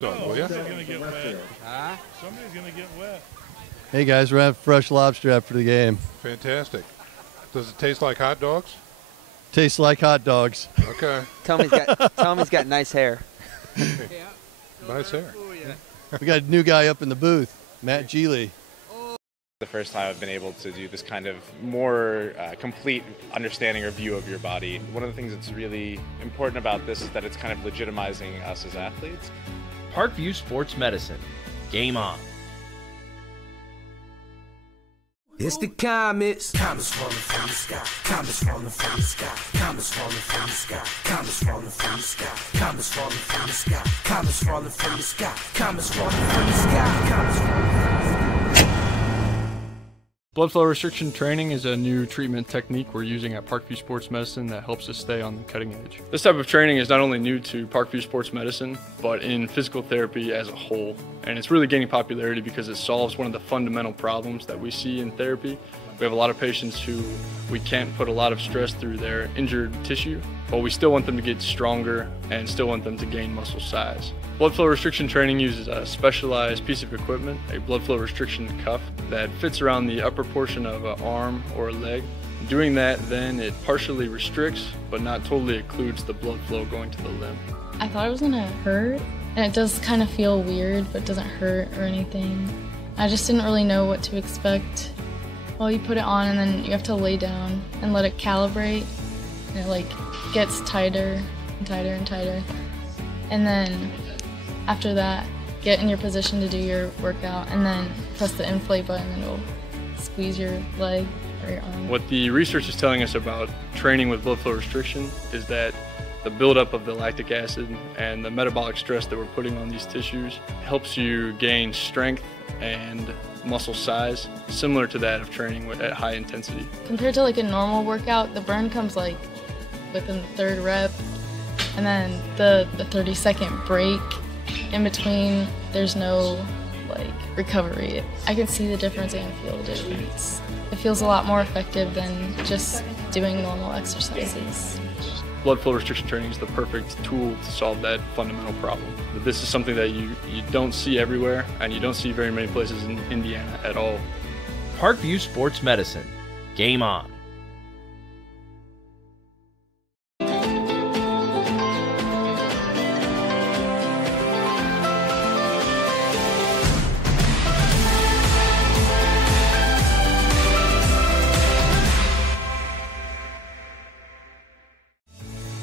Will ya? Somebody's going to get wet. Huh? Somebody's going to get wet. Hey guys, we're going to have fresh lobster after the game. Fantastic. Does it taste like hot dogs? Tastes like hot dogs. Okay. Tell him he's got nice hair. Nice hair. We got a new guy up in the booth, Matt Geely. The first time I've been able to do this kind of more complete understanding or view of your body. One of the things that's really important about this is that it's kind of legitimizing us as athletes. Parkview Sports Medicine. Game on. It's the comets. Comets falling from the sky. Comets falling from the sky. Comets falling from the sky. Comets falling from the sky. Comets falling from the sky. Comets falling from the sky. Comets falling from the sky. Comets falling from the sky. Blood flow restriction training is a new treatment technique we're using at Parkview Sports Medicine that helps us stay on the cutting edge. This type of training is not only new to Parkview Sports Medicine, but in physical therapy as a whole. And it's really gaining popularity because it solves one of the fundamental problems that we see in therapy. We have a lot of patients who we can't put a lot of stress through their injured tissue, but we still want them to get stronger and still want them to gain muscle size. Blood flow restriction training uses a specialized piece of equipment, a blood flow restriction cuff that fits around the upper portion of an arm or a leg. Doing that, then it partially restricts, but not totally occludes the blood flow going to the limb. I thought it was gonna hurt, and it does kind of feel weird, but doesn't hurt or anything. I just didn't really know what to expect. Well, you put it on and then you have to lay down and let it calibrate, and it gets tighter and tighter and tighter. And then after that, get in your position to do your workout and then press the inflate button and it'll squeeze your leg or your arm. What the research is telling us about training with blood flow restriction is that the buildup of the lactic acid and the metabolic stress that we're putting on these tissues helps you gain strength and muscle size, similar to that of training at high intensity. Compared to a normal workout, the burn comes within the third rep, and then the 30-second break in between, there's no recovery. I can see the difference and feel the difference. It feels a lot more effective than just doing normal exercises. Blood flow restriction training is the perfect tool to solve that fundamental problem. But this is something that you don't see everywhere, and you don't see very many places in Indiana at all. Parkview Sports Medicine. Game on.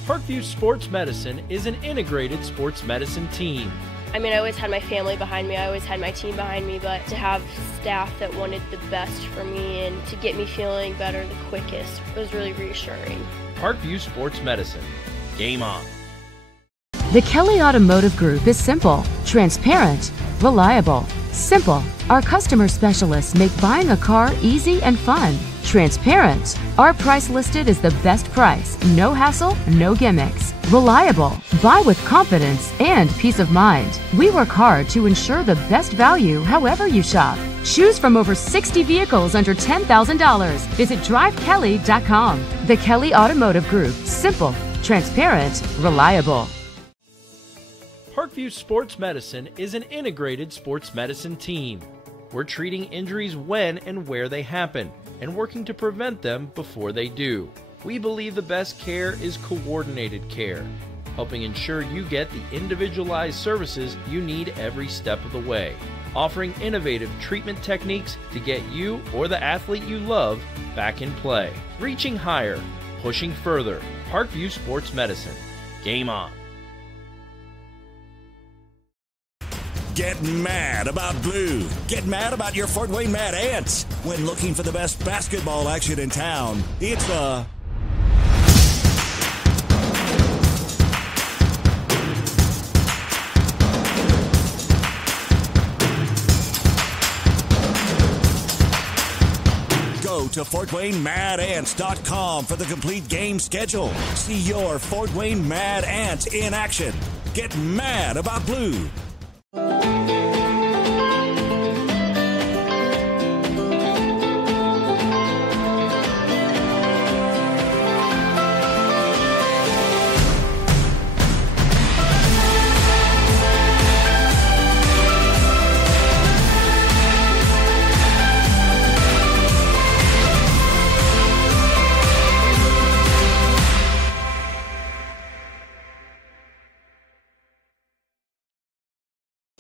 Parkview Sports Medicine is an integrated sports medicine team. I mean, I always had my family behind me, I always had my team behind me, but to have staff that wanted the best for me and to get me feeling better the quickest was really reassuring. Parkview Sports Medicine. Game on. The Kelly Automotive Group is simple, transparent, reliable. Simple. Our customer specialists make buying a car easy and fun. Transparent. Our price listed is the best price. No hassle, no gimmicks. Reliable. Buy with confidence and peace of mind. We work hard to ensure the best value however you shop. Choose from over 60 vehicles under $10,000. Visit drivekelly.com. The Kelly Automotive Group. Simple, transparent, reliable. Parkview Sports Medicine is an integrated sports medicine team. We're treating injuries when and where they happen and working to prevent them before they do. We believe the best care is coordinated care, helping ensure you get the individualized services you need every step of the way, offering innovative treatment techniques to get you or the athlete you love back in play. Reaching higher, pushing further. Parkview Sports Medicine. Game on. Get mad about blue. Get mad about your Fort Wayne Mad Ants. When looking for the best basketball action in town, it's Go to FortWayneMadAnts.com for the complete game schedule. See your Fort Wayne Mad Ants in action. Get mad about blue.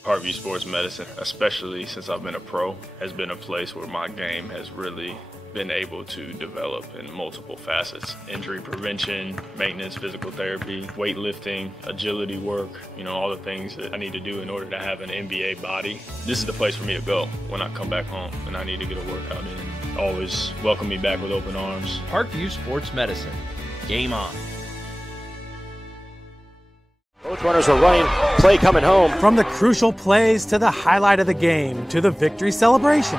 Parkview Sports Medicine, especially since I've been a pro, has been a place where my game has really been able to develop in multiple facets. Injury prevention, maintenance, physical therapy, weightlifting, agility work, all the things that I need to do in order to have an NBA body. This is the place for me to go when I come back home and I need to get a workout in. Always welcome me back with open arms. Parkview Sports Medicine. Game on. Both runners are running, play coming home. From the crucial plays to the highlight of the game to the victory celebration,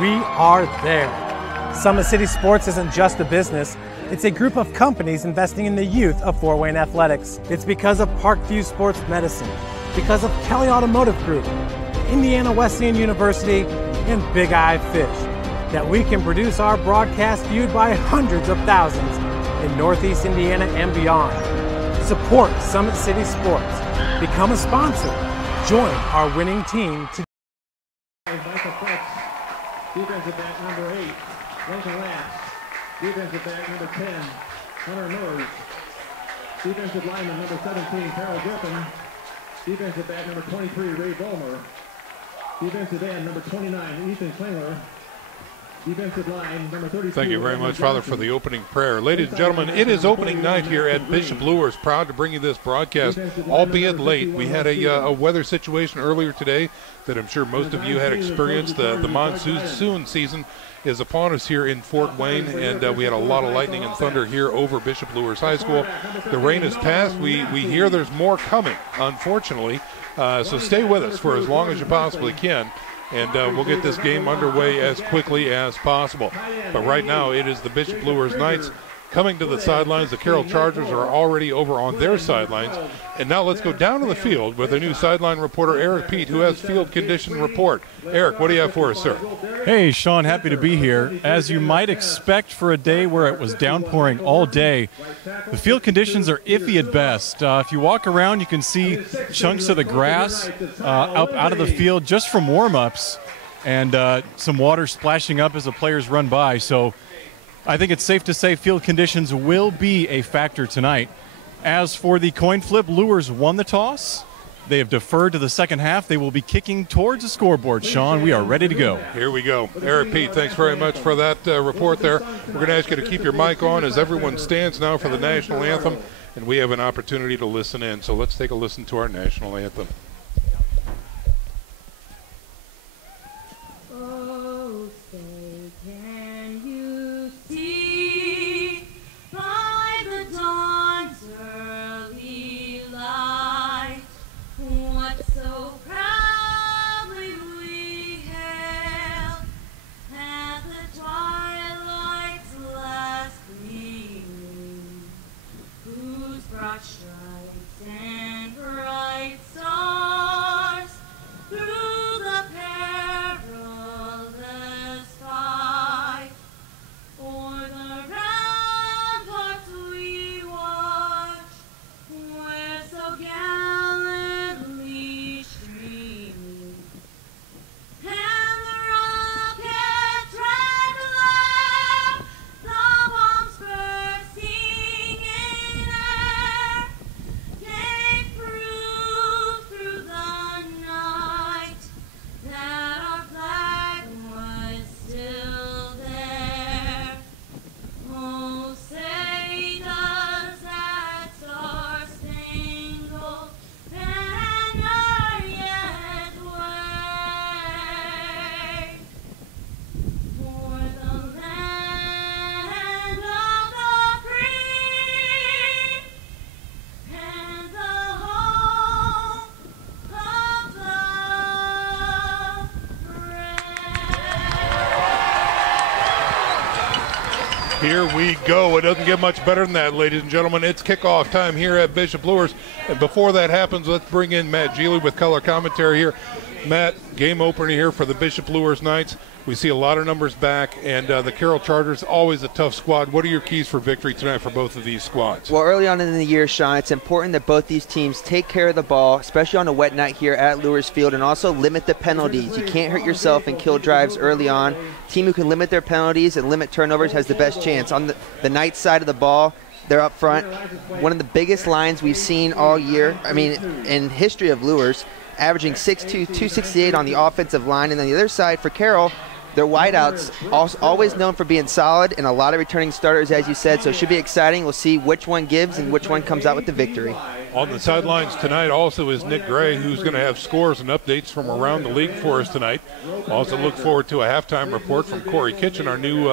we are there. Summit City Sports isn't just a business, it's a group of companies investing in the youth of Fort Wayne athletics. It's because of Parkview Sports Medicine, because of Kelly Automotive Group, Indiana Wesleyan University, and Big Eye Fish, that we can produce our broadcast viewed by hundreds of thousands in Northeast Indiana and beyond. Support Summit City Sports. Become a sponsor. Join our winning team today. Defensive back number 8, Lincoln Lance. Defensive back number 10, Hunter Luers. Defensive lineman number 17, Carroll Griffin. Defensive back number 23, Ray Bulmer. Defensive end number 29, Ethan Klingler. Defensive line number 32. Thank you very much, Father, for the opening prayer. Ladies and gentlemen, it is opening night here at Bishop Luers. Proud to bring you this broadcast, albeit late. We had a weather situation earlier today that I'm sure most of you had experienced. The monsoon season is upon us here in Fort Wayne, and we had a lot of lightning and thunder here over Bishop Luers High School. The rain has passed. We hear there's more coming, unfortunately. So stay with us for as long as you possibly can. And we'll get this game underway as quickly as possible. But right now, it is the Bishop Luers Knights coming to the sidelines. The Carroll Chargers are already over on their sidelines. And now let's go down to the field with a new sideline reporter, Eric Pete, who has field condition report. Eric, what do you have for us, sir? Hey, Sean, happy to be here. As you might expect for a day where it was downpouring all day, the field conditions are iffy at best. If you walk around, you can see chunks of the grass up out of the field just from warm-ups, and some water splashing up as the players run by. So I think it's safe to say field conditions will be a factor tonight. As for the coin flip, Luers won the toss. They have deferred to the second half. They will be kicking towards the scoreboard. Sean, we are ready to go. Here we go. Eric Pete, thanks very much for that report there. We're going to ask you to keep your mic on as everyone stands now for the national anthem, and we have an opportunity to listen in. So let's take a listen to our national anthem. Oh, say, can you see by the dawn's early light what so proudly we hailed at the twilight's last gleaming, whose broad stripes and bright stars through the perilous fight o'er the ramparts we watch, where so gallantly streaming, and the rockets red glare, the bombs bursting in air, gave proof through the night that our flag was still there. Oh, say does that star-spangled banner yet wave for the land of the free and the home of the brave. Here we go. It doesn't get much better than that, ladies and gentlemen. It's kickoff time here at Bishop Luers. And before that happens, let's bring in Matt Geely with color commentary here. Matt, game opener here for the Bishop Luers Knights. We see a lot of numbers back, and the Carroll Chargers, always a tough squad. What are your keys for victory tonight for both of these squads? Well, early on in the year, Sean, it's important that both these teams take care of the ball, especially on a wet night here at Luers Field, and also limit the penalties. You can't hurt yourself and kill drives early on. Team who can limit their penalties and limit turnovers has the best chance. On the Knights side of the ball, They're up front. One of the biggest lines we've seen all year. I mean, in history of Luers, averaging 6'2", 268 on the offensive line. And on the other side for Carroll, their wideouts, always known for being solid, and a lot of returning starters, as you said. So it should be exciting. We'll see which one gives and which one comes out with the victory. On the sidelines tonight also is Nick Gray, who's going to have scores and updates from around the league for us tonight. Also look forward to a halftime report from Corey Kitchen, our new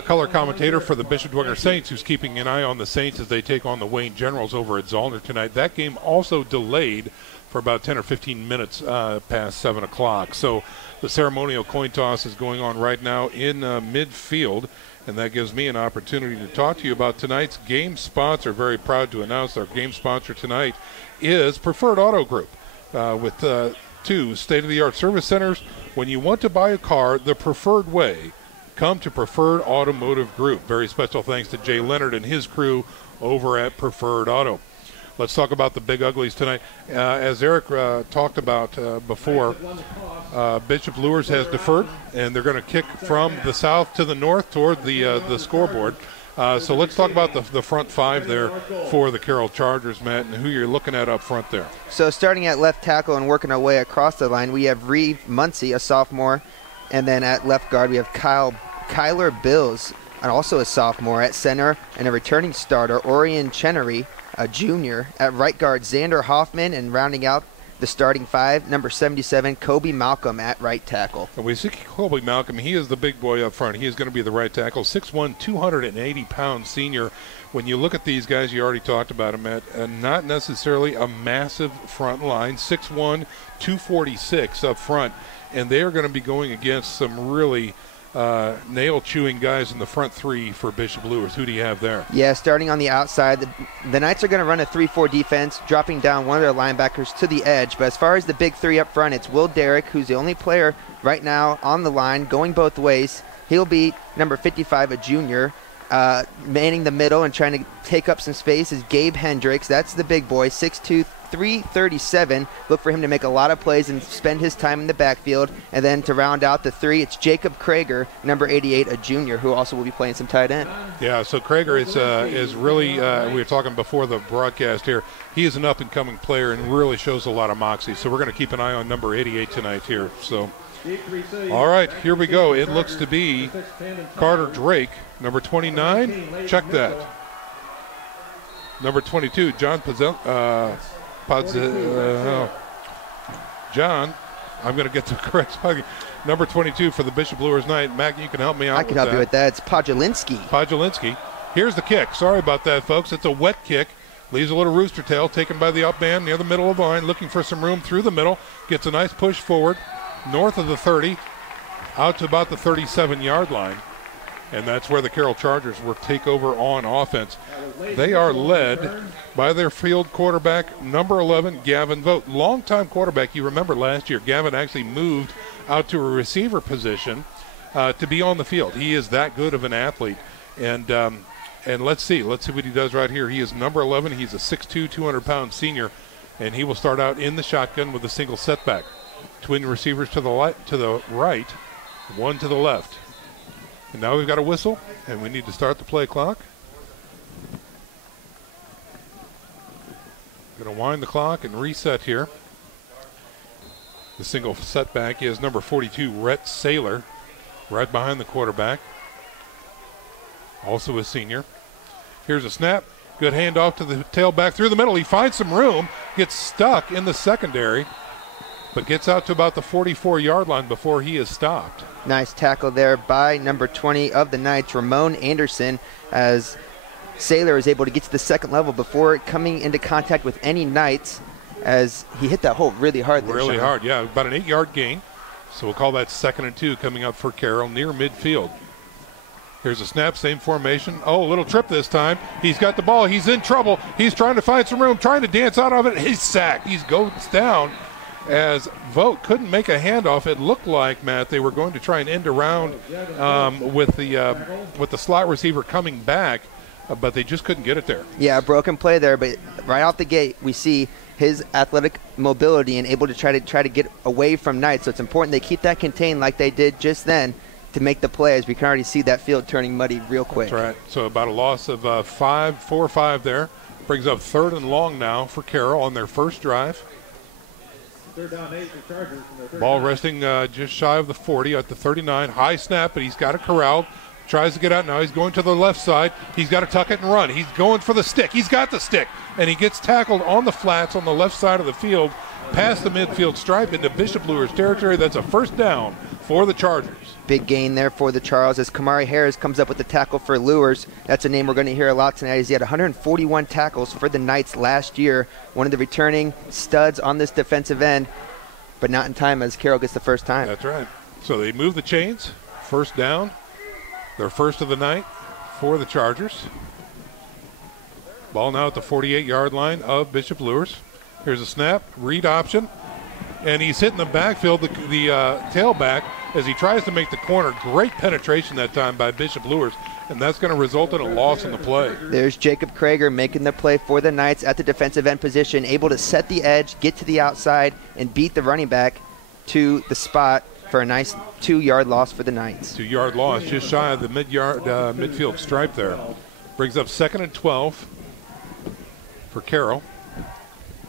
color commentator for the Bishop Dwenger Saints, who's keeping an eye on the Saints as they take on the Wayne Generals over at Zollner tonight. That game also delayed for about 10 or 15 minutes past 7 o'clock. So the ceremonial coin toss is going on right now in midfield, and that gives me an opportunity to talk to you about tonight's game sponsor. Very proud to announce our game sponsor tonight is Preferred Auto Group, with 2 state-of-the-art service centers. When you want to buy a car the preferred way, come to Preferred Automotive Group. Very special thanks to Jay Leonard and his crew over at Preferred Auto. Let's talk about the big uglies tonight. As Eric talked about before, Bishop Luers has deferred, and they're going to kick from the south to the north toward the scoreboard. So let's talk about the front 5 there for the Carroll Chargers, Matt, and who you're looking at up front there. So starting at left tackle and working our way across the line, we have Reeve Muncie, a sophomore, and then at left guard we have Kyler Bills, and also a sophomore. At center and a returning starter, Orion Chenery, a junior. At right guard, Xander Hoffman, and rounding out the starting 5, number 77, Kobe Malcolm at right tackle. And we see Kobe Malcolm. He is the big boy up front. He is going to be the right tackle, 6'1", 280-pound senior. When you look at these guys, you already talked about them, Matt, not necessarily a massive front line, 6'1", 246 up front, and they are going to be going against some really nail-chewing guys in the front 3 for Bishop Luers. Who do you have there? Yeah, starting on the outside, the Knights are going to run a 3-4 defense, dropping down one of their linebackers to the edge. But as far as the big 3 up front, it's Will Derrick, who's the only player right now on the line, going both ways. He'll be number 55, a junior. Manning the middle and trying to take up some space is Gabe Hendricks. That's the big boy, 6'2", 337. Look for him to make a lot of plays and spend his time in the backfield. And then to round out the 3, it's Jacob Krager, number 88, a junior, who also will be playing some tight end. Yeah, so Krager is really, we were talking before the broadcast here, he is an up-and-coming player and really shows a lot of moxie. So we're going to keep an eye on number 88 tonight here. So, all right, here we go. It looks to be Carter Drake, number 29. Check that. Number 22, John John, I'm going to get the correct spelling. Number 22 for the Bishop Luers Knight. Mac, you can help me out I can help you with that. It's Podjolinski. Here's the kick. Sorry about that, folks. It's a wet kick. Leaves a little rooster tail, taken by the up man near the middle of the line, looking for some room through the middle. Gets a nice push forward, north of the 30, out to about the 37-yard line. And that's where the Carroll Chargers will take over on offense. They are led by their field quarterback, number 11, Gavin Vogt. Longtime quarterback. You remember last year, Gavin actually moved out to a receiver position to be on the field. He is that good of an athlete. And let's see what he does right here. He is number 11. He's a 6'2", 200-pound senior, and he will start out in the shotgun with a single setback. Twin receivers to the right, one to the left. And now we've got a whistle, and we need to start the play clock. Going to wind the clock and reset here. The single setback is number 42, Rhett Saylor, right behind the quarterback. Also a senior. Here's a snap. Good handoff to the tailback through the middle. He finds some room, gets stuck in the secondary, but gets out to about the 44-yard line before he is stopped. Nice tackle there by number 20 of the Knights, Ramon Anderson, as Saylor is able to get to the second level before coming into contact with any Knights, as he hit that hole really hard there. Really hard, yeah. About an 8-yard gain. So we'll call that 2nd and 2 coming up for Carroll near midfield. Here's a snap, same formation. Oh, a little trip this time. He's got the ball. He's in trouble. He's trying to find some room, trying to dance out of it. He's sacked. He goes down as Vogt couldn't make a handoff. It looked like, Matt, they were going to try and end around with the slot receiver coming back, but they just couldn't get it there. Yeah, a broken play there, but right out the gate we see his athletic mobility and able to try to get away from Knight. So it's important they keep that contained like they did just then. to make the play, as we can already see that field turning muddy real quick. That's right. So about a loss of 4 or 5 there. Brings up 3rd and long now for Carroll on their first drive. 3rd down 8 for Chargers. Ball resting just shy of the 40 at the 39. High snap, but he's got it corralled. Tries to get out now. He's going to the left side. He's got to tuck it and run. He's going for the stick. He's got the stick. And he gets tackled on the flats on the left side of the field, past the midfield stripe into Bishop Luers territory. That's a first down for the Chargers. Big gain there for the Charles as Kamari Harris comes up with the tackle for Luers. That's a name we're going to hear a lot tonight, as he had 141 tackles for the Knights last year. One of the returning studs on this defensive end, but not in time as Carroll gets the first time. That's right. So they move the chains. First down. Their first of the night for the Chargers. Ball now at the 48-yard line of Bishop Luers. Here's a snap, read option, and he's hitting the backfield, the tailback, as he tries to make the corner. Great penetration that time by Bishop Luers, and that's going to result in a loss in the play. There's Jacob Krager making the play for the Knights at the defensive end position, able to set the edge, get to the outside, and beat the running back to the spot for a nice 2-yard loss for the Knights. 2-yard loss, just shy of the midfield stripe there. Brings up 2nd and 12 for Carroll.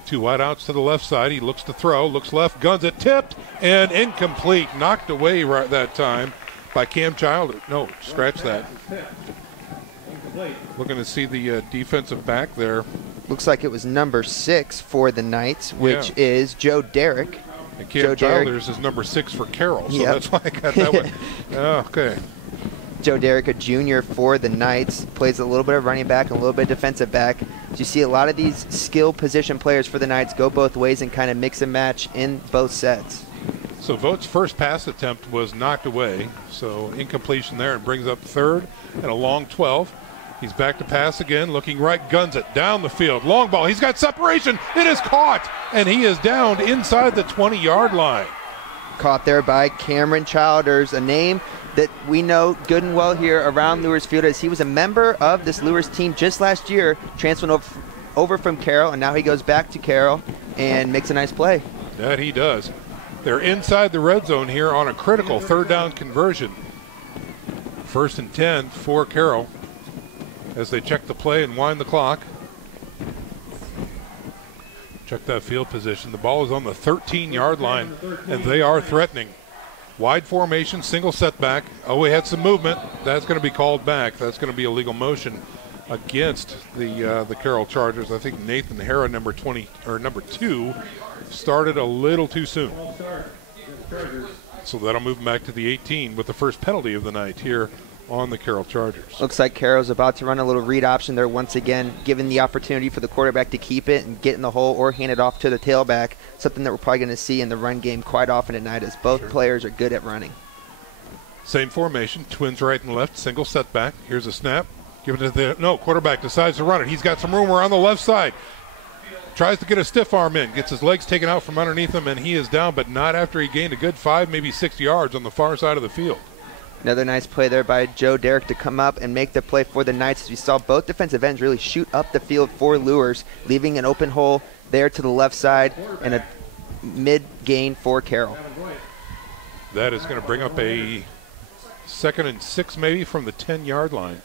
2 wideouts to the left side. He looks to throw, looks left, guns it, tipped, and incomplete. Knocked away right that time by Cam Child. No, scratch that. Looking to see the defensive back there. Looks like it was number 6 for the Knights, which is Joe Derrick. And Cam Childers is number 6 for Carroll, so that's why I got that one. Okay. Joe Derrick, a junior for the Knights, plays a little bit of running back and a little bit of defensive back. So you see a lot of these skill position players for the Knights go both ways and kind of mix and match in both sets. So Vogt's first pass attempt was knocked away, so incompletion there. It brings up 3rd and a long 12. He's back to pass again, looking right, guns it down the field. Long ball, he's got separation. It is caught, and he is downed inside the 20-yard line. Caught there by Cameron Childers, a name that we know good and well here around Luers Field, as he was a member of this Luers team just last year, transferring over from Carroll, and now he goes back to Carroll and makes a nice play. That he does. They're inside the red zone here on a critical 3rd down conversion. 1st and 10 for Carroll as they check the play and wind the clock. Check that field position. The ball is on the 13-yard line, and they are threatening. Wide formation, single setback. Oh, we had some movement. That's going to be called back. That's going to be illegal motion against the Carroll Chargers. I think Nathan Hara, number 2, started a little too soon. So that'll move him back to the 18 with the first penalty of the night here on the Carroll Chargers. Looks like Carroll's about to run a little read option there once again, given the opportunity for the quarterback to keep it and get in the hole or hand it off to the tailback, something that we're probably going to see in the run game quite often tonight, as both players are good at running. Same formation, twins right and left, single setback. Here's a snap. Give it to the quarterback decides to run it. He's got some room around the left side. Tries to get a stiff arm in, gets his legs taken out from underneath him, and he is down, but not after he gained a good 5, maybe 6 yards on the far side of the field. Another nice play there by Joe Derrick to come up and make the play for the Knights, as we saw both defensive ends really shoot up the field for Luers, leaving an open hole there to the left side and a mid-gain for Carroll. That is going to bring up a 2nd and 6 maybe from the 10-yard line.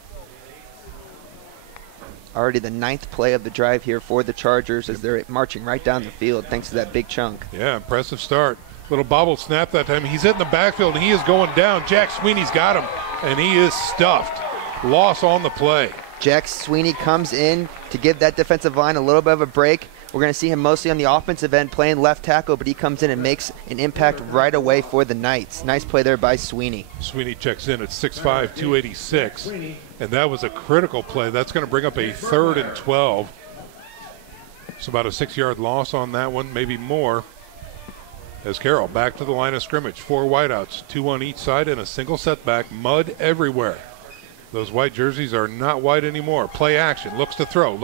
Already the 9th play of the drive here for the Chargers, as they're marching right down the field thanks to that big chunk. Yeah, impressive start. Little bobble snap that time. He's hitting the backfield, and he is going down. Jack Sweeney's got him, and he is stuffed. Loss on the play. Jack Sweeney comes in to give that defensive line a little bit of a break. We're going to see him mostly on the offensive end playing left tackle, but he comes in and makes an impact right away for the Knights. Nice play there by Sweeney. Sweeney checks in at 6'5", 286, and that was a critical play. That's going to bring up a 3rd and 12. It's about a 6-yard loss on that one, maybe more. As Carroll back to the line of scrimmage. 4 wideouts, 2 on each side, and a single setback. Mud everywhere. Those white jerseys are not white anymore. Play action. Looks to throw.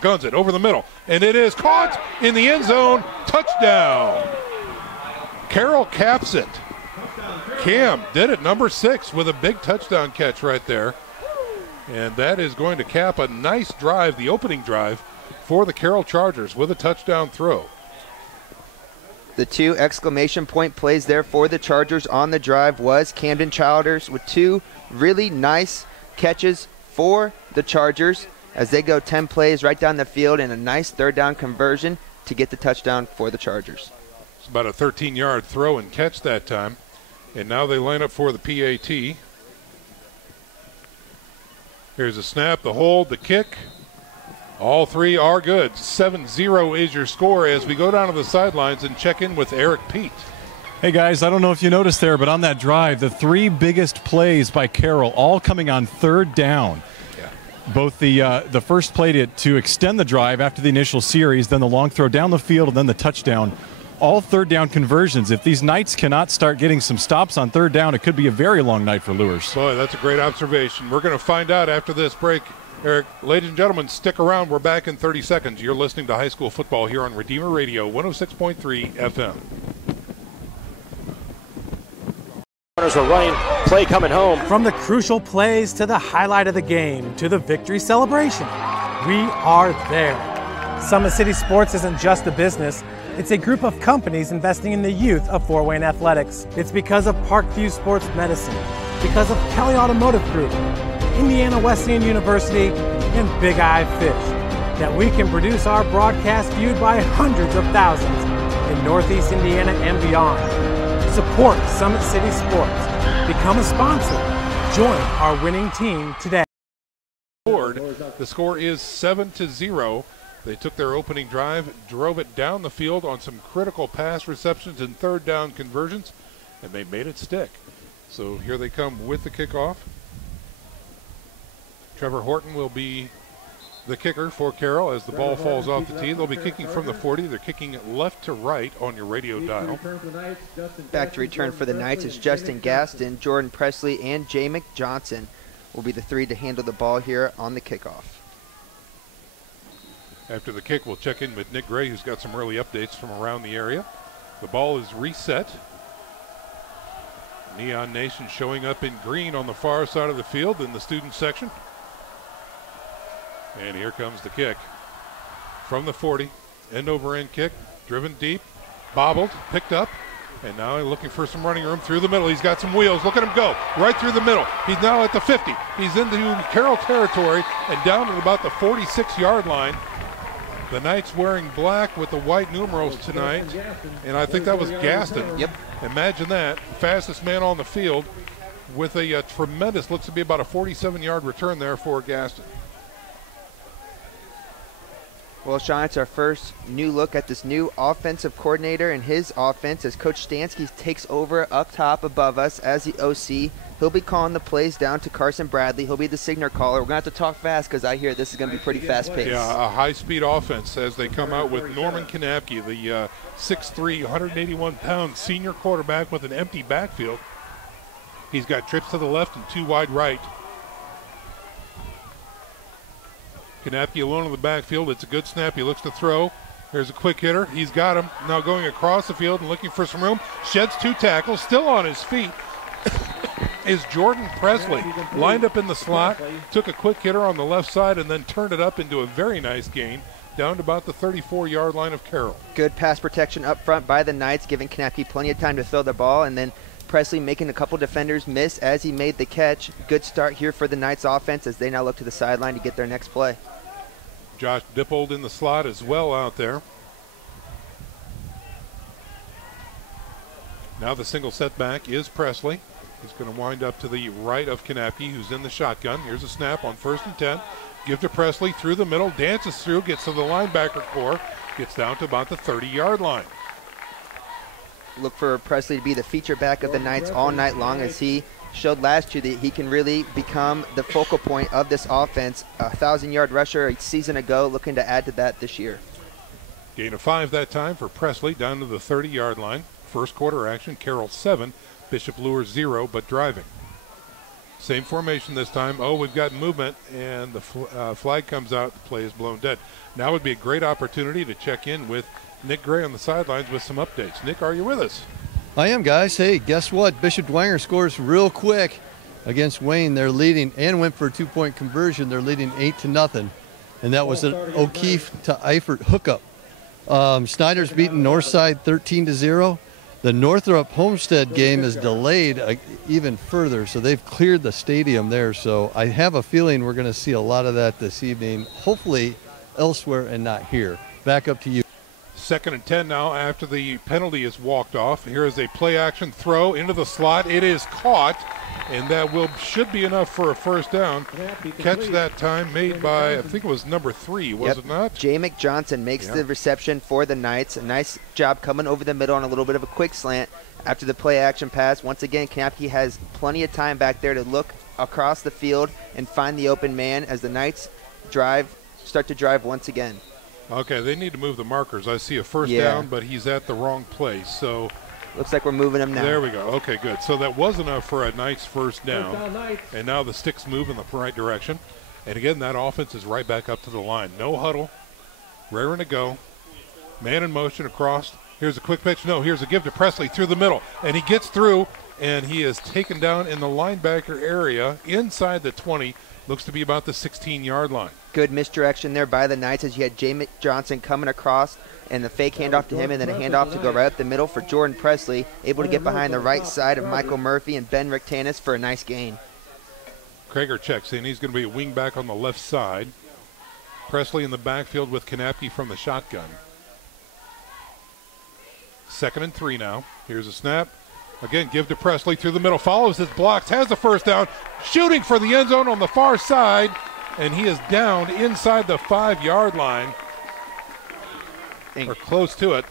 Guns it over the middle. And it is caught in the end zone. Touchdown. Carroll caps it. Cam did it, number 6, with a big touchdown catch right there. And that is going to cap a nice drive, the opening drive, for the Carroll Chargers with a touchdown throw. The 2 exclamation point plays there for the Chargers on the drive was Camden Childers with 2 really nice catches for the Chargers as they go 10 plays right down the field and a nice 3rd down conversion to get the touchdown for the Chargers. It's about a 13-yard throw and catch that time. And now they line up for the PAT. Here's a snap, the hold, the kick. All 3 are good. 7-0 is your score as we go down to the sidelines and check in with Eric Pete. Hey guys, I don't know if you noticed there, but on that drive, the 3 biggest plays by Carroll all coming on 3rd down. Yeah. Both the first play to extend the drive after the initial series, then the long throw down the field, and then the touchdown. All 3rd down conversions. If these Knights cannot start getting some stops on 3rd down, it could be a very long night for Luers. Boy, that's a great observation. We're going to find out after this break. Eric, ladies and gentlemen, stick around. We're back in 30 seconds. You're listening to high school football here on Redeemer Radio 106.3 FM. Runners are running, play coming home. From the crucial plays to the highlight of the game to the victory celebration, we are there. Summit City Sports isn't just a business. It's a group of companies investing in the youth of Fort Wayne athletics. It's because of Parkview Sports Medicine, because of Kelly Automotive Group, Indiana Wesleyan University, and Big Eye Fish that we can produce our broadcast viewed by hundreds of thousands in Northeast Indiana and beyond. Support Summit City Sports. Become a sponsor. Join our winning team today. The score is 7-0. They took their opening drive, drove it down the field on some critical pass receptions and 3rd down conversions, and they made it stick. So here they come with the kickoff. Trevor Horton will be the kicker for Carroll as the ball falls off the tee. They'll be kicking from the 40. They're kicking left to right on your radio dial. Back to return for the Knights is Justin Gaston, Jordan Presley, and Jay McJohnson will be the 3 to handle the ball here on the kickoff. After the kick, we'll check in with Nick Gray, who's got some early updates from around the area. The ball is reset. Neon Nation showing up in green on the far side of the field in the student section. And here comes the kick. From the 40, end over end kick, driven deep, bobbled, picked up, and now looking for some running room through the middle. He's got some wheels. Look at him go, right through the middle. He's now at the 50. He's into Carroll territory and down at about the 46-yard line. The Knights wearing black with the white numerals tonight, and I think that was Gaston. Yep. Imagine that, fastest man on the field with a tremendous, looks to be about a 47-yard return there for Gaston. Well, Sean, it's our first new look at this new offensive coordinator and his offense as Coach Stansky takes over up top above us as the OC. He'll be calling the plays down to Carson Bradley. He'll be the signal caller. We're going to have to talk fast because I hear this is going to be pretty fast-paced. Yeah, a high-speed offense as they come out with Norman Kanapke, the 6'3", 181-pound senior quarterback with an empty backfield. He's got trips to the left and 2 wide right. Kanapke alone in the backfield. It's a good snap. He looks to throw. There's a quick hitter. He's got him. Now going across the field and looking for some room. Sheds 2 tackles. Still on his feet is Jordan Presley. Lined up in the slot. Took a quick hitter on the left side and then turned it up into a very nice gain down to about the 34-yard line of Carroll. Good pass protection up front by the Knights, giving Kanapke plenty of time to throw the ball, and then Presley making a couple defenders miss as he made the catch. Good start here for the Knights offense as they now look to the sideline to get their next play. Josh Dippold in the slot as well out there. Now the single setback is Presley. He's going to wind up to the right of Kanapke, who's in the shotgun. Here's a snap on 1st and 10. Give to Presley through the middle, dances through, gets to the linebacker core, gets down to about the 30-yard line. Look for Presley to be the feature back of the Knights all night long, as he showed last year that he can really become the focal point of this offense. A 1,000-yard rusher a season ago, looking to add to that this year. Gain of 5 that time for Presley down to the 30-yard line. First quarter action, Carroll 7, Bishop Luers 0, but driving. Same formation this time. Oh, we've got movement, and the flag comes out. The play is blown dead. Now would be a great opportunity to check in with Nick Gray on the sidelines with some updates. Nick, are you with us? I am, guys. Hey, guess what? Bishop Dwenger scores real quick against Wayne. They're leading and went for a 2-point conversion. They're leading 8-0, and that was an O'Keefe to Eifert hookup. Snyder's beaten Northside 13-0. The Northrop Homestead game is delayed even further, so they've cleared the stadium there. So I have a feeling we're going to see a lot of that this evening, hopefully elsewhere and not here. Back up to you. 2nd and 10 now after the penalty is walked off. Here is a play-action throw into the slot. It is caught, and that should be enough for a first down. Catch that time made by, I think it was number 3, was it not? J.Mick Johnson makes the reception for the Knights. A nice job coming over the middle on a little bit of a quick slant after the play-action pass. Once again, Knapke has plenty of time back there to look across the field and find the open man as the Knights start to drive once again. Okay, they need to move the markers. I see a first down, but he's at the wrong place. So looks like we're moving him now. There we go. Okay, good. So that was enough for a Knights first down. And now the sticks move in the right direction. And again, that offense is right back up to the line. No huddle. Raring to go. Man in motion across. Here's a quick pitch. No, here's a give to Presley through the middle. And he gets through, and he is taken down in the linebacker area inside the 20. Looks to be about the 16-yard line. Good misdirection there by the Knights as you had J.Mick Johnson coming across and the fake handoff to him and then a handoff to go right up the middle for Jordan Presley, able to get behind the right side of Michael Murphy and Ben Rictanis for a nice gain. Krager checks in. He's going to be a wing back on the left side. Presley in the backfield with Knapke from the shotgun. 2nd and 3 now. Here's a snap. Again, give to Presley through the middle. Follows his blocks. Has the first down. Shooting for the end zone on the far side. And he is down inside the 5-yard line. Or close to it.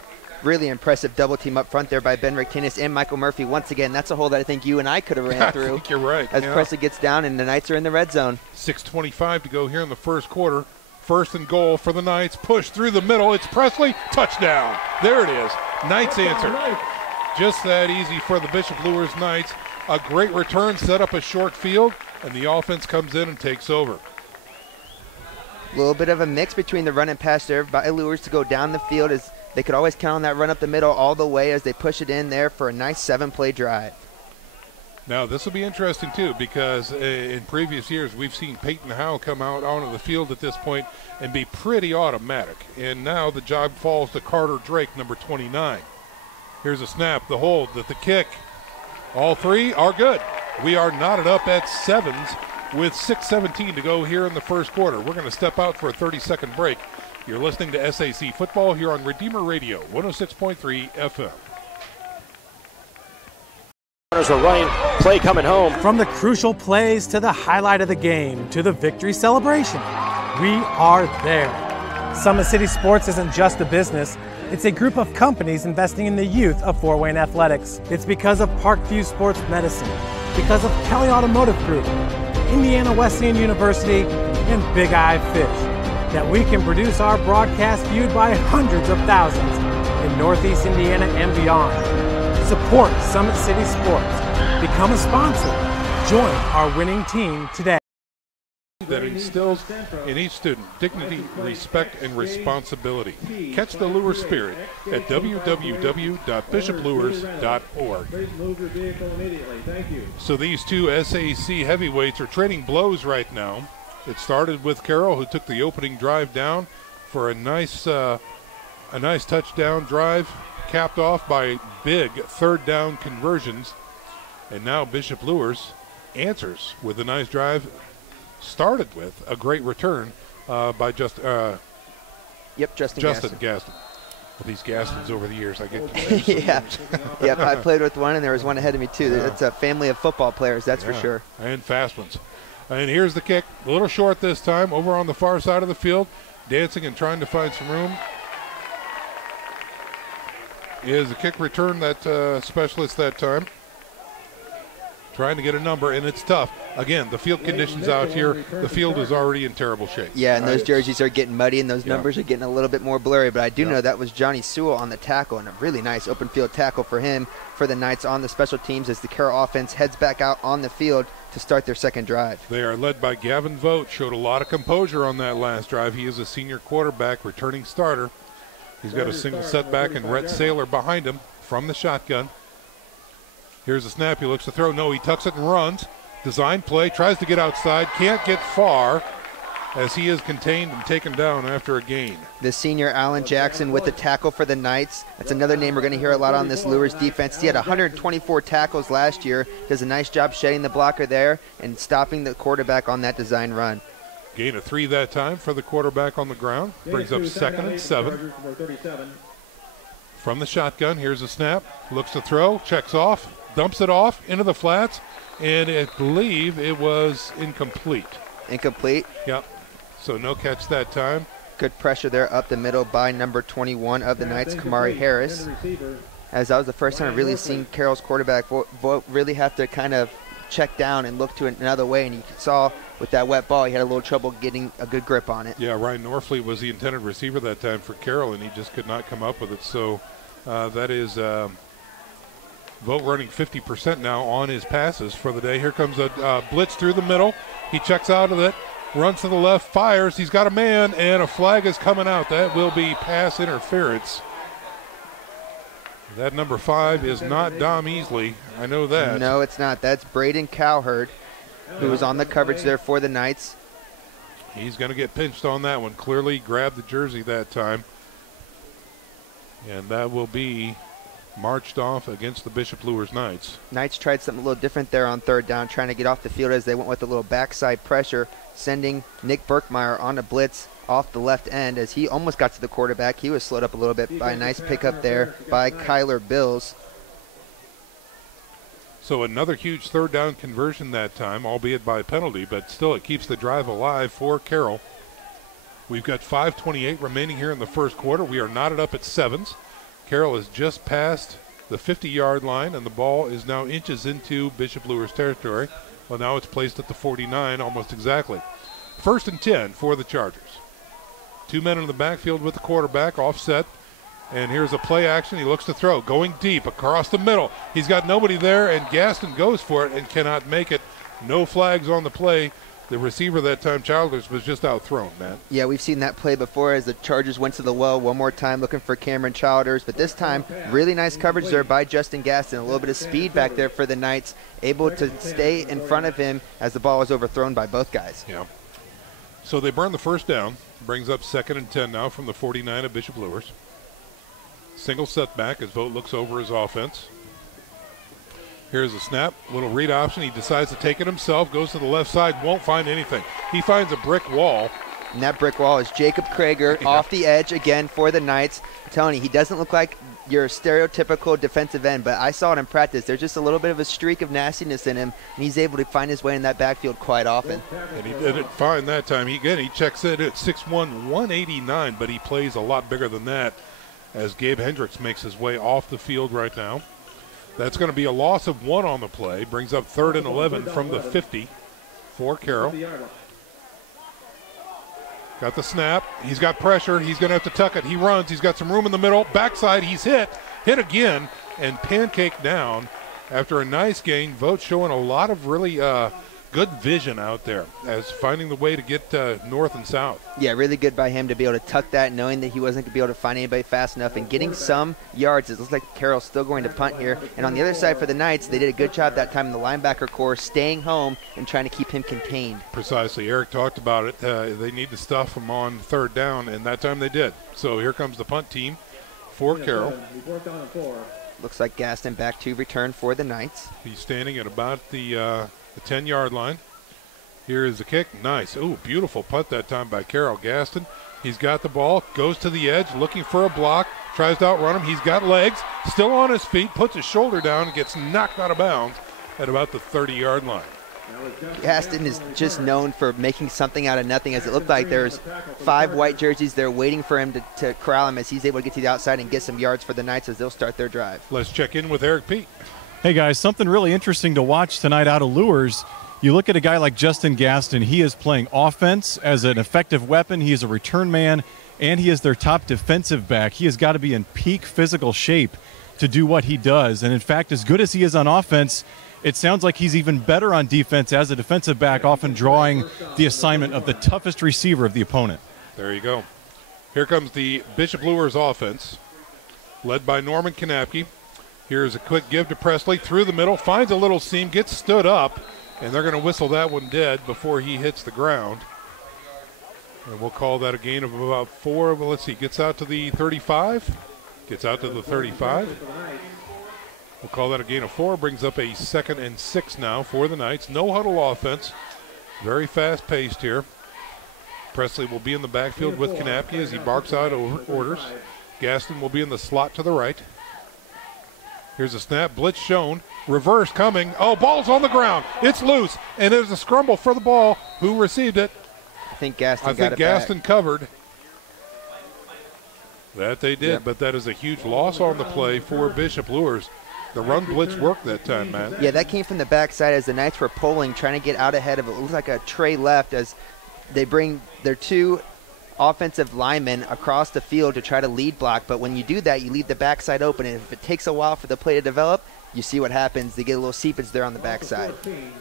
Really impressive double team up front there by Ben Rictanis and Michael Murphy. Once again, that's a hole that I think you and I could have ran through. I think you're right. As Presley gets down and the Knights are in the red zone. 6:25 to go here in the first quarter. 1st and goal for the Knights. Push through the middle. It's Presley. Touchdown. There it is. Knights answer. Just that easy for the Bishop Luers Knights. A great return, set up a short field, and the offense comes in and takes over. A little bit of a mix between the run and pass there by Luers to go down the field as they could always count on that run up the middle all the way as they push it in there for a nice 7-play drive. Now, this will be interesting, too, because in previous years we've seen Peyton Howe come out onto the field at this point and be pretty automatic. And now the job falls to Carter Drake, number 29. Here's a snap, the hold, the kick. All three are good. We are knotted up at 7s with 6:17 to go here in the first quarter. We're going to step out for a 30-second break. You're listening to SAC Football here on Redeemer Radio, 106.3 FM. Runners are running, play coming home. From the crucial plays to the highlight of the game to the victory celebration, we are there. Summit City Sports isn't just a business. It's a group of companies investing in the youth of Fort Wayne athletics. It's because of Parkview Sports Medicine, because of Kelly Automotive Group, Indiana Wesleyan University, and Big Eye Fish, that we can produce our broadcast viewed by hundreds of thousands in Northeast Indiana and beyond. Support Summit City Sports. Become a sponsor. Join our winning team today. That instills in each student dignity, respect, and responsibility. Catch the Lure spirit at www.bishoplures.org. So these two SAC heavyweights are trading blows right now. It started with Carroll, who took the opening drive down for a nice touchdown drive, capped off by big third down conversions. And now Bishop Luers answers with a nice drive. Started with a great return by Justin Gaston. Well, these Gastons over the years, I get confused. Yep, I played with one, and there was one ahead of me, too. Yeah. That's a family of football players, that's for sure. And fast ones. And here's the kick. A little short this time, over on the far side of the field. Dancing and trying to find some room. Is the kick return that specialist that time. Trying to get a number, and it's tough. Again, the field conditions out here, the field is already in terrible shape. Yeah, and those jerseys are getting muddy, and those numbers are getting a little bit more blurry. But I do know that was Johnny Sewell on the tackle, and a really nice open field tackle for him for the Knights on the special teams as the Carroll offense heads back out on the field to start their second drive. They are led by Gavin Vogt. Showed a lot of composure on that last drive. He is a senior quarterback, returning starter. He's got a single setback, and Rhett Saylor behind him from the shotgun. Here's a snap. He looks to throw. No, he tucks it and runs. Design play. Tries to get outside. Can't get far. as he is contained and taken down after a gain. The senior Allen Jackson with the tackle for the Knights. That's another name we're going to hear a lot on this Luers defense. He had 124 tackles last year. Does a nice job shedding the blocker there and stopping the quarterback on that design run. Gain of 3 that time for the quarterback on the ground. Brings up 2nd and 7. From the shotgun, here's a snap. Looks to throw, checks off, dumps it off into the flats, and I believe it was incomplete. Incomplete? Yep. So no catch that time. Good pressure there up the middle by number 21 of the Knights, Kamari Harris. As that was the first time I've really seen Carroll's quarterback really have to kind of check down and look to another way, and you saw with that wet ball he had a little trouble getting a good grip on it. Yeah, Ryan Norfleet was the intended receiver that time for Carroll, and he just could not come up with it. So that is Vogt running 50% now on his passes for the day. Here comes a blitz through the middle. He checks out of it, runs to the left, fires. He's got a man, and a flag is coming out. That will be pass interference. That number 5 is not Dom Easley. I know that. No, it's not. That's Braden Cowherd, who was on the coverage there for the Knights. He's going to get pinched on that one. Clearly grabbed the jersey that time. And that will be marched off against the Bishop Luers Knights. Knights tried something a little different there on 3rd down, trying to get off the field as they went with a little backside pressure, sending Nick Berkmeyer on a blitz off the left end as he almost got to the quarterback. He was slowed up a little bit by a nice pickup there by Kyler Bills. So another huge 3rd down conversion that time, albeit by penalty, but still it keeps the drive alive for Carroll. We've got 5:28 remaining here in the first quarter. We are knotted up at 7s. Carroll is just past the 50-yard line, and the ball is now inches into Bishop Luers territory. Well, now it's placed at the 49 almost exactly. 1st and 10 for the Chargers. 2 men in the backfield with the quarterback offset. And here's a play action. He looks to throw, going deep across the middle. He's got nobody there, and Gaston goes for it and cannot make it. No flags on the play. The receiver that time, Childers, was just outthrown, Matt. Yeah, we've seen that play before as the Chargers went to the well one more time looking for Cameron Childers. But this time, really nice coverage there by Justin Gaston. A little bit of speed back there for the Knights, able to stay in front of him as the ball was overthrown by both guys. Yeah. So they burn the 1st down. Brings up 2nd and 10 now from the 49 of Bishop Luers. Single setback as Vogt looks over his offense. Here's a snap, little read option. He decides to take it himself, goes to the left side, won't find anything. He finds a brick wall. And that brick wall is Jacob Krager off the edge again for the Knights. I'm telling you, he doesn't look like your stereotypical defensive end, but I saw it in practice. There's just a little bit of a streak of nastiness in him, and he's able to find his way in that backfield quite often. And he did it fine that time. He checks in at 6'1", 189, but he plays a lot bigger than that as Gabe Hendricks makes his way off the field right now. That's going to be a loss of 1 on the play. Brings up 3rd and 11 from the 50 for Carroll. Got the snap. He's got pressure. He's going to have to tuck it. He runs. He's got some room in the middle. Backside, he's hit. Hit again and pancake down after a nice gain. Vogt showing a lot of really good vision out there as finding the way to get north and south. Yeah, really good by him to be able to tuck that, knowing that he wasn't going to be able to find anybody fast enough and getting some yards. It looks like Carroll's still going to punt here. And on the other side for the Knights, they did a good job that time in the linebacker core, staying home and trying to keep him contained. Precisely. Eric talked about it. They need to stuff him on 3rd down, and that time they did. So here comes the punt team for Carroll. Looks like Gaston back to return for the Knights. He's standing at about the 10-yard line. Here is the kick. Nice. Ooh, beautiful punt that time by Carroll. Gaston, he's got the ball, goes to the edge, looking for a block, tries to outrun him. He's got legs, still on his feet, puts his shoulder down, and gets knocked out of bounds at about the 30-yard line. Gaston is just known for making something out of nothing, as it looked like there's 5 white jerseys there waiting for him to corral him as he's able to get to the outside and get some yards for the Knights as they'll start their drive. Let's check in with Eric Pete. Hey, guys, something really interesting to watch tonight out of Luers. You look at a guy like Justin Gaston. He is playing offense as an effective weapon. He is a return man, and he is their top defensive back. He has got to be in peak physical shape to do what he does. And, in fact, as good as he is on offense, it sounds like he's even better on defense as a defensive back, often drawing the assignment of the toughest receiver of the opponent. There you go. Here comes the Bishop Luers offense, led by Norman Kanapke. Here's a quick give to Presley through the middle, finds a little seam, gets stood up, and they're going to whistle that one dead before he hits the ground. And we'll call that a gain of about 4. Well, let's see, gets out to the 35. Gets out to the 35. We'll call that a gain of 4. Brings up a 2nd and 6 now for the Knights. No huddle offense. Very fast-paced here. Presley will be in the backfield with Kanapke as he barks out orders. Gaston will be in the slot to the right. Here's a snap. Blitz shown. Reverse coming. Oh, ball's on the ground. It's loose. And there's a scramble for the ball. Who received it? I think Gaston got it Gaston back. Covered. That they did, but that is a huge loss on the play for Bishop Luers. The run blitz worked that time, man. Yeah, that came from the backside as the Knights were pulling, trying to get out ahead of it. It looked like a tray left as they bring their 2 offensive linemen across the field to try to lead block. But when you do that, you leave the backside open. And if it takes a while for the play to develop, you see what happens. They get a little seepage there on the backside.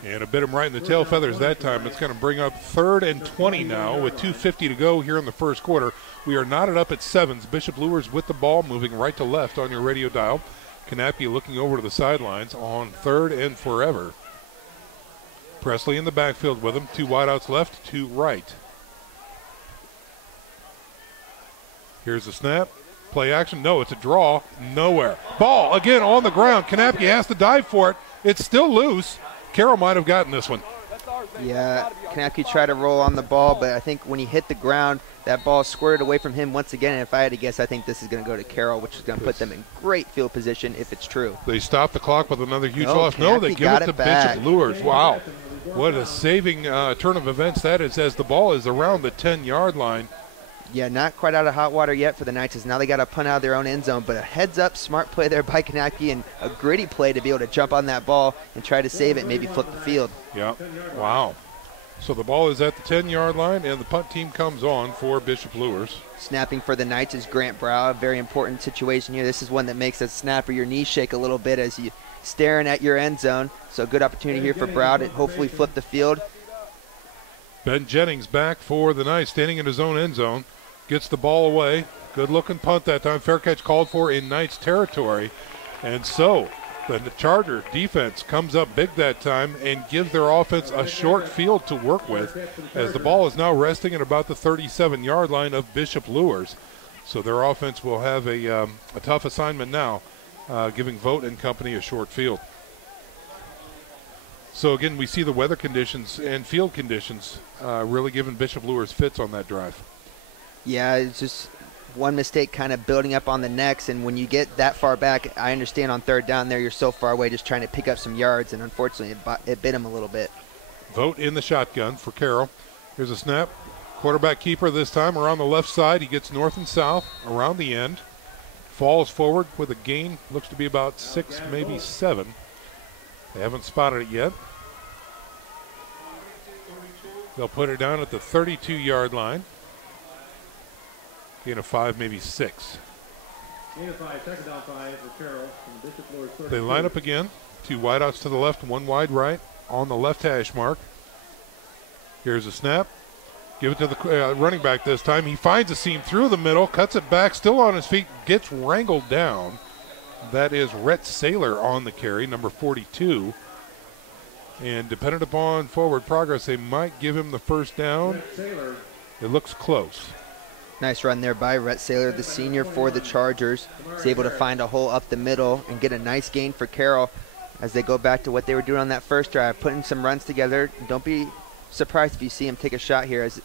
And a bit him right in the tail feathers that time. It's going to bring up 3rd and 20 now with 2:50 to go here in the first quarter. We are knotted up at 7s. Bishop Luers with the ball, moving right to left on your radio dial. Kanapke looking over to the sidelines on 3rd and forever. Presley in the backfield with him. 2 wideouts left, 2 right. Here's the snap. Play action. No, it's a draw. Nowhere. Ball again on the ground. Kanapke has to dive for it. It's still loose. Carroll might have gotten this one. Yeah, Kanapke tried to roll on the ball, but I think when he hit the ground, that ball squirted away from him once again. And if I had to guess, I think this is going to go to Carroll, which is going to put them in great field position if it's true. They stop the clock with another huge loss. No, they give it to Bishop Luers. Wow. What a saving turn of events that is as the ball is around the 10-yard line. Yeah, not quite out of hot water yet for the Knights, as now they got to punt out of their own end zone. But a heads-up, smart play there by Kanapke and a gritty play to be able to jump on that ball and try to save it, maybe flip the field. Yeah, wow. So the ball is at the 10-yard line, and the punt team comes on for Bishop Luers. Snapping for the Knights is Grant Brow. A very important situation here. This is one that makes a snap or your knees shake a little bit as you staring at your end zone. So good opportunity here for Brow to hopefully flip the field. Ben Jennings back for the Knights, standing in his own end zone. Gets the ball away. Good-looking punt that time. Fair catch called for in Knights territory. And so the Charger defense comes up big that time and gives their offense a short field to work with as the ball is now resting at about the 37-yard line of Bishop Luers. So their offense will have a tough assignment now, giving Vogt and company a short field. So again, we see the weather conditions and field conditions really giving Bishop Luers fits on that drive. Yeah, it's just one mistake kind of building up on the next, and when you get that far back, I understand on 3rd down there you're so far away just trying to pick up some yards, and unfortunately it bit him a little bit. Vogt in the shotgun for Carroll. Here's a snap. Quarterback keeper this time around the left side. He gets north and south around the end. Falls forward with a gain. Looks to be about 6, maybe 7. They haven't spotted it yet. They'll put it down at the 32-yard line. Gain of 5, maybe 6. Gain of 5, 2nd down 5 for Carroll from Bishop Luers. They line up again. 2 wideouts to the left, 1 wide right on the left hash mark. Here's a snap. Give it to the running back this time. He finds a seam through the middle, cuts it back, still on his feet, gets wrangled down. That is Rhett Saylor on the carry, number 42. And dependent upon forward progress, they might give him the first down. It looks close. Nice run there by Rhett Saylor, the senior for the Chargers. He's able to find a hole up the middle and get a nice gain for Carroll as they go back to what they were doing on that first drive, putting some runs together. Don't be surprised if you see him take a shot here as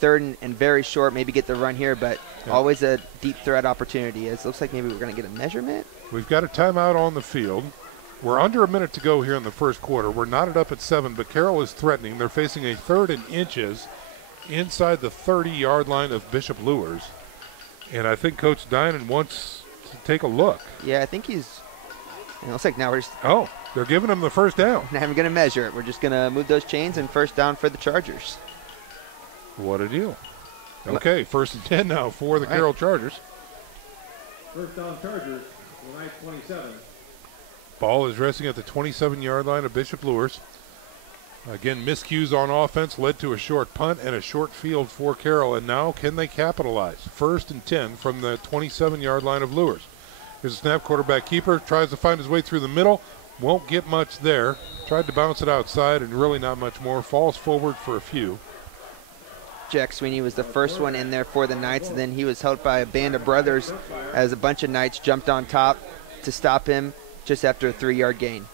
3rd and very short, maybe get the run here, but always a deep threat opportunity. It looks like maybe we're going to get a measurement. We've got a timeout on the field. We're under a minute to go here in the first quarter. We're knotted up at 7, but Carroll is threatening. They're facing a 3rd and inches inside the 30-yard line of Bishop Luers. And I think Coach Dinan wants to take a look. Yeah, I think he's – it looks like now we're just – Oh, they're giving him the first down. Not even going to measure it. We're just going to move those chains and first down for the Chargers. What a deal. Okay, 1st and 10 now for the Carroll Chargers. First down Chargers, line 27. Ball is resting at the 27-yard line of Bishop Luers. Again, miscues on offense led to a short punt and a short field for Carroll. And now can they capitalize? 1st and 10 from the 27-yard line of Luers. Here's a snap. Quarterback keeper tries to find his way through the middle. Won't get much there. Tried to bounce it outside and really not much more. Falls forward for a few. Jack Sweeney was the first one in there for the Knights, and then he was helped by a band of brothers as a bunch of Knights jumped on top to stop him just after a 3-yard gain.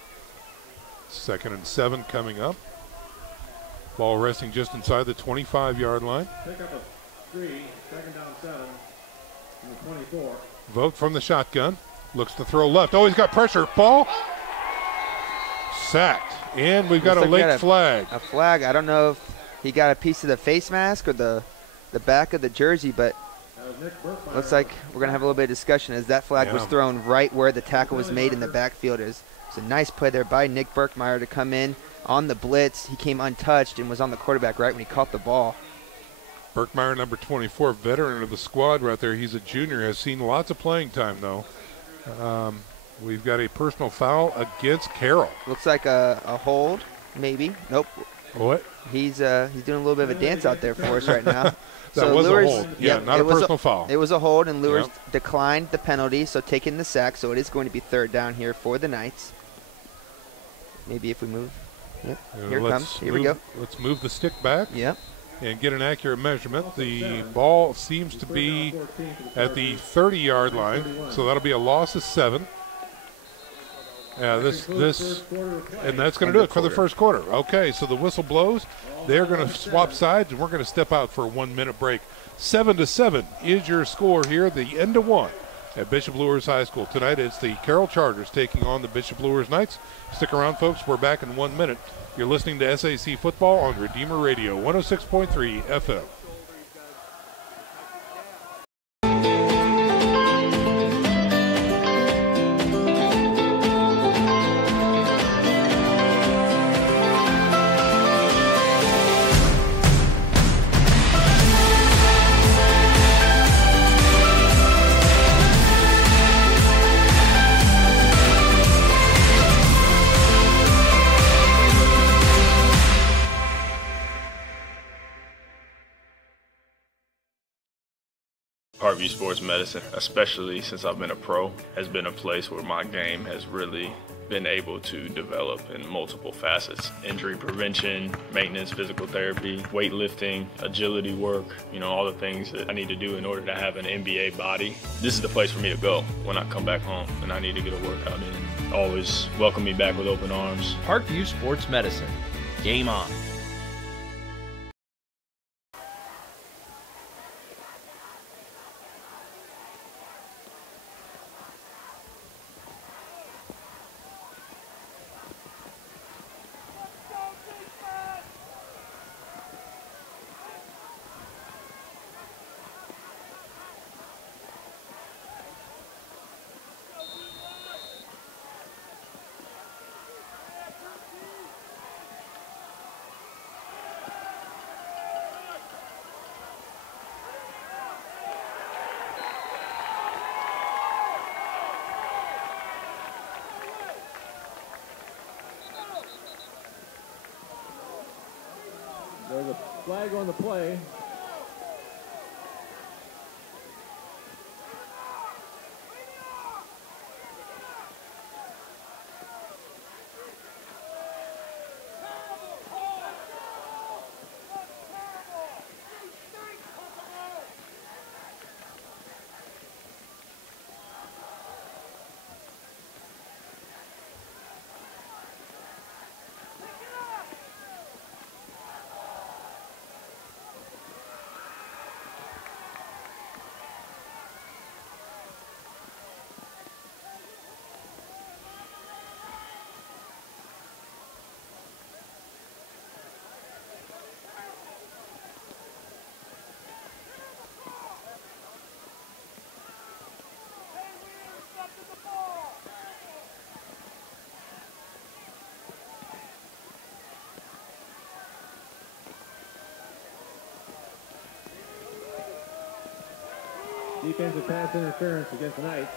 2nd and 7 coming up. Ball resting just inside the 25-yard line. Pick up a 3, 2nd down 7, and the 24. Vogt from the shotgun. Looks to throw left. Oh, he's got pressure. Ball. Sacked. And we've got a late flag. A flag. I don't know if he got a piece of the face mask or the back of the jersey, but looks like we're going to have a little bit of discussion as that flag was thrown right where the tackle was made in the backfield. It's a nice play there by Nick Burkmeyer to come in on the blitz. He came untouched and was on the quarterback right when he caught the ball. Burkmeyer, number 24, veteran of the squad right there. He's a junior, has seen lots of playing time, though. We've got a personal foul against Carroll. Looks like a hold, maybe. Nope. What? He's doing a little bit of a dance out there for us right now. That was Luers, a hold. Yeah, not a personal foul. It was a hold, and Luers declined the penalty, so taking the sack. So it is going to be 3rd down here for the Knights. Maybe if we move. Yep. Here it comes. Here we go. Let's move the stick back. Yep. And get an accurate measurement. The ball seems to be at the 30-yard line, so that'll be a loss of 7. And that's going to do it for the first quarter. Okay, so the whistle blows. They're going to swap sides, and we're going to step out for a 1-minute break. 7-7 is your score here at the end of 1 at Bishop Luers High School. Tonight it's the Carroll Chargers taking on the Bishop Luers Knights. Stick around, folks. We're back in 1 minute. You're listening to SAC Football on Redeemer Radio, 106.3 FM. Parkview Sports Medicine, especially since I've been a pro, has been a place where my game has really been able to develop in multiple facets. Injury prevention, maintenance, physical therapy, weightlifting, agility work, all the things that I need to do in order to have an NBA body. This is the place for me to go when I come back home and I need to get a workout in. Always welcome me back with open arms. Parkview Sports Medicine. Game on. There's a flag on the play. Defensive pass interference against the Knights.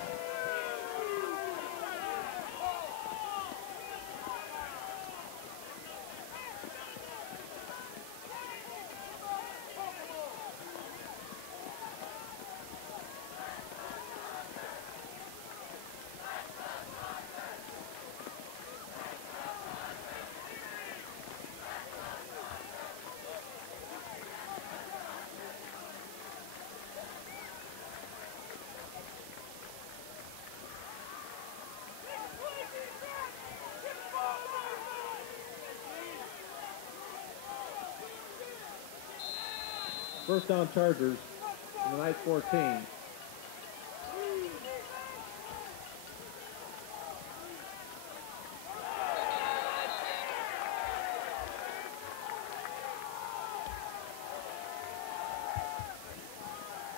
First down Chargers in the Knights 14.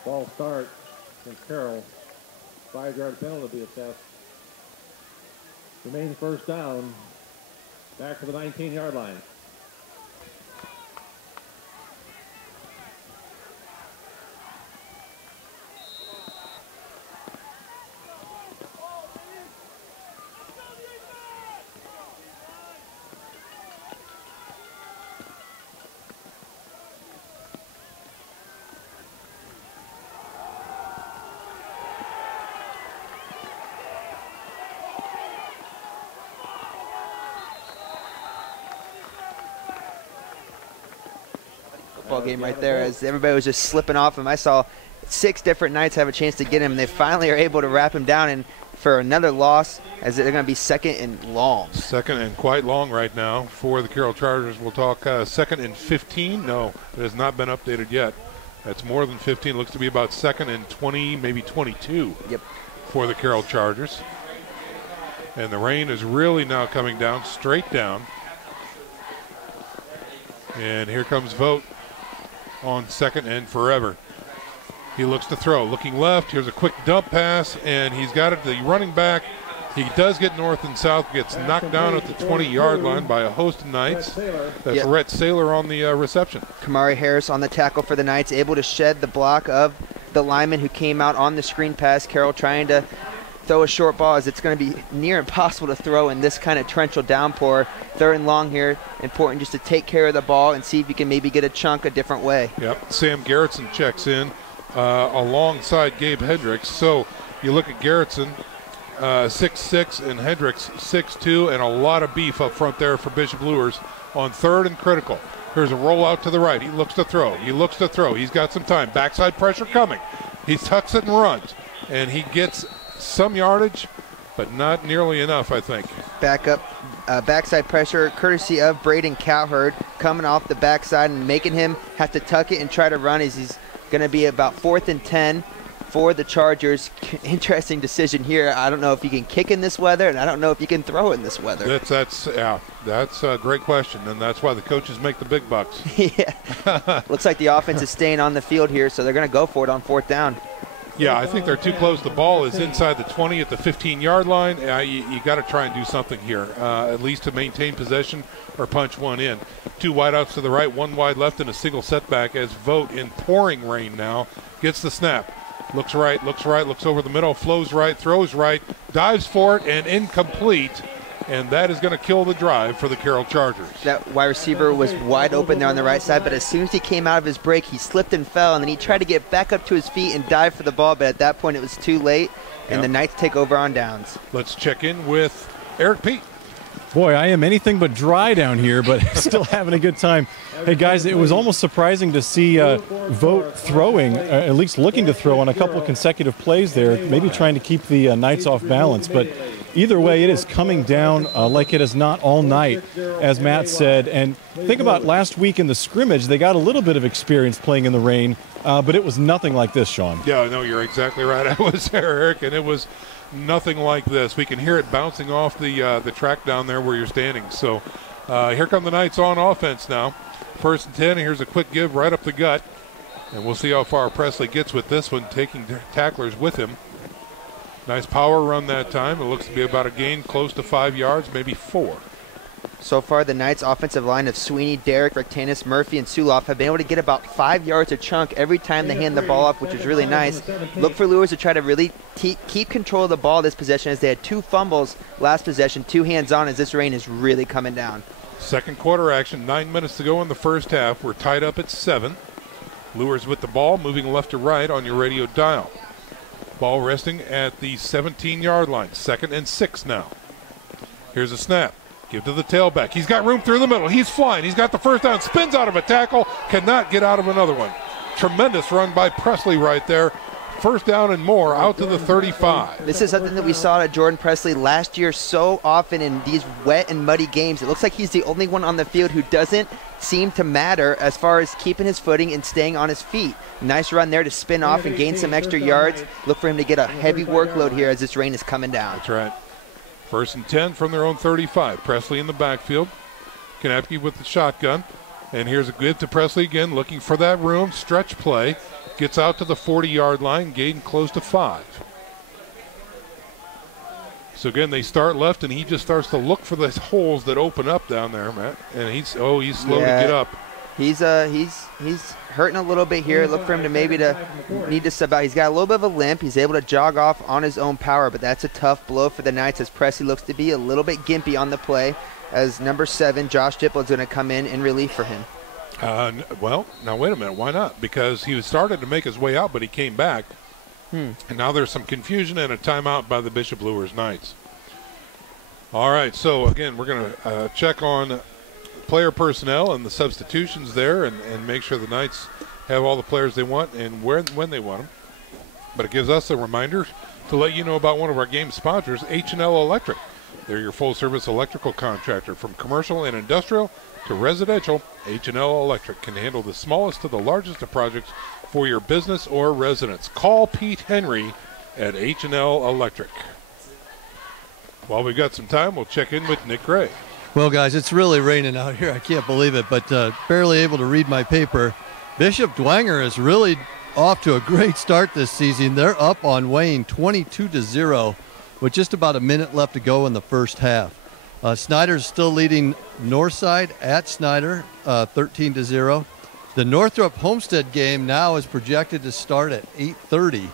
Ball start against Carroll. 5-yard penalty to be assessed. Remains first down. Back to the 19-yard line. Game right there as everybody was just slipping off him. I saw 6 different Knights have a chance to get him, and they finally are able to wrap him down and for another loss as they're going to be second and long. Second and quite long right now for the Carroll Chargers. We'll talk second and 15. No, it has not been updated yet. That's more than 15. Looks to be about second and 20, maybe 22 for the Carroll Chargers. And the rain is really now coming down, straight down. And here comes Vogt on second and forever. He looks to throw, looking left. Here's a quick dump pass, and he's got it to the running back. He does get north and south, gets knocked down at the 20-yard line by a host of Knights. That's Rhett Saylor on the reception. Kamari Harris on the tackle for the Knights, able to shed the block of the lineman who came out on the screen pass. Carroll trying to throw a short ball as it's going to be near impossible to throw in this kind of torrential downpour. Third and long here. Important just to take care of the ball and see if you can maybe get a chunk a different way. Yep. Sam Garrettson checks in alongside Gabe Hendricks. So you look at Garrettson, 6'6", and Hendricks 6'2", and a lot of beef up front there for Bishop Luers on third and critical. Here's a rollout to the right. He looks to throw. He looks to throw. He's got some time. Backside pressure coming. He tucks it and runs, and he gets some yardage, but not nearly enough, I think. Backside pressure courtesy of Braden Cowherd coming off the backside and making him have to tuck it and try to run as he's going to be about 4th and 10 for the Chargers. Interesting decision here. I don't know if you can kick in this weather, and I don't know if you can throw in this weather. That's a great question, and that's why the coaches make the big bucks. Yeah. Looks like the offense is staying on the field here, so they're going to go for it on 4th down. Yeah, I think they're too close. The ball is inside the 20 at the 15-yard line. You got to try and do something here, at least to maintain possession or punch one in. 2 wideouts to the right, 1 wide left, and a single setback as Vogt in pouring rain now gets the snap. Looks right, looks over the middle, flows right, throws right, dives for it, and incomplete. And that is going to kill the drive for the Carroll Chargers. That wide receiver was wide open there on the right side, but as soon as he came out of his break, he slipped and fell, and then he tried to get back up to his feet and dive for the ball, but at that point it was too late, and the Knights take over on downs. Let's check in with Eric Pete. Boy, I am anything but dry down here, but still having a good time. Hey, guys, it was almost surprising to see Vogt throwing, at least looking to throw on a couple of consecutive plays there, maybe trying to keep the Knights off balance, but either way, it is coming down like it is not all night, as Matt said. And think about last week in the scrimmage, they got a little bit of experience playing in the rain, but it was nothing like this, Sean. Yeah, no, you're exactly right. I was there, Eric, and it was nothing like this. We can hear it bouncing off the track down there where you're standing. So here come the Knights on offense now. 1st and 10, here's a quick give right up the gut. And we'll see how far Presley gets with this one, taking tacklers with him. Nice power run that time. It looks to be about a gain close to 5 yards, maybe 4. So far, the Knights' offensive line of Sweeney, Derrick, Rectanis, Murphy, and Suloff have been able to get about 5 yards a chunk every time they hand the ball off, which is really nice. Look for Luers to try to really keep control of the ball this possession, as they had 2 fumbles last possession, 2 hands-on, as this rain is really coming down. Second quarter action, 9 minutes to go in the first half. We're tied up at 7. Luers with the ball, moving left to right on your radio dial. Ball resting at the 17-yard line. 2nd and 6 now. Here's a snap. Give to the tailback. He's got room through the middle. He's flying. He's got the first down. Spins out of a tackle. Cannot get out of another one. Tremendous run by Presley right there First down and more, out to the 35. This is something that we saw at Jordan Presley last year so often in these wet and muddy games. It looks like he's the only one on the field who doesn't seem to matter as far as keeping his footing and staying on his feet. Nice run there to spin off and gain some extra yards. Look for him to get a heavy workload here as this rain is coming down. That's right. 1st and 10 from their own 35. Presley in the backfield. Kanapke with the shotgun. And here's a give to Presley again, looking for that room. Stretch play. Gets out to the 40-yard line, gain close to 5. So again, they start left, and he just starts to look for the holes that open up down there, Matt. And he's slow to get up. He's hurting a little bit here. Look for him to need to sub out. He's got a little bit of a limp. He's able to jog off on his own power, but that's a tough blow for the Knights as Presley looks to be a little bit gimpy on the play as number 7, Josh Dipple, is going to come in relief for him. Well, now wait a minute. Why not? Because he started to make his way out, but he came back. And now there's some confusion and a timeout by the Bishop Luers Knights. All right, so again, we're going to check on player personnel and the substitutions there and make sure the Knights have all the players they want and when they want them. But it gives us a reminder to let you know about one of our game sponsors, H&L Electric. They're your full-service electrical contractor. From commercial and industrial to residential, H&L Electric can handle the smallest to the largest of projects for your business or residence. Call Pete Henry at H&L Electric. While we've got some time, we'll check in with Nick Gray. Well, guys, it's really raining out here. I can't believe it, but barely able to read my paper. Bishop Dwenger is really off to a great start this season. They're up on Wayne 22-0 with just about a minute left to go in the first half. Snyder's still leading Northside at Snyder 13-0. The Northrop Homestead game now is projected to start at 8:30.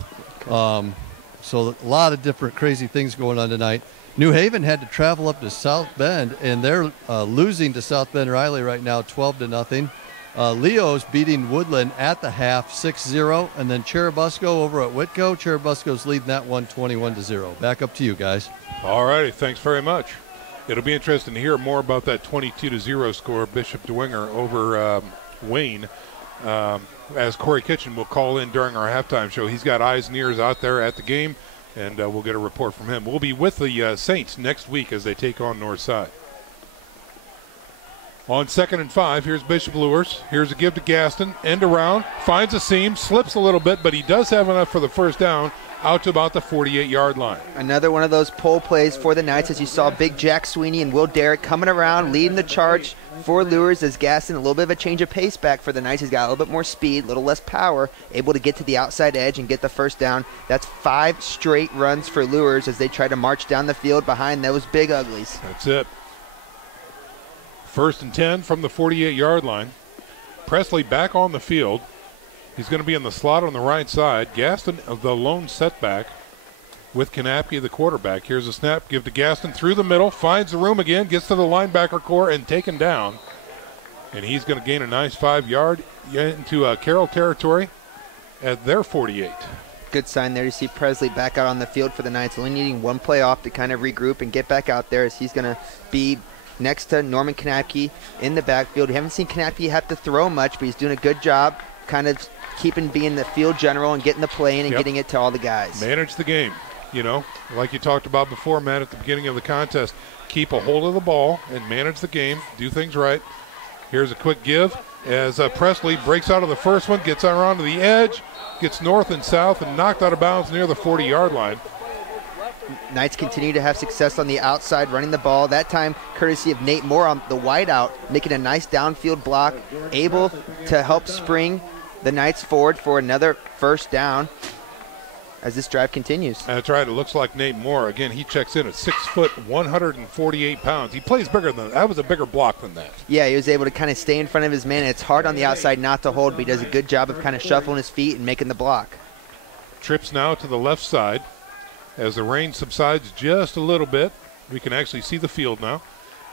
So a lot of different crazy things going on tonight. New Haven had to travel up to South Bend, and they're losing to South Bend Riley right now 12-0. Leo's beating Woodland at the half 6-0, and then Cherubusco over at Whitco. Cherubusco's leading that one 21-0. Back up to you guys. All righty, thanks very much. It'll be interesting to hear more about that 22-0 score, Bishop Dwenger over Wayne, as Corey Kitchen will call in during our halftime show. He's got eyes and ears out there at the game, and we'll get a report from him. We'll be with the Saints next week as they take on Northside. On 2nd and 5, here's Bishop Luers. Here's a give to Gaston. End around, finds a seam, slips a little bit, but he does have enough for the first down out to about the 48-yard line. Another one of those pull plays for the Knights as you saw Big Jack Sweeney and Will Derrick coming around, leading the charge for Luers as Gaston, a little bit of a change of pace back for the Knights. He's got a little bit more speed, a little less power, able to get to the outside edge and get the first down. That's 5 straight runs for Luers as they try to march down the field behind those big uglies. That's it. 1st and 10 from the 48-yard line. Presley back on the field. He's going to be in the slot on the right side. Gaston, the lone setback with Kanapke, the quarterback. Here's a snap. Give to Gaston through the middle. Finds the room again. Gets to the linebacker core and taken down. And he's going to gain a nice 5-yard into Carroll territory at their 48. Good sign there to see Presley back out on the field for the Knights. Only needing one play off to kind of regroup and get back out there as he's going to be next to Norman Kanapke in the backfield. We haven't seen Kanapke have to throw much, but he's doing a good job kind of being the field general and getting the play in and getting it to all the guys. Manage the game, like you talked about before, Matt, at the beginning of the contest. Keep a hold of the ball and manage the game. Do things right. Here's a quick give as Presley breaks out of the first one, gets around to the edge, gets north and south, and knocked out of bounds near the 40-yard line. Knights continue to have success on the outside running the ball, that time courtesy of Nate Moore on the wideout, making a nice downfield block, able to help spring the Knights forward for another first down as this drive continues. That's right. It looks like Nate Moore. Again, he checks in at 6 foot, 148 pounds. He plays bigger than that. That was a bigger block than that. Yeah, he was able to kind of stay in front of his man. It's hard on the outside not to hold, but he does a good job of kind of shuffling his feet and making the block. Trips now to the left side. As the rain subsides just a little bit, we can actually see the field now.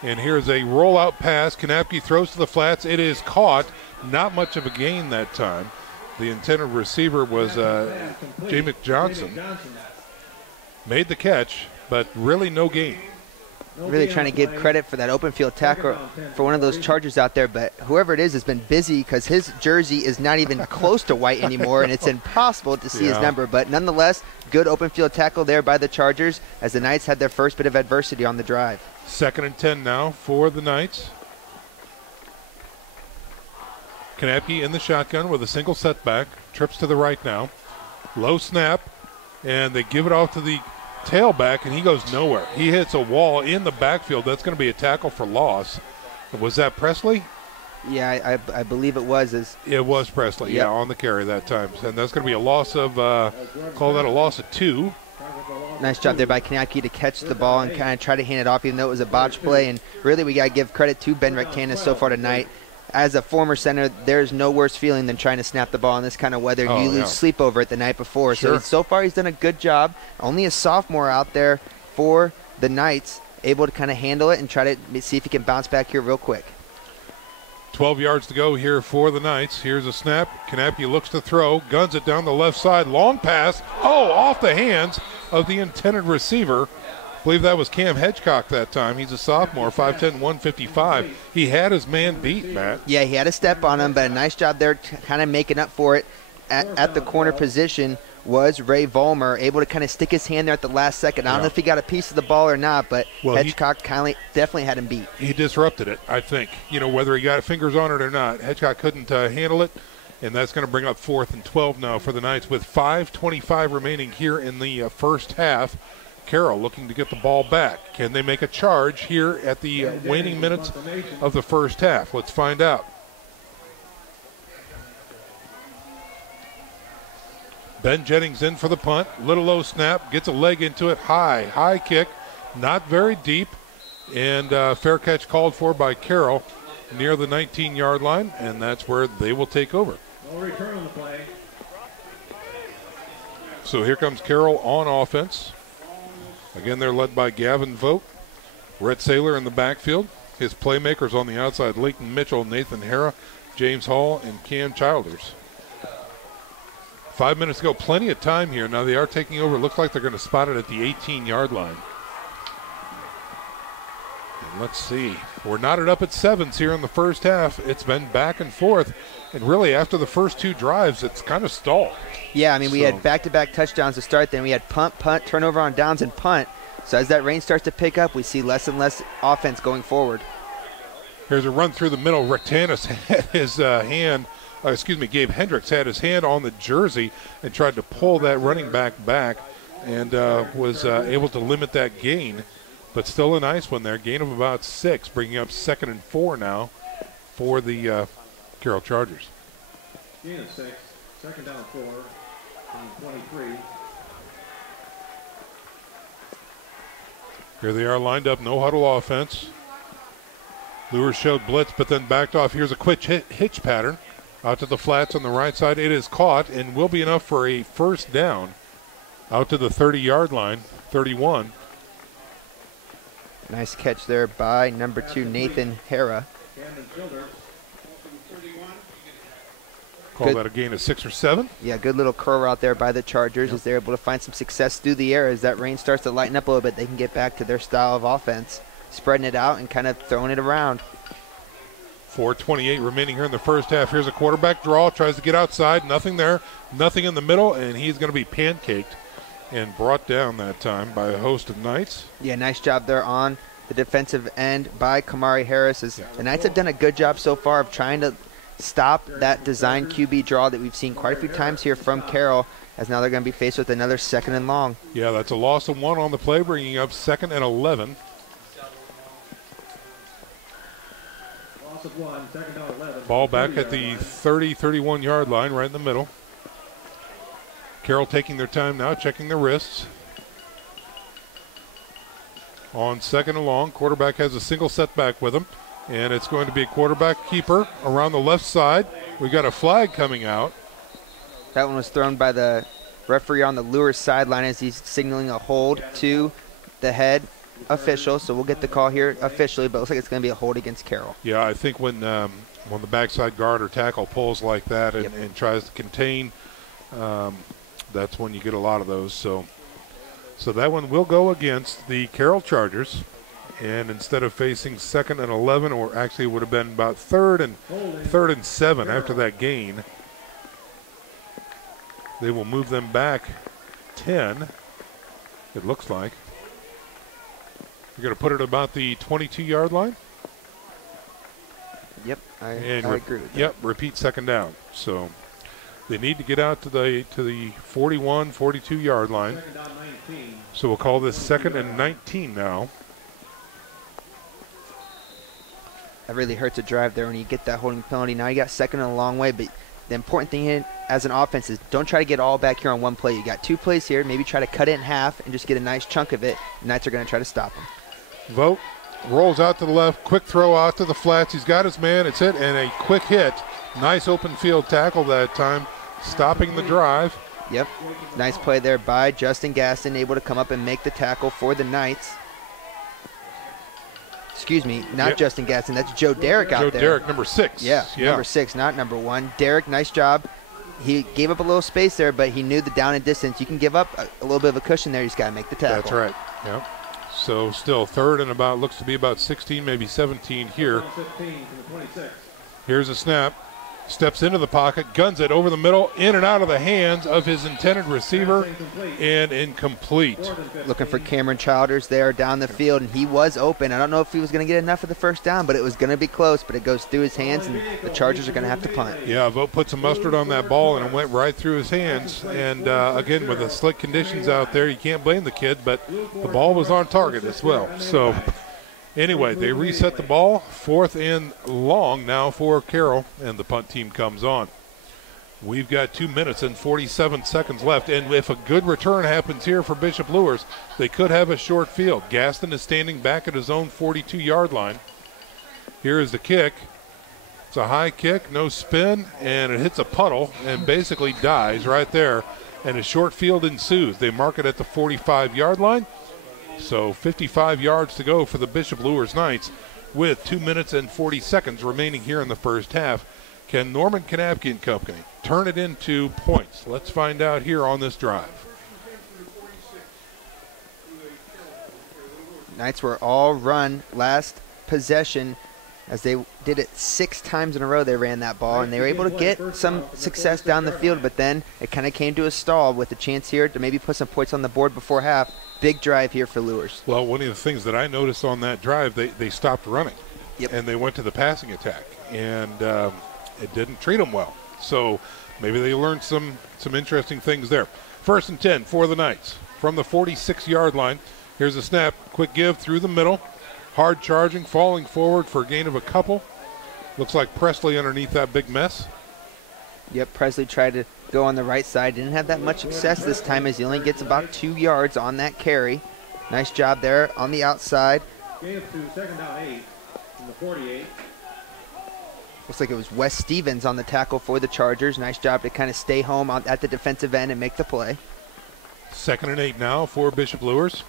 And here's a rollout pass. Kanapke throws to the flats. It is caught. Not much of a gain that time. The intended receiver was J. McJohnson. Made the catch, but really no gain. really trying to give credit for that open field tackle for one of those Chargers out there, but whoever it is has been busy because his jersey is not even close to white anymore, and it's impossible to see his number. But nonetheless, good open field tackle there by the Chargers as the Knights had their first bit of adversity on the drive. 2nd and 10 now for the Knights. Kanapke in the shotgun with a single setback. Trips to the right now. Low snap, and they give it off to the tailback, and he goes nowhere. He hits a wall in the backfield. That's going to be a tackle for loss. Was that Presley? Yeah, I believe it was. It was Presley, yeah, on the carry that time. And that's going to be a loss of, call that a loss of 2. Nice job there by Kanapke to catch the ball and kind of try to hand it off, even though it was a botch play. And really, we got to give credit to Ben Rectanis so far tonight. As a former center, there's no worse feeling than trying to snap the ball in this kind of weather. You lose sleep over it the night before. So far, he's done a good job. Only a sophomore out there for the Knights, able to kind of handle it and try to see if he can bounce back here real quick. 12 yards to go here for the Knights. Here's a snap. Kanapke looks to throw, guns it down the left side. Long pass. Oh, off the hands of the intended receiver. I believe that was Cam Hedgecock that time. He's a sophomore, 5'10", 155. He had his man beat, Matt. Yeah, he had a step on him, but a nice job there kind of making up for it. At the corner position was Ray Vollmer, able to kind of stick his hand there at the last second. I don't know if he got a piece of the ball or not, but Hedgecock definitely had him beat. He disrupted it, I think. Whether he got fingers on it or not, Hedgecock couldn't handle it, and that's going to bring up 4th and 12 now for the Knights with 5:25 remaining here in the first half. Carroll looking to get the ball back. Can they make a charge here at the waning minutes of the first half? Let's find out. Ben Jennings in for the punt. Little low snap, gets a leg into it. High kick, not very deep. And fair catch called for by Carroll near the 19-yard line, and that's where they will take over. No return on the play. So here comes Carroll on offense. Again, they're led by Gavin Vogt. Rhett Saylor in the backfield. His playmakers on the outside, Leighton Mitchell, Nathan Hara, James Hall, and Cam Childers. 5 minutes to go. Plenty of time here. Now they are taking over. It looks like they're going to spot it at the 18-yard line. And let's see. We're knotted up at 7s here in the first half. It's been back and forth. And really, after the first 2 drives, it's kind of stalled. Yeah, I mean, we had back-to-back touchdowns to start. Then we had punt, turnover on downs, and punt. So as that rain starts to pick up, we see less and less offense going forward. Here's a run through the middle. Rectanis had his Gabe Hendricks had his hand on the jersey and tried to pull that running back and was able to limit that gain. But still a nice one there. Gain of about 6, bringing up 2nd and 4 now for the Carroll Chargers. Gain of 6, 2nd down 4, from 23. Here they are lined up, no huddle offense. Luers showed blitz, but then backed off. Here's a quick hitch pattern out to the flats on the right side. It is caught and will be enough for a first down out to the 30-yard line, 31. Nice catch there by number 2, Nathan Hara. Call that a gain of 6 or 7. Yeah, good little curl out there by the Chargers as they're able to find some success through the air. As that rain starts to lighten up a little bit, they can get back to their style of offense, spreading it out and kind of throwing it around. 4:28 remaining here in the first half. Here's a quarterback draw, tries to get outside, nothing there, nothing in the middle, and he's going to be pancaked and brought down that time by a host of Knights. Yeah, nice job there on the defensive end by Kamari Harris. The Knights have done a good job so far of trying to stop that design QB draw that we've seen quite a few times here from Carroll, as now they're going to be faced with another 2nd and long. Yeah, that's a loss of 1 on the play, bringing up 2nd and 11. Loss of 1, 2nd down 11. Ball back at the 30, 31-yard line, right in the middle. Carroll taking their time now, checking their wrists. On 2nd and long, quarterback has a single setback with him, and it's going to be a quarterback keeper around the left side. We got a flag coming out. That one was thrown by the referee on the Luers sideline as he's signaling a hold to the head official. So we'll get the call here officially, but it looks like it's going to be a hold against Carroll. Yeah, I think when the backside guard or tackle pulls like that and tries to contain, that's when you get a lot of those. So that one will go against the Carroll Chargers. And instead of facing 2nd and 11, or actually it would have been about 3rd and 7 after that gain, they will move them back 10, it looks like. You're going to put it about the 22-yard line? Yep, I agree with that. Yep, repeat 2nd down. So they need to get out to the 41, 42-yard line. So we'll call this 2nd and 19 now. That really hurts a drive there when you get that holding penalty. Now you got 2nd and a long way, but the important thing here as an offense is don't try to get all back here on one play. You got 2 plays here. Maybe try to cut it in half and just get a nice chunk of it. The Knights are going to try to stop him. Vogt rolls out to the left, quick throw out to the flats. He's got his man. It's it, and a quick hit. Nice open field tackle that time, stopping the drive. Yep, nice play there by Justin Gaston, able to come up and make the tackle for the Knights. Excuse me, not Justin Gaston. That's Joe Derrick out there. Joe Derrick, number 6. Yeah, number 6, not number 1. Derrick, nice job. He gave up a little space there, but he knew the down and distance. You can give up a little bit of a cushion there. You just got to make the tackle. That's right. Yep. So still 3rd and about, looks to be about 16, maybe 17 here. Here's a snap. Steps into the pocket, guns it over the middle, in and out of the hands of his intended receiver, and incomplete. Looking for Cameron Childers there down the field, and he was open. I don't know if he was going to get enough of the 1st down, but it was going to be close, but it goes through his hands, and the Chargers are going to have to punt. Yeah, Vogt put some mustard on that ball, and it went right through his hands. And, again, with the slick conditions out there, you can't blame the kid, but the ball was on target as well. So, anyway, they reset the ball. 4th and long now for Carroll, and the punt team comes on. We've got 2 minutes and 47 seconds left, and if a good return happens here for Bishop Luers, they could have a short field. Gaston is standing back at his own 42-yard line. Here is the kick. It's a high kick, no spin, and it hits a puddle and basically dies right there, and a short field ensues. They mark it at the 45-yard line. So 55 yards to go for the Bishop Luers Knights with 2 minutes and 40 seconds remaining here in the first half. Can Norman Kanapke and company turn it into points? Let's find out here on this drive. Knights were all run last possession, as they did it 6 times in a row. They ran that ball, and they were able to get some success down the field, but then it kind of came to a stall with a chance here to maybe put some points on the board before half. Big drive here for Luers. Well, one of the things that I noticed on that drive, they stopped running. Yep. And they went to the passing attack, and it didn't treat them well. So maybe they learned some interesting things there. 1st and 10 for the Knights from the 46-yard line. Here's a snap, quick give through the middle. Hard charging, falling forward for a gain of a couple. Looks like Presley underneath that big mess. Yep, Presley tried to go on the right side. Didn't have that much success this time, as he only gets about 2 yards on that carry. Nice job there on the outside. Game to 2nd down 8 from the 48. Looks like it was Wes Stevens on the tackle for the Chargers. Nice job to kind of stay home at the defensive end and make the play. 2nd and 8 now for Bishop Luers.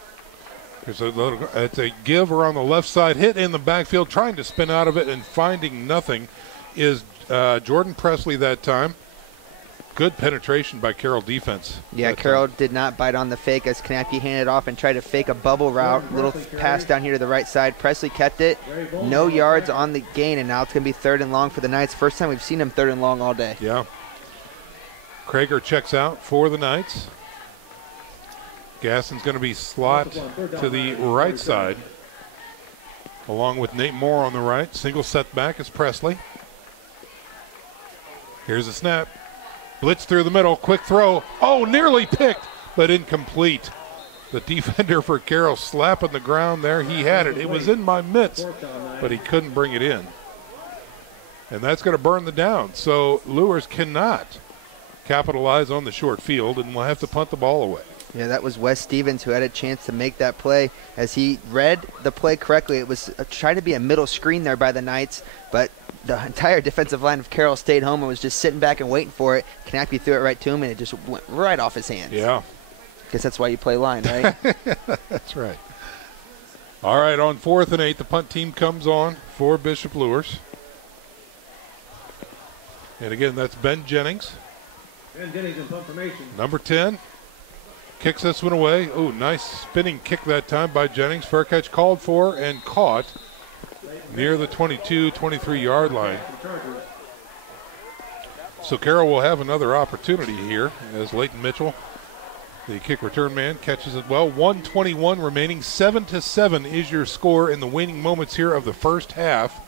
It's a give around the left side, hit in the backfield, trying to spin out of it and finding nothing is Jordan Presley that time. Good penetration by Carroll defense. Yeah, Carroll did not bite on the fake as Kanapke handed off and tried to fake a bubble route. Little pass down here to the right side. Presley kept it. No yards on the gain, and now it's going to be 3rd and long for the Knights. First time we've seen him 3rd and long all day. Yeah. Krager checks out for the Knights. Gaston's going to be slot to the right side, along with Nate Moore on the right. Single setback is Presley. Here's a snap. Blitz through the middle, quick throw. Oh, nearly picked, but incomplete. The defender for Carroll slapping the ground there. He had it. It was in my midst, but he couldn't bring it in. And that's going to burn the down. So Luers cannot capitalize on the short field, and will have to punt the ball away. Yeah, that was Wes Stevens who had a chance to make that play. As he read the play correctly, it was trying to be a middle screen there by the Knights, but the entire defensive line of Carroll stayed home and was just sitting back and waiting for it. Kanapke threw it right to him, and it just went right off his hands. Yeah. Guess that's why you play line, right? That's right. All right, on 4th and 8, the punt team comes on for Bishop Luers. And again, that's Ben Jennings. Ben Jennings in punt formation. Number 10. Kicks this one away. Oh, nice spinning kick that time by Jennings. Fair catch called for and caught near the 22, 23-yard line. So Carroll will have another opportunity here as Leighton Mitchell, the kick return man, catches it well. 1:21 remaining. 7-7 is your score in the waning moments here of the first half.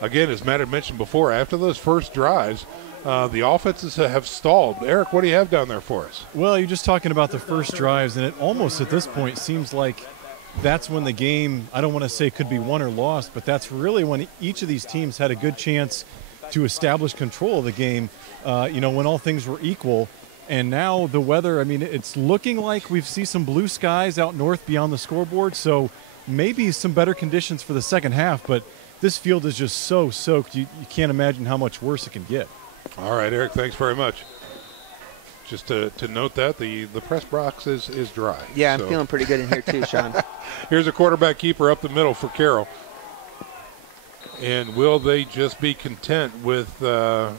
Again, as Matt had mentioned before, after those first drives, the offenses have stalled. Eric, what do you have down there for us? Well, you're just talking about the first drives, and it almost at this point seems like that's when the game, I don't want to say could be won or lost, but that's really when each of these teams had a good chance to establish control of the game, when all things were equal. And now the weather, I mean, it's looking like we've seen some blue skies out north beyond the scoreboard, so maybe some better conditions for the second half, but this field is just so soaked, you can't imagine how much worse it can get. All right, Eric, thanks very much. Just to note that the press box is dry. Yeah, I'm feeling pretty good in here too, Sean. Here's a quarterback keeper up the middle for Carroll. And will they just be content with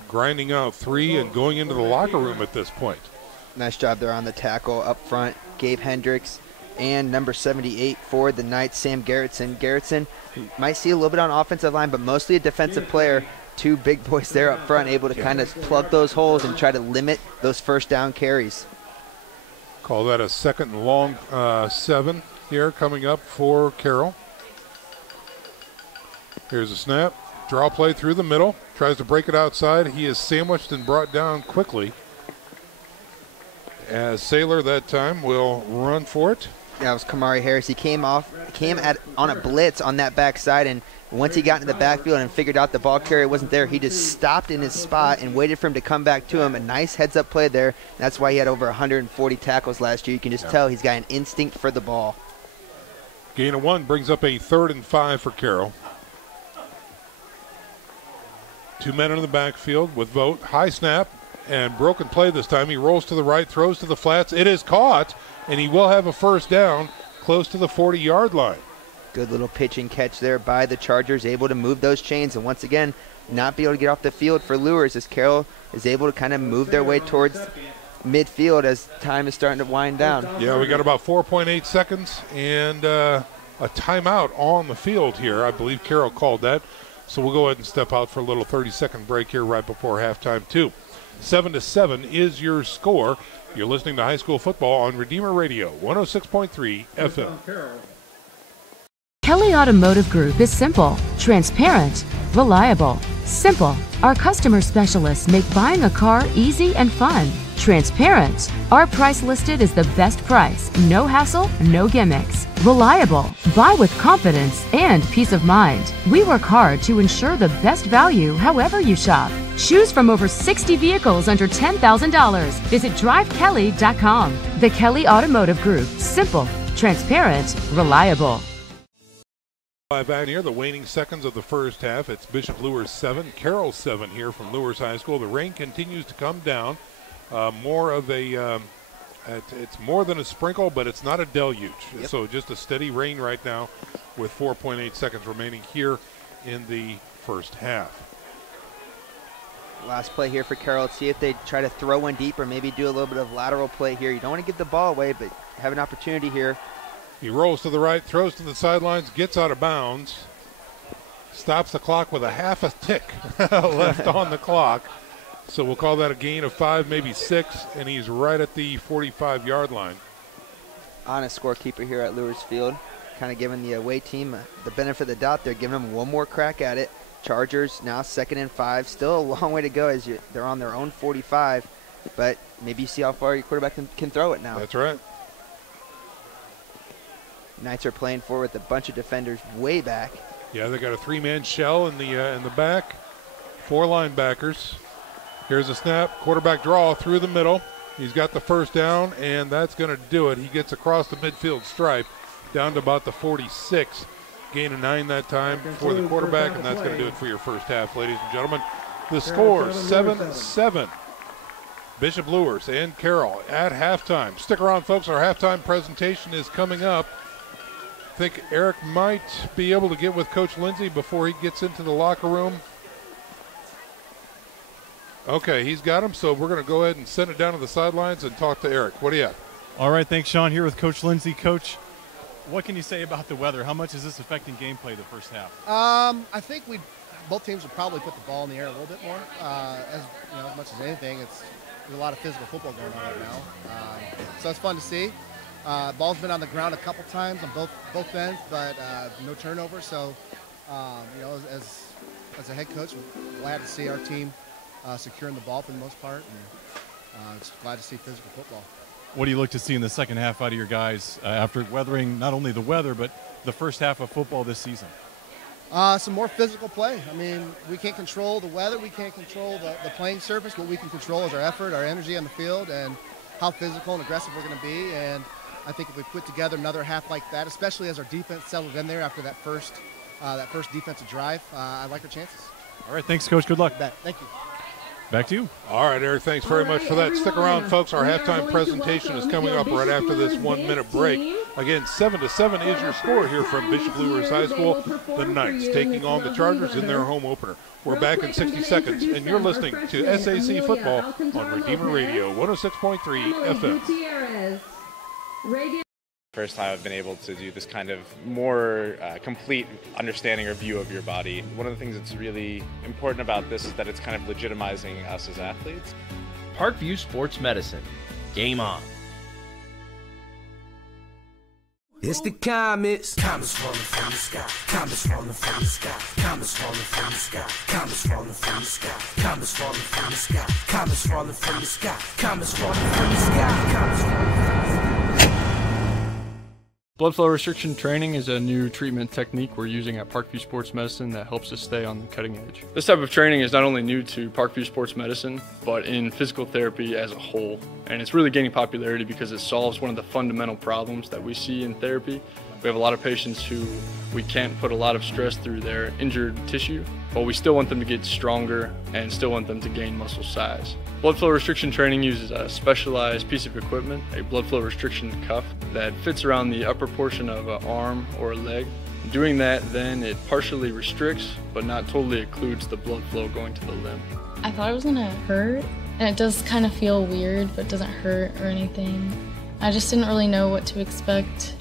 grinding out 3 and going into the locker room at this point? Nice job there on the tackle up front. Gabe Hendricks and number 78 for the Knights, Sam Garrettson. Garrettson might see a little bit on offensive line, but mostly a defensive player. 2 big boys there up front, able to kind of plug those holes and try to limit those first down carries. Call that a second and long 7 here coming up for Carroll. Here's a snap. Draw play through the middle. Tries to break it outside. He is sandwiched and brought down quickly. As Saylor that time will run for it. That was Kamari Harris. He came on a blitz on that backside, and once he got into the backfield and figured out the ball carrier wasn't there, he just stopped in his spot and waited for him to come back to him. A nice heads-up play there. That's why he had over 140 tackles last year. You can just tell he's got an instinct for the ball. Gain of 1 brings up a 3rd and 5 for Carroll. 2 men in the backfield with Vogt. High snap and broken play this time. He rolls to the right, throws to the flats. It is caught, and he will have a first down close to the 40-yard line. Good little pitch and catch there by the Chargers, able to move those chains, and once again, not be able to get off the field for Luers as Carroll is able to kind of move their way towards midfield as time is starting to wind down. Yeah, we got about 4.8 seconds and a timeout on the field here. I believe Carroll called that. So we'll go ahead and step out for a little 30-second break here right before halftime, too. 7-7 is your score. You're listening to high school football on Redeemer Radio, 106.3 FM. Kelly Automotive Group is simple, transparent, reliable. Simple. Our customer specialists make buying a car easy and fun. Transparent. Our price listed is the best price. No hassle, no gimmicks. Reliable. Buy with confidence and peace of mind. We work hard to ensure the best value however you shop. Choose from over 60 vehicles under $10,000. Visit drivekelly.com. The Kelly Automotive Group. Simple, transparent, reliable. Back here, the waning seconds of the first half. It's Bishop Luers 7, Carroll 7 here from Luers High School. The rain continues to come down. More of a, it's more than a sprinkle, but it's not a deluge. Yep. So just a steady rain right now with 4.8 seconds remaining here in the first half. Last play here for Carroll. Let's see if they try to throw one deep or maybe do a little bit of lateral play here. You don't want to give the ball away, but have an opportunity here. He rolls to the right, throws to the sidelines, gets out of bounds, stops the clock with a half a tick left on the clock. So we'll call that a gain of 5, maybe 6, and he's right at the 45-yard line. Honest scorekeeper here at Luers Field, kind of giving the away team the benefit of the doubt. They're giving them one more crack at it. Chargers now 2nd and 5. Still a long way to go as they're on their own 45, but maybe you see how far your quarterback can throw it now. That's right. Knights are playing forward with a bunch of defenders way back. Yeah, they got a 3-man shell in the back, 4 linebackers. Here's a snap, quarterback draw through the middle. He's got the first down, and that's going to do it. He gets across the midfield stripe down to about the 46. Gain of 9 that time for the quarterback, and that's going to do it for your first half, ladies and gentlemen. The score, 7-7. Bishop Luers and Carroll at halftime. Stick around, folks. Our halftime presentation is coming up. I think Eric might be able to get with Coach Lindsay before he gets into the locker room. Okay, he's got him, so we're going to go ahead and send it down to the sidelines and talk to Eric. What do you have? All right, thanks, Sean. Here with Coach Lindsay. Coach, what can you say about the weather? How much is this affecting gameplay the first half? I think both teams would probably put the ball in the air a little bit more. As much as anything, there's a lot of physical football going on right now. So it's fun to see. Ball's been on the ground a couple times on both ends, but no turnover. So, as a head coach, we're glad to see our team securing the ball for the most part, and just glad to see physical football. What do you look to see in the second half out of your guys after weathering not only the weather, but the first half of football this season? Some more physical play. I mean, we can't control the weather. We can't control the playing surface. What we can control is our effort, our energy on the field, and how physical and aggressive we're going to be. And I think if we put together another half like that, especially as our defense settled in there after that first defensive drive, I like our chances. All right, thanks, Coach. Good luck. Thank you. Back to you. All right, Eric, thanks very much for that. Stick around, folks. Our halftime presentation is coming up right after this 1 minute break. Again, 7-7 is your score here from Bishop Luers High School. The Knights taking on the Chargers in their home opener. We're back in 60 seconds, and you're listening to SAC Football on Redeemer Radio, 106.3 FM. First time I've been able to do this kind of more complete understanding or view of your body. One of the things that's really important about this is that it's kind of legitimizing us as athletes. Parkview Sports Medicine. Game on. It's the comets. Comets falling from the sky. Comets falling from the sky. Comets falling from the sky. Comets falling from the sky. Comets falling from the sky. Comets falling from the sky. Comets falling from the sky. Comets falling from the sky. Blood flow restriction training is a new treatment technique we're using at Parkview Sports Medicine that helps us stay on the cutting edge. This type of training is not only new to Parkview Sports Medicine, but in physical therapy as a whole. And it's really gaining popularity because it solves one of the fundamental problems that we see in therapy. We have a lot of patients who we can't put a lot of stress through their injured tissue, but we still want them to get stronger and still want them to gain muscle size. Blood flow restriction training uses a specialized piece of equipment, a blood flow restriction cuff that fits around the upper portion of an arm or a leg. Doing that, then it partially restricts, but not totally occludes the blood flow going to the limb. I thought it was gonna hurt, and it does kind of feel weird, but doesn't hurt or anything. I just didn't really know what to expect.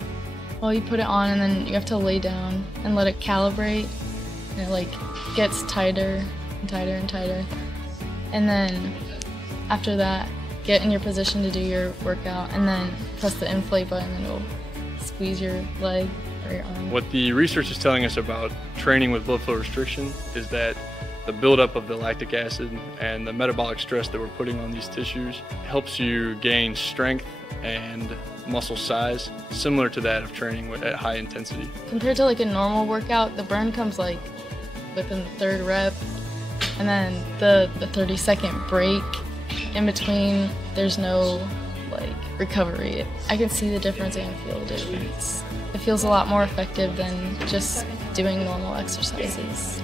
Well, you put it on and then you have to lay down and let it calibrate, and it gets tighter and tighter and tighter. And then after that, get in your position to do your workout, and then press the inflate button and it'll squeeze your leg or your arm. What the research is telling us about training with blood flow restriction is that the buildup of the lactic acid and the metabolic stress that we're putting on these tissues helps you gain strength and muscle size, similar to that of training at high intensity. Compared to a normal workout, the burn comes within the third rep, and then the 30-second break in between, there's no recovery. I can see the difference and feel the difference. It feels a lot more effective than just doing normal exercises.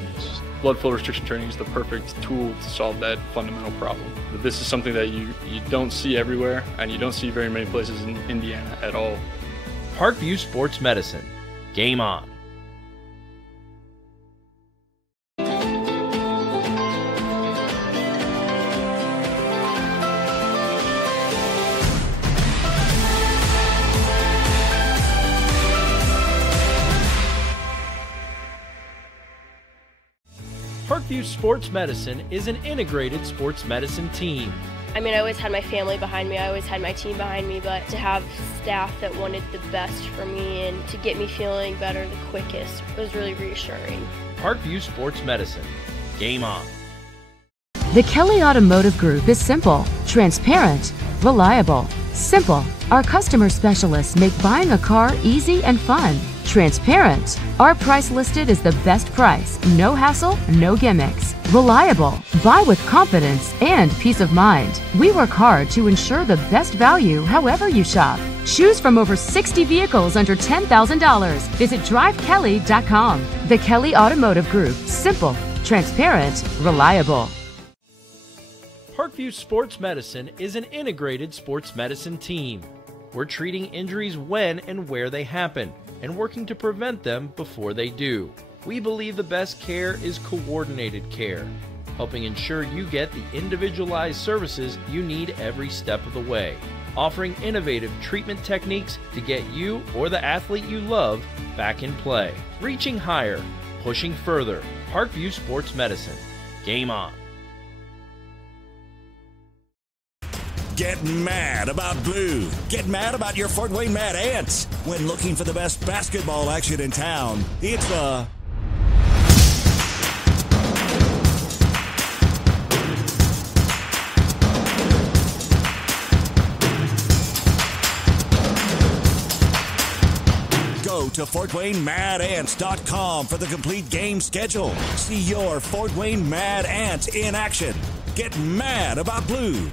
Blood flow restriction training is the perfect tool to solve that fundamental problem. But this is something that you don't see everywhere, and you don't see very many places in Indiana at all. Parkview Sports Medicine. Game on. Parkview Sports Medicine is an integrated sports medicine team. I mean, I always had my family behind me, I always had my team behind me, but to have staff that wanted the best for me and to get me feeling better the quickest was really reassuring. Parkview Sports Medicine. Game on. The Kelly Automotive Group is simple, transparent, reliable. Simple. Our customer specialists make buying a car easy and fun. Transparent. Our price listed is the best price. No hassle, no gimmicks. Reliable. Buy with confidence and peace of mind. We work hard to ensure the best value however you shop. Choose from over 60 vehicles under $10,000. Visit drivekelly.com. The Kelly Automotive Group. Simple, transparent, reliable. Parkview Sports Medicine is an integrated sports medicine team. We're treating injuries when and where they happen, and working to prevent them before they do. We believe the best care is coordinated care, helping ensure you get the individualized services you need every step of the way. offering innovative treatment techniques to get you or the athlete you love back in play. Reaching higher, pushing further. Parkview Sports Medicine. Game on. Get mad about blue. Get mad about your Fort Wayne Mad Ants. When looking for the best basketball action in town, it's the Go to FortWayneMadAnts.com for the complete game schedule. See your Fort Wayne Mad Ants in action. Get mad about blue.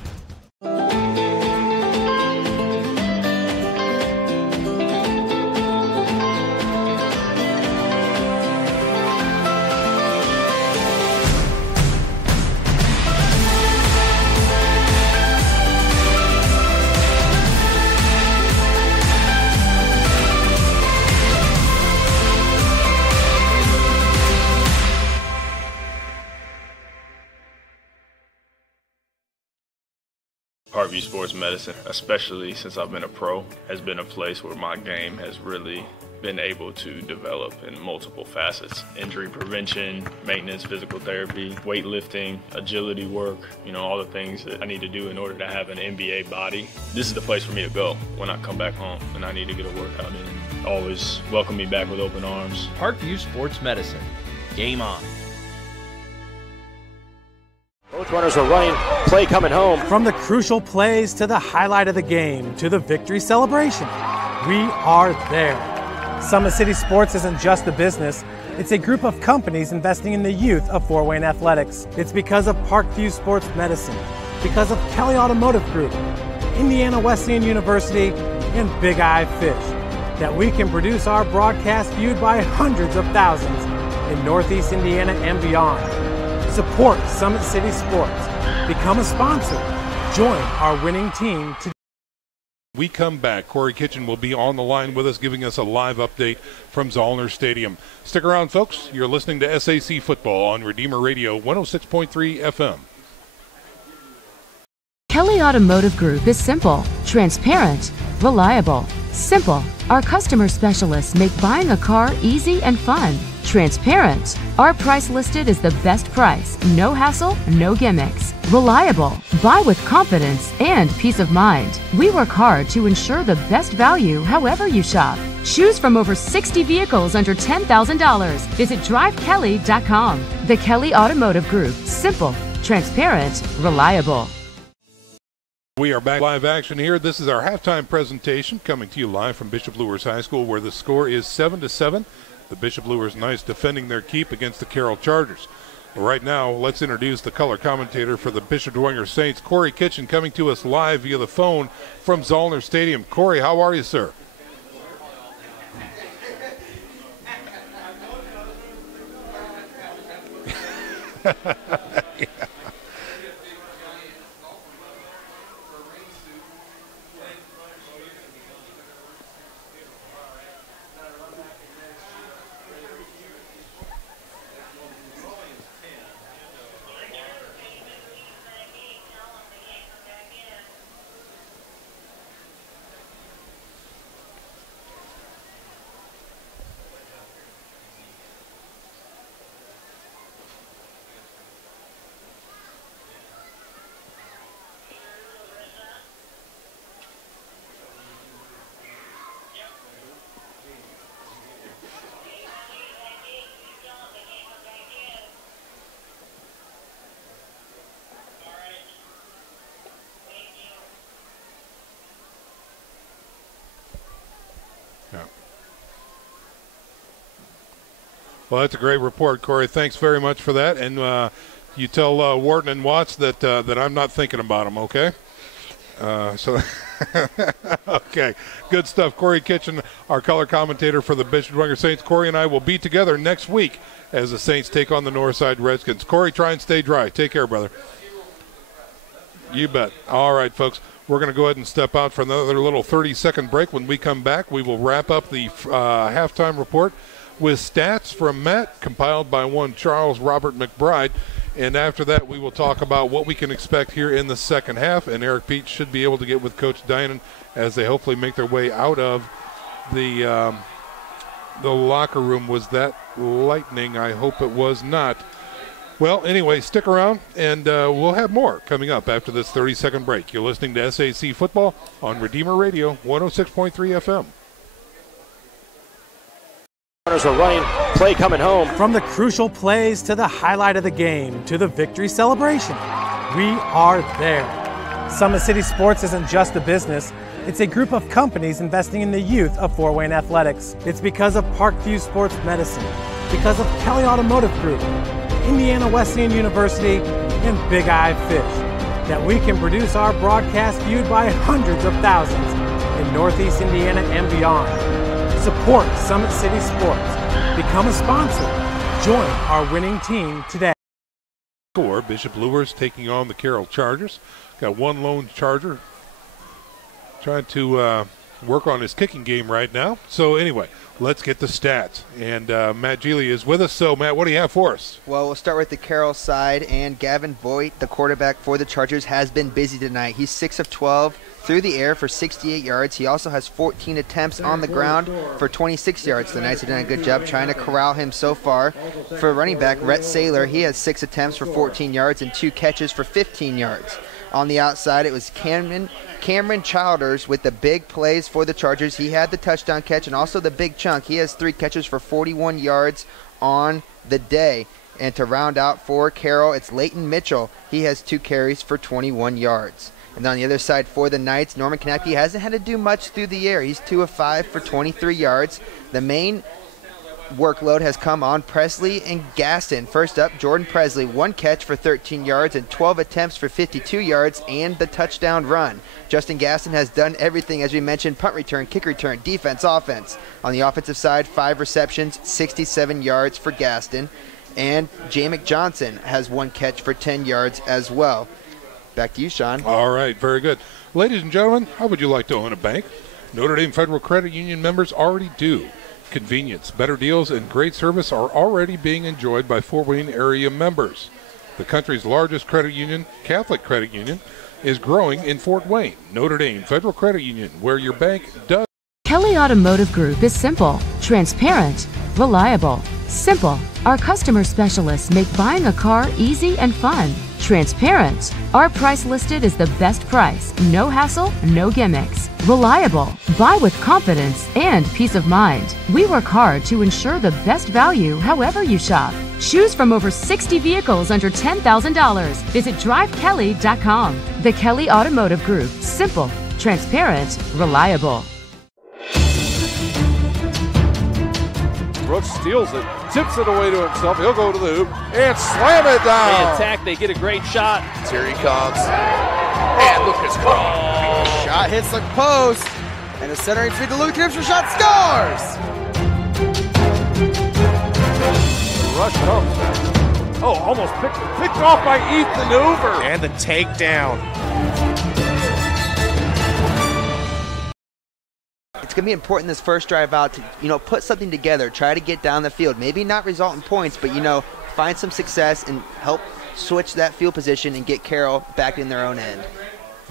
Parkview Sports Medicine, especially since I've been a pro, has been a place where my game has really been able to develop in multiple facets. Injury prevention, maintenance, physical therapy, weightlifting, agility work, all the things that I need to do in order to have an NBA body. This is the place for me to go when I come back home and I need to get a workout in. Always welcome me back with open arms. Parkview Sports Medicine. Game on. Both runners are running, play coming home. From the crucial plays to the highlight of the game to the victory celebration, we are there. Summit City Sports isn't just a business, it's a group of companies investing in the youth of Fort Wayne athletics. It's because of Parkview Sports Medicine, because of Kelly Automotive Group, Indiana Wesleyan University, and Big Eye Fish, that we can produce our broadcast viewed by hundreds of thousands in Northeast Indiana and beyond. Support Summit City Sports. Become a sponsor. Join our winning team today. We come back. Corey Kitchen will be on the line with us, giving us a live update from Zollner Stadium. Stick around, folks. You're listening to SAC Football on Redeemer Radio 106.3 FM. Kelly Automotive Group is simple, transparent, reliable. Simple. Our customer specialists make buying a car easy and fun. Transparent. Our price listed is the best price. No hassle, no gimmicks. Reliable. Buy with confidence and peace of mind. We work hard to ensure the best value however you shop. Choose from over 60 vehicles under $10,000. Visit drivekelly.com. The Kelly Automotive Group. Simple, transparent, reliable. We are back live action here. This is our halftime presentation coming to you live from Bishop Luers High School, where the score is 7-7. The Bishop Luers Knights defending their keep against the Carroll Chargers. Right now, let's introduce the color commentator for the Bishop Dwenger Saints, Corey Kitchen, coming to us live via the phone from Zollner Stadium. Corey, how are you, sir? Yeah. Well, that's a great report, Corey. Thanks very much for that. And you tell Wharton and Watts that that I'm not thinking about them, okay? Okay, good stuff. Corey Kitchen, our color commentator for the Bishop Dwenger Saints. Corey and I will be together next week as the Saints take on the Northside Redskins. Corey, try and stay dry. Take care, brother. You bet. All right, folks. We're going to go ahead and step out for another little 30-second break. When we come back, we will wrap up the halftime report with stats from Matt, compiled by one Charles Robert McBride. And after that, we will talk about what we can expect here in the second half. And Eric Pete should be able to get with Coach Dinan as they hopefully make their way out of the locker room. Was that lightning? I hope it was not. Well, anyway, stick around, and we'll have more coming up after this 30-second break. You're listening to SAC Football on Redeemer Radio, 106.3 FM. Runners are running, play coming home. From the crucial plays to the highlight of the game to the victory celebration, we are there. Summit City Sports isn't just a business, it's a group of companies investing in the youth of Fort Wayne athletics. It's because of Parkview Sports Medicine, because of Kelly Automotive Group, Indiana Wesleyan University, and Big Eye Fish, that we can produce our broadcast viewed by hundreds of thousands in Northeast Indiana and beyond. Support Summit City Sports. Become a sponsor. Join our winning team today. Score, Bishop Luers taking on the Carroll Chargers. Got one lone Charger trying to work on his kicking game right now. So anyway, let's get the stats. And Matt Geely is with us. So, Matt, what do you have for us? Well, we'll start with the Carroll side. And Gavin Voigt, the quarterback for the Chargers, has been busy tonight. He's 6 of 12 through the air for 68 yards. He also has 14 attempts on the ground for 26 yards. The Knights have done a good job trying to corral him so far. For running back, Rhett Saylor, he has 6 attempts for 14 yards and 2 catches for 15 yards. On the outside, it was Cameron Childers with the big plays for the Chargers. He had the touchdown catch and also the big chunk. He has 3 catches for 41 yards on the day. And to round out for Carroll, it's Leighton Mitchell. He has 2 carries for 21 yards. And on the other side for the Knights, Norman Konecki hasn't had to do much through the air. He's 2 of 5 for 23 yards. The main workload has come on Presley and Gaston. First up, Jordan Presley, 1 catch for 13 yards and 12 attempts for 52 yards and the touchdown run. Justin Gaston has done everything, as we mentioned, punt return, kick return, defense, offense. On the offensive side, 5 receptions, 67 yards for Gaston. And Jamek Johnson has 1 catch for 10 yards as well. Back to you, Sean. All right, very good. Ladies and gentlemen, how would you like to own a bank? Notre Dame Federal Credit Union members already do. Convenience, better deals, and great service are already being enjoyed by Fort Wayne area members. The country's largest credit union, Catholic Credit Union, is growing in Fort Wayne. Notre Dame Federal Credit Union, where your bank does. Kelly Automotive Group is simple, transparent, reliable. Simple. Our customer specialists make buying a car easy and fun. Transparent. Our price listed is the best price. No hassle, no gimmicks. Reliable. Buy with confidence and peace of mind. We work hard to ensure the best value however you shop. Choose from over 60 vehicles under $10,000. Visit drivekelly.com. The Kelly Automotive Group. Simple, transparent, reliable. Brooks steals it, tips it away to himself. He'll go to the hoop and slam it down. They attack, they get a great shot. Here he comes. And Lucas Craw. Shot hits the post. And the center needs to be the Luke Gibson shot, scores! Rush comes. Oh, almost picked off by Ethan Hoover. And the takedown. It's going to be important this first drive out to, put something together, try to get down the field. Maybe not result in points, but, find some success and help switch that field position and get Carroll back in their own end.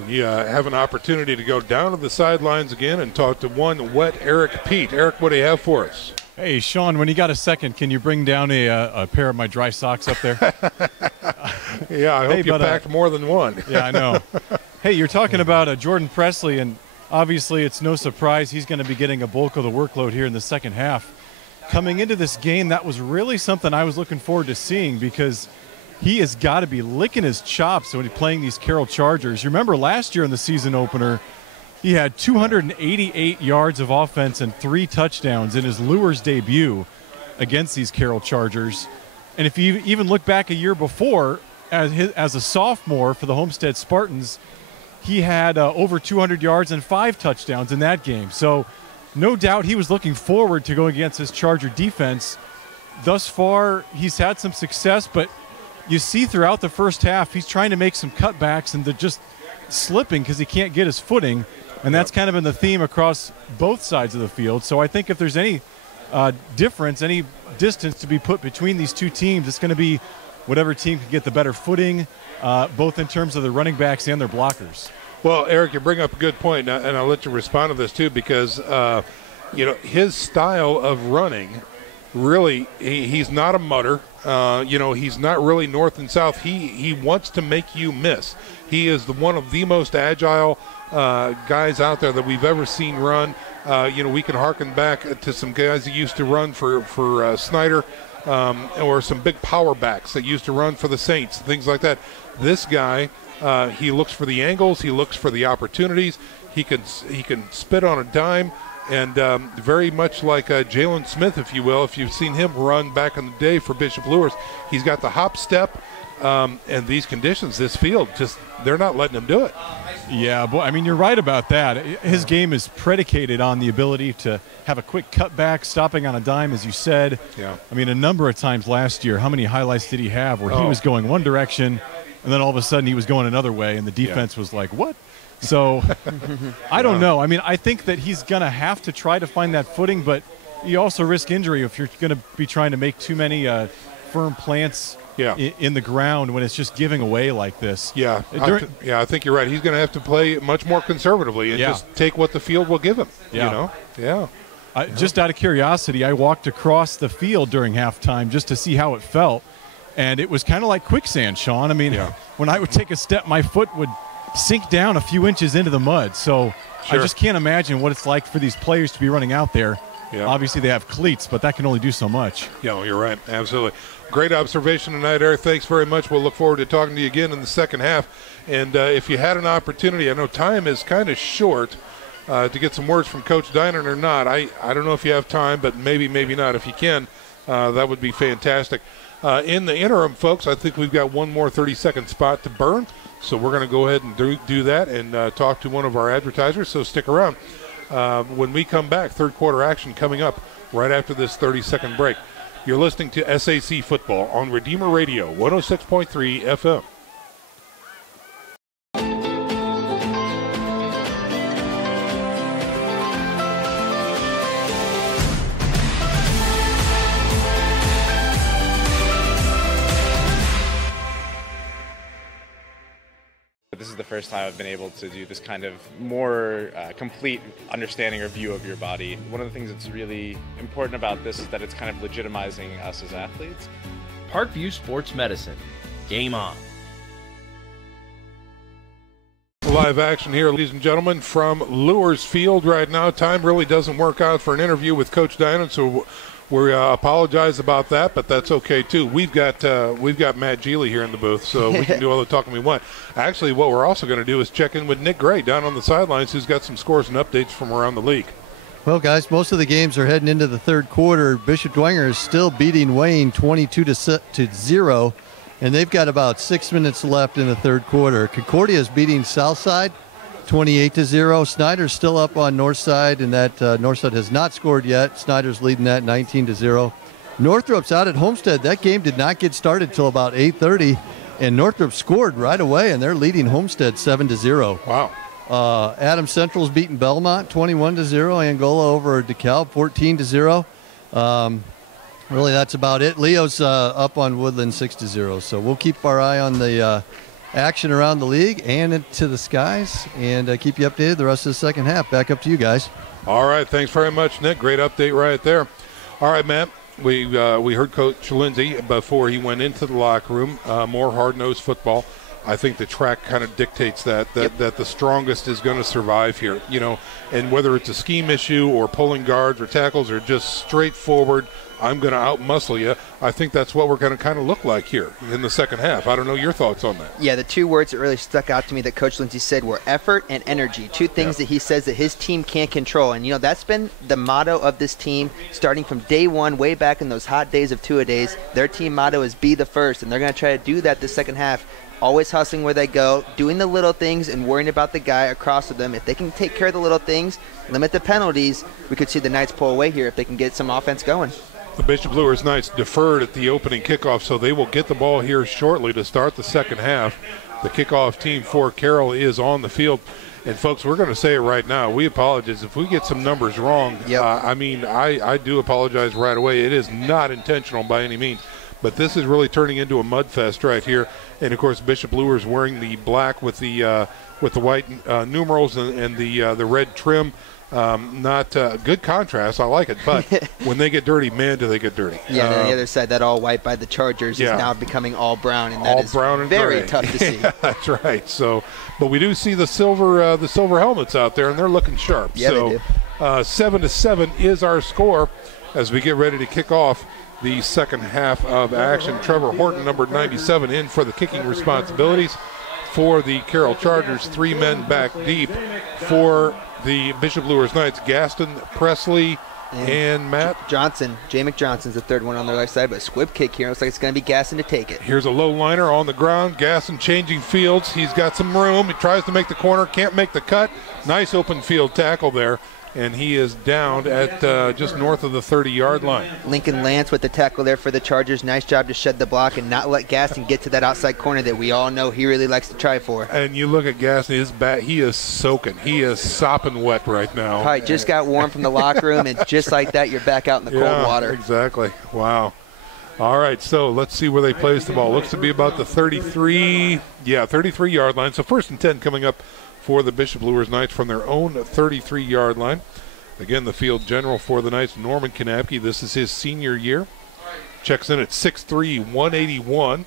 You have an opportunity to go down to the sidelines again and talk to one wet Eric Pete. Eric, what do you have for us? Hey, Sean, when you got a second, can you bring down a pair of my dry socks up there? Yeah, I hope you packed more than one. Yeah, I know. Hey, you're talking about Jordan Presley, and obviously it's no surprise he's going to be getting a bulk of the workload here in the second half. Coming into this game, that was really something I was looking forward to seeing because he has got to be licking his chops when he's playing these Carroll Chargers. You remember last year in the season opener, he had 288 yards of offense and 3 touchdowns in his Luers debut against these Carroll Chargers. And if you even look back a year before, as a sophomore for the Homestead Spartans, he had over 200 yards and 5 touchdowns in that game. So no doubt he was looking forward to going against this Charger defense. Thus far, he's had some success, but you see throughout the first half, he's trying to make some cutbacks and they're just slipping because he can't get his footing. And that's kind of been the theme across both sides of the field. So I think if there's any difference, any distance to be put between these two teams, it's going to be whatever team can get the better footing, both in terms of the running backs and their blockers. Well, Eric, you bring up a good point, and I'll let you respond to this too, because his style of running, really, he's not a mutter. He's not really north and south. He wants to make you miss. He is one of the most agile guys out there that we've ever seen run. We can harken back to some guys that used to run for Snyder, or some big power backs that used to run for the Saints, things like that. This guy, he looks for the angles, he looks for the opportunities. He can spit on a dime, and very much like Jalen Smith, if you will, if you've seen him run back in the day for Bishop Luers, he's got the hop step, and these conditions, this field, just they're not letting him do it. Yeah, boy, I mean, you're right about that. His game is predicated on the ability to have a quick cutback, stopping on a dime, as you said. Yeah. I mean, a number of times last year, how many highlights did he have where he was going one direction, and then all of a sudden he was going another way, and the defense was like, what? So I don't know. I mean, I think that he's going to have to try to find that footing, but you also risk injury if you're going to be trying to make too many firm plants in the ground when it's just giving away like this. Yeah, I think you're right. He's going to have to play much more conservatively and just take what the field will give him. Yeah. Just out of curiosity, I walked across the field during halftime just to see how it felt, and it was kind of like quicksand, Sean. I mean, when I would take a step, my foot would sink down a few inches into the mud. So I just can't imagine what it's like for these players to be running out there. Yeah. Obviously, they have cleats, but that can only do so much. Yeah, you're right. Absolutely. Great observation tonight, Eric. Thanks very much. We'll look forward to talking to you again in the second half. And if you had an opportunity, I know time is kind of short to get some words from Coach Dinan or not. I don't know if you have time, but maybe not. If you can, that would be fantastic. In the interim, folks, I think we've got one more 30-second spot to burn. So we're going to go ahead and do that and talk to one of our advertisers. So stick around. When we come back, third quarter action coming up right after this 30-second break. You're listening to SAC Football on Redeemer Radio, 106.3 FM. This is the first time I've been able to do this kind of more complete understanding or view of your body. One of the things that's really important about this is that it's kind of legitimizing us as athletes. Parkview Sports Medicine. Game on. Live action here, ladies and gentlemen, from Luers Field right now. Time really doesn't work out for an interview with Coach Dinan, so we apologize about that, but that's okay too. We've got Matt Geely here in the booth, so we can do all the talking we want. Actually, what we're also going to do is check in with Nick Gray down on the sidelines, who's got some scores and updates from around the league. Well, guys, most of the games are heading into the third quarter. Bishop Dwenger is still beating Wayne 22-0, and they've got about 6 minutes left in the third quarter. Concordia is beating Southside 28-0. Snyder's still up on Northside, and that Northside has not scored yet. Snyder's leading that 19-0. Northrop's out at Homestead. That game did not get started till about 8:30, and Northrop scored right away, and they're leading Homestead 7-0. Wow. Adams Central's beating Belmont 21-0. Angola over DeKalb 14-0. Really, that's about it. Leo's up on Woodland 6-0. So we'll keep our eye on the action around the league and into the skies, and keep you updated the rest of the second half. Back up to you guys. All right, thanks very much, Nick. Great update right there. All right, Matt, we heard Coach Lindsay before he went into the locker room. More hard-nosed football. I think the track kind of dictates that the strongest is going to survive here, and whether it's a scheme issue or pulling guards or tackles or just straightforward, I'm going to out-muscle you, I think that's what we're going to kind of look like here in the second half. I don't know your thoughts on that. Yeah, the two words that really stuck out to me that Coach Lindsay said were effort and energy, two things that he says that his team can't control. And, that's been the motto of this team starting from day one, way back in those hot days of two-a-days. Their team motto is be the first, and they're going to try to do that the second half. Always hustling where they go, doing the little things and worrying about the guy across from them. If they can take care of the little things, limit the penalties, we could see the Knights pull away here if they can get some offense going. The Bishop Luers Knights deferred at the opening kickoff, so they will get the ball here shortly to start the second half. The kickoff team for Carroll is on the field. And, folks, we're going to say it right now. We apologize if we get some numbers wrong. I do apologize right away. It is not intentional by any means. But this is really turning into a mud fest right here. And, of course, Bishop Luers wearing the black with the white numerals and the red trim. Not good contrast. I like it. But when they get dirty, man, do they get dirty. Yeah, and on the other side, that all white by the Chargers is now becoming all brown, and that all is brown and very gray. tough to see. Yeah, that's right. So, but we do see the silver helmets out there, and they're looking sharp. Yeah, so, they do. 7-7 is our score as we get ready to kick off the second half of action. Trevor Horton, number 97, in for the kicking responsibilities for the Carroll Chargers. 3 men back deep for the Bishop Luers Knights. Gaston, Presley, and Matt Johnson. Jay McJohnson's the third one on their left side, but squib kick here. Looks like it's going to be Gaston to take it. Here's a low liner on the ground. Gaston changing fields. He's got some room. He tries to make the corner, can't make the cut. Nice open field tackle there. And he is down at just north of the 30-yard line. Lincoln Lance with the tackle there for the Chargers. Nice job to shed the block and not let Gaston get to that outside corner that we all know he really likes to try for. And you look at Gaston, his bat, he is soaking. He is sopping wet right now. All right, just got warm from the locker room, and just like that, you're back out in the cold water. Exactly. Wow. All right, so let's see where they place the ball. Looks to be about the 33-yard line. So 1st and 10 coming up for the Bishop Luers Knights from their own 33-yard line. Again, the field general for the Knights, Norman Kanapke. This is his senior year. Checks in at 6'3", 181.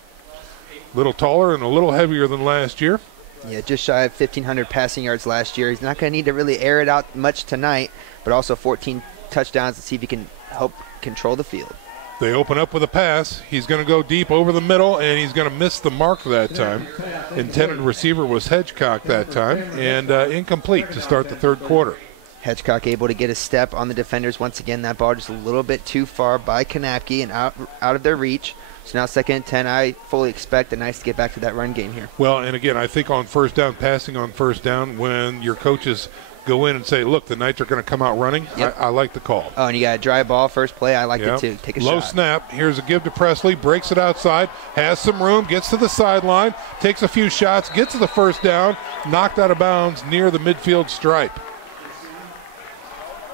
A little taller and a little heavier than last year. Yeah, just shy of 1,500 passing yards last year. He's not going to need to really air it out much tonight, but also 14 touchdowns to see if he can help control the field. They open up with a pass. He's going to go deep over the middle, and he's going to miss the mark that time. Intended receiver was Hedgecock that time, and incomplete to start the third quarter. Hedgecock able to get a step on the defenders once again. That ball just a little bit too far by Kanapke and out of their reach. So now 2nd and 10. I fully expect the Knights to get back to that run game here. Well, and again, I think on first down, passing on first down, when your coaches go in and say, look, the Knights are going to come out running, I like the call. Oh, and you got a dry ball first play. I like it too. Take a low shot. Snap. Here's a give to Presley. Breaks it outside. Has some room. Gets to the sideline. Takes a few shots. Gets to the first down. Knocked out of bounds near the midfield stripe.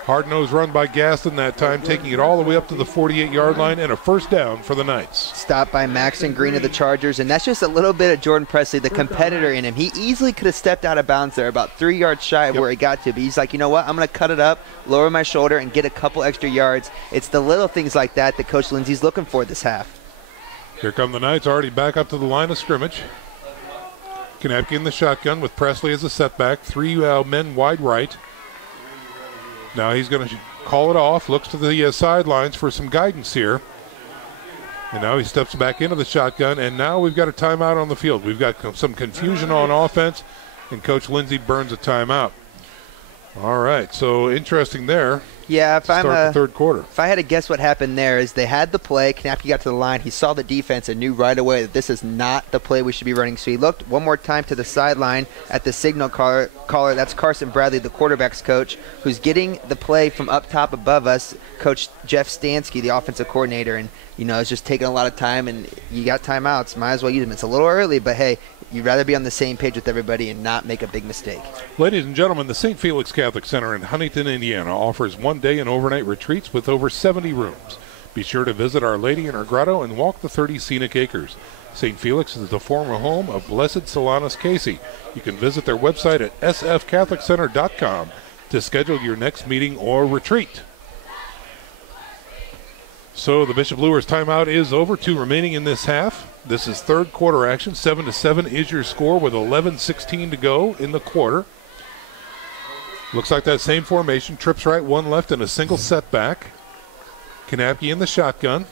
Hard-nosed run by Gaston that time, taking it all the way up to the 48-yard line, and a first down for the Knights. Stopped by Maxon Green of the Chargers, and that's just a little bit of Jordan Presley, the competitor in him. He easily could have stepped out of bounds there, about 3 yards shy of where he got to, but he's like, you know what, I'm going to cut it up, lower my shoulder, and get a couple extra yards. It's the little things like that that Coach Lindsey's looking for this half. Here come the Knights, already back up to the line of scrimmage. Kanapke in the shotgun with Presley as a setback. 3 men wide right. Now he's going to call it off, looks to the sidelines for some guidance here. And now he steps back into the shotgun, and now we've got a timeout on the field. We've got some confusion on offense, and Coach Lindsey burns a timeout. All right, so interesting there. Yeah, if start the third quarter. If I had to guess what happened there is they had the play. Kanapke got to the line. He saw the defense and knew right away that this is not the play we should be running. So he looked one more time to the sideline at the signal caller. That's Carson Bradley, the quarterback's coach, who's getting the play from up top above us, Coach Jeff Stansky, the offensive coordinator. And, you know, it's just taking a lot of time, and you got timeouts. Might as well use them. It's a little early, but, hey, you'd rather be on the same page with everybody and not make a big mistake. Ladies and gentlemen, the St. Felix Catholic Center in Huntington, Indiana offers one-day and overnight retreats with over 70 rooms. Be sure to visit Our Lady in her grotto and walk the 30 scenic acres. St. Felix is the former home of Blessed Solanus Casey. You can visit their website at sfcatholiccenter.com to schedule your next meeting or retreat. So the Bishop Luers timeout is over. 2 remaining in this half. This is third quarter action. 7-7 is your score with 11:16 to go in the quarter. Looks like that same formation. Trips right, 1 left, and a single setback. Kanapke in the shotgun.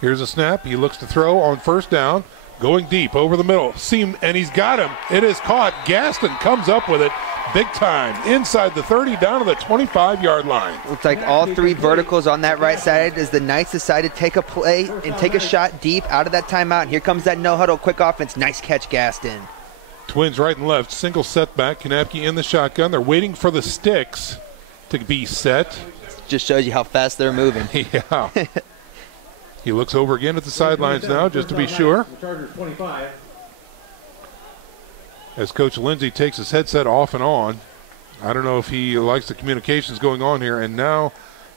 Here's a snap. He looks to throw on first down. Going deep over the middle. And he's got him. It is caught. Gaston comes up with it big time. Inside the 30, down to the 25-yard line. Looks like all 3 verticals on that right side as the Knights decide to take a play and take a shot deep out of that timeout. And here comes that no-huddle quick offense. Nice catch, Gaston. Twins right and left. Single setback. Kanapke in the shotgun. They're waiting for the sticks to be set. Just shows you how fast they're moving. Yeah. He looks over again at the sidelines now just to be sure. As Coach Lindsey takes his headset off and on. I don't know if he likes the communications going on here. And now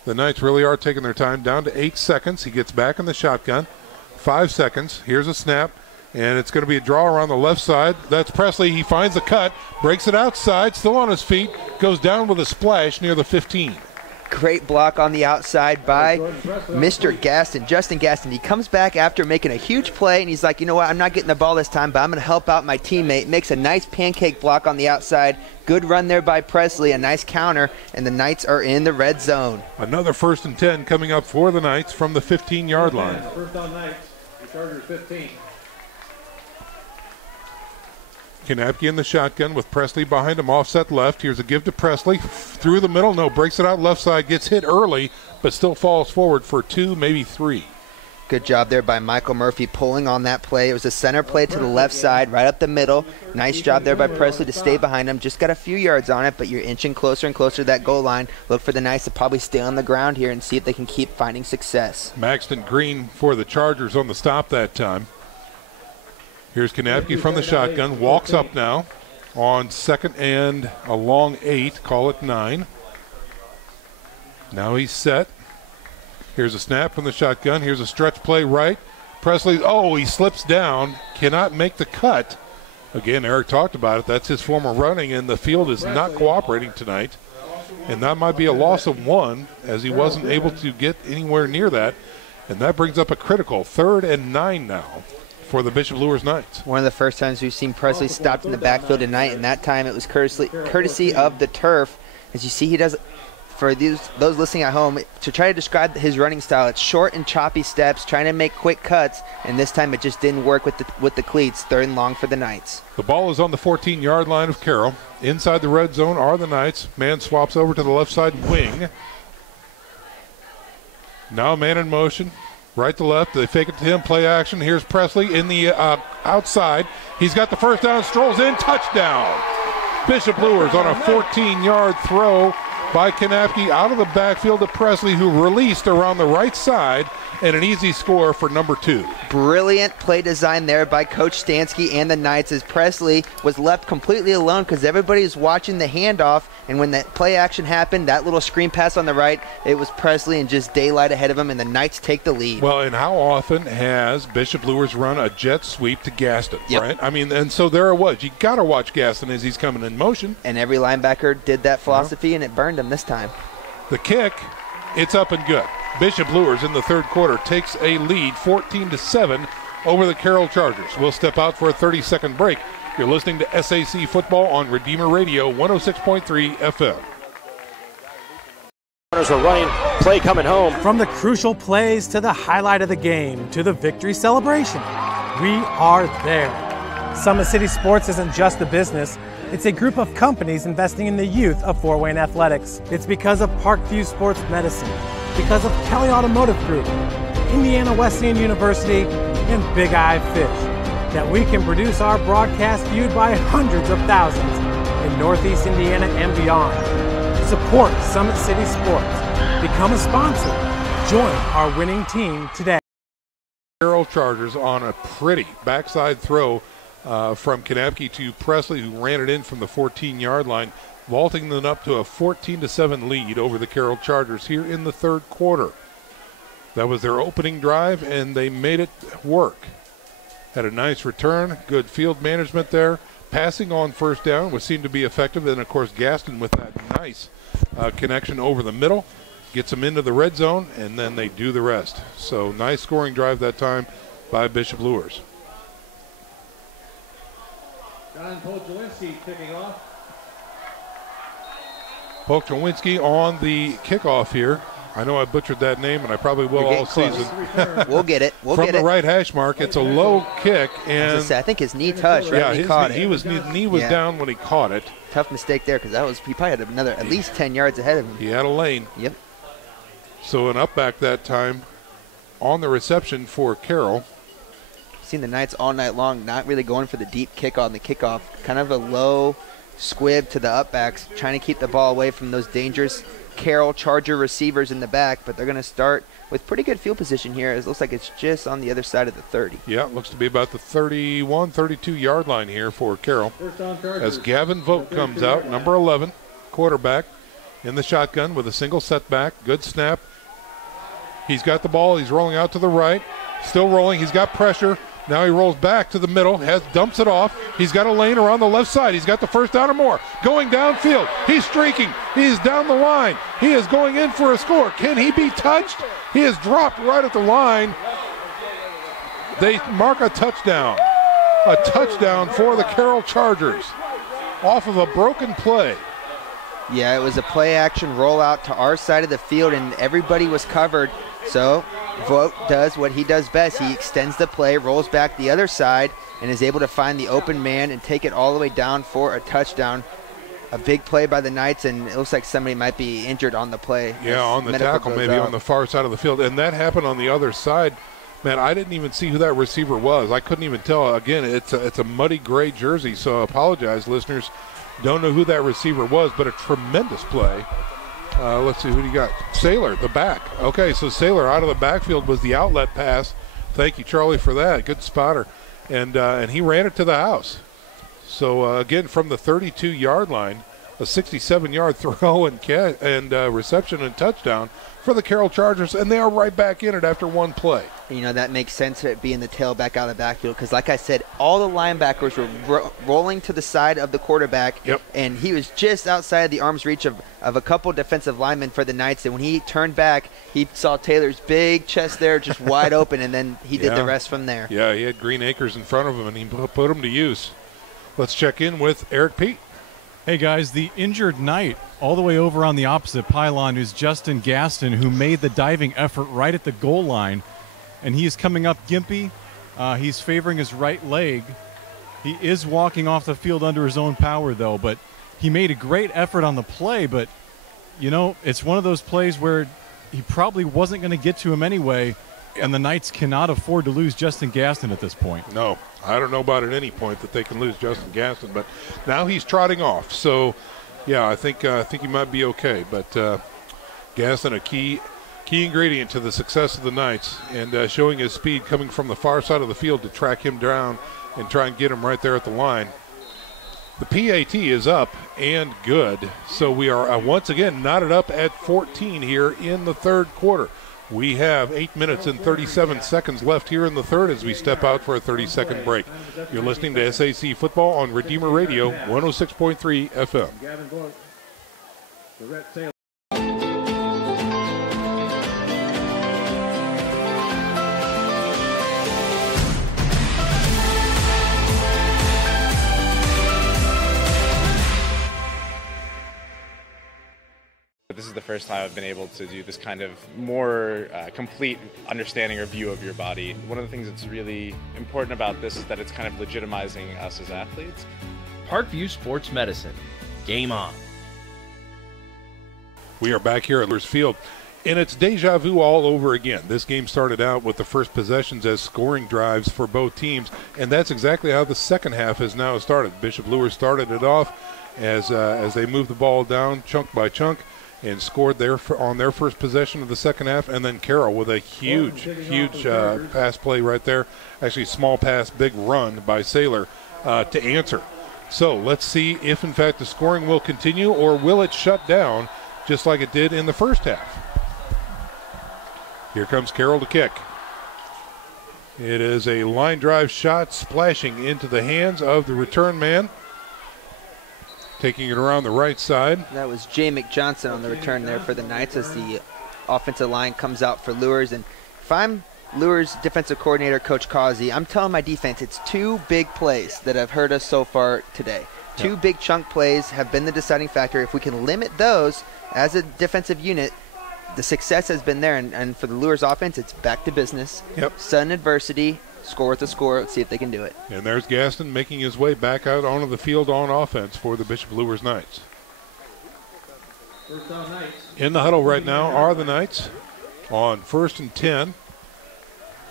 The Knights really are taking their time. Down to 8 seconds. He gets back in the shotgun. 5 seconds. Here's a snap. And it's going to be a draw around the left side. That's Presley. He finds the cut, breaks it outside, still on his feet, goes down with a splash near the 15. Great block on the outside by Mr. Gaston, Justin Gaston. He comes back after making a huge play, and he's like, you know what, I'm not getting the ball this time, but I'm going to help out my teammate. Makes a nice pancake block on the outside. Good run there by Presley, a nice counter, and the Knights are in the red zone. Another 1st and 10 coming up for the Knights from the 15-yard line. First on Knights, the Chargers 15. Kanapke in the shotgun with Presley behind him, offset left. Here's a give to Presley. Through the middle, no, breaks it out left side, gets hit early, but still falls forward for 2, maybe 3. Good job there by Michael Murphy pulling on that play. It was a center play to the left side, right up the middle. Nice job there by Presley to stay behind him. Just got a few yards on it, but you're inching closer and closer to that goal line. Look for the Knights to probably stay on the ground here and see if they can keep finding success. Maxton Green for the Chargers on the stop that time. Here's Kanapke from the shotgun, walks up now on 2nd and a long 8, call it 9. Now he's set. Here's a snap from the shotgun. Here's a stretch play right. Presley, he slips down, cannot make the cut. Again, Eric talked about it. That's his form of running, and the field is not cooperating tonight. And that might be a loss of 1, as he wasn't able to get anywhere near that. And that brings up a critical 3rd and 9 now for the Bishop Luers Knights. One of the first times we've seen Presley stopped in the backfield tonight, and that time it was courtesy of the turf. As you see, he does, for those listening at home, to try to describe his running style, it's short and choppy steps, trying to make quick cuts, and this time it just didn't work with the cleats. 3rd and long for the Knights. The ball is on the 14-yard line of Carroll. Inside the red zone are the Knights. Man swaps over to the left side wing. Now man in motion. Right to left, they fake it to him, play action. Here's Presley in the outside. He's got the first down, strolls in, touchdown. Bishop Luers on a 14-yard throw by Kanapke out of the backfield to Presley, who released around the right side, and an easy score for number 2. Brilliant play design there by Coach Stansky and the Knights, as Presley was left completely alone because everybody was watching the handoff, and when that play action happened, that little screen pass on the right, it was Presley and just daylight ahead of him, and the Knights take the lead. Well, and how often has Bishop Luers run a jet sweep to Gaston, right? I mean, and so there it was. You got to watch Gaston as he's coming in motion. And every linebacker did that philosophy, and it burned him this time. The kick, it's up and good. Bishop Luers in the 3rd quarter takes a lead 14-7 over the Carroll Chargers. We'll step out for a 30-second break. You're listening to SAC Football on Redeemer Radio 106.3 FM. Runners are running, play coming home. From the crucial plays to the highlight of the game to the victory celebration, we are there. Summit City Sports isn't just a business. It's a group of companies investing in the youth of Fort Wayne athletics. It's because of Parkview Sports Medicine, because of Kelly Automotive Group, Indiana Wesleyan University, and Big Eye Fish, that we can produce our broadcast viewed by hundreds of thousands in Northeast Indiana and beyond. Support Summit City Sports. Become a sponsor. Join our winning team today. Carroll Chargers on a pretty backside throw from Kanapke to Presley, who ran it in from the 14-yard line, vaulting them up to a 14-7 lead over the Carroll Chargers here in the 3rd quarter. That was their opening drive, and they made it work. Had a nice return, good field management there. Passing on first down would seem to be effective. And, of course, Gaston with that nice connection over the middle gets them into the red zone, and then they do the rest. So nice scoring drive that time by Bishop Luers. John Polczewinski kicking off. Polczewinski on the kickoff here. I know I butchered that name, and I probably will all season. We'll get it. We'll From get the it. right hash mark, it's a low kick, and I think his knee touched right when he caught it. His knee was down when he caught it. Tough mistake there, because he probably had another at least 10 yards ahead of him. He had a lane. Yep. So an up back that time on the reception for Carroll. Seen the Knights all night long, not really going for the deep kick on the kickoff. Kind of a low squib to the up backs, trying to keep the ball away from those dangerous Carroll Charger receivers in the back, but they're going to start with pretty good field position here. It looks like it's just on the other side of the 30. Yeah, it looks to be about the 31, 32-yard line here for Carroll. As Gavin Vogt comes out, number 11, quarterback. in the shotgun with a single setback. Good snap. He's got the ball. He's rolling out to the right. Still rolling. He's got pressure. Now he rolls back to the middle, dumps it off. He's got a lane around the left side. He's got the first down or more. Going downfield. He's streaking. He's down the line. He is going in for a score. Can he be touched? He is dropped right at the line. They mark a touchdown. A touchdown for the Carroll Chargers off of a broken play. Yeah, it was a play-action rollout to our side of the field, and everybody was covered. So Vogt does what he does best. He extends the play, rolls back the other side, and is able to find the open man and take it all the way down for a touchdown. A big play by the Knights, and it looks like somebody might be injured on the play. Yeah, on the tackle, maybe on the far side of the field. And that happened on the other side. Man, I didn't even see who that receiver was. I couldn't even tell. Again, it's a muddy gray jersey, so I apologize, listeners. Don't know who that receiver was, but a tremendous play. Let's see, who do you got? Saylor, the back. Okay, so Saylor out of the backfield was the outlet pass. Thank you, Charlie, for that. Good spotter. And he ran it to the house. So, again, from the 32-yard line, a 67-yard throw and reception and touchdown for the Carroll Chargers, and they are right back in it after one play. You know, that makes sense, it being the tailback out of the backfield, because like I said, all the linebackers were rolling to the side of the quarterback, and he was just outside the arm's reach of a couple defensive linemen for the Knights, and when he turned back, he saw Taylor's big chest there just wide open, and then he did the rest from there. Yeah, he had Green Acres in front of him, and he put them to use. Let's check in with Eric Pete. Hey, guys, the injured Knight all the way over on the opposite pylon is Justin Gaston, who made the diving effort right at the goal line. And he is coming up gimpy. He's favoring his right leg. He is walking off the field under his own power, though. But he made a great effort on the play. But, you know, it's one of those plays where he probably wasn't going to get to him anyway. And the Knights cannot afford to lose Justin Gaston at this point. No, I don't know about at any point that they can lose Justin Gaston. But now he's trotting off. So, yeah, I think he might be okay. But Gaston, a key ingredient to the success of the Knights, and showing his speed coming from the far side of the field to track him down and try and get him right there at the line. The PAT is up and good, so we are once again knotted up at 14 here in the third quarter. We have 8 minutes and 37 seconds left here in the third as we step out for a 30-second break. You're listening to SAC Football on Redeemer Radio, 106.3 FM. This is the first time I've been able to do this kind of more complete understanding or view of your body. One of the things that's really important about this is that it's kind of legitimizing us as athletes. Parkview Sports Medicine. Game on. We are back here at Luers Field, and it's deja vu all over again. This game started out with the first possessions as scoring drives for both teams, and that's exactly how the second half has now started. Bishop Luers started it off as they moved the ball down chunk by chunk and scored on their first possession of the second half, and then Carroll with a huge pass play right there. Actually, small pass, big run by Saylor to answer. So let's see if, in fact, the scoring will continue, or will it shut down just like it did in the first half. Here comes Carroll to kick. It is a line drive shot splashing into the hands of the return man. Taking it around the right side. That was Jay McJohnson on the return there for the Knights as the offensive line comes out for Luers. And if I'm Luers defensive coordinator, Coach Causey, I'm telling my defense it's two big plays that have hurt us so far today. Two big chunk plays have been the deciding factor. If we can limit those as a defensive unit, the success has been there. And for the Luers offense, it's back to business. Sudden adversity. Score with the score. Let's see if they can do it. And there's Gaston making his way back out onto the field on offense for the Bishop Luers Knights. In the huddle right now are the Knights on 1st and 10.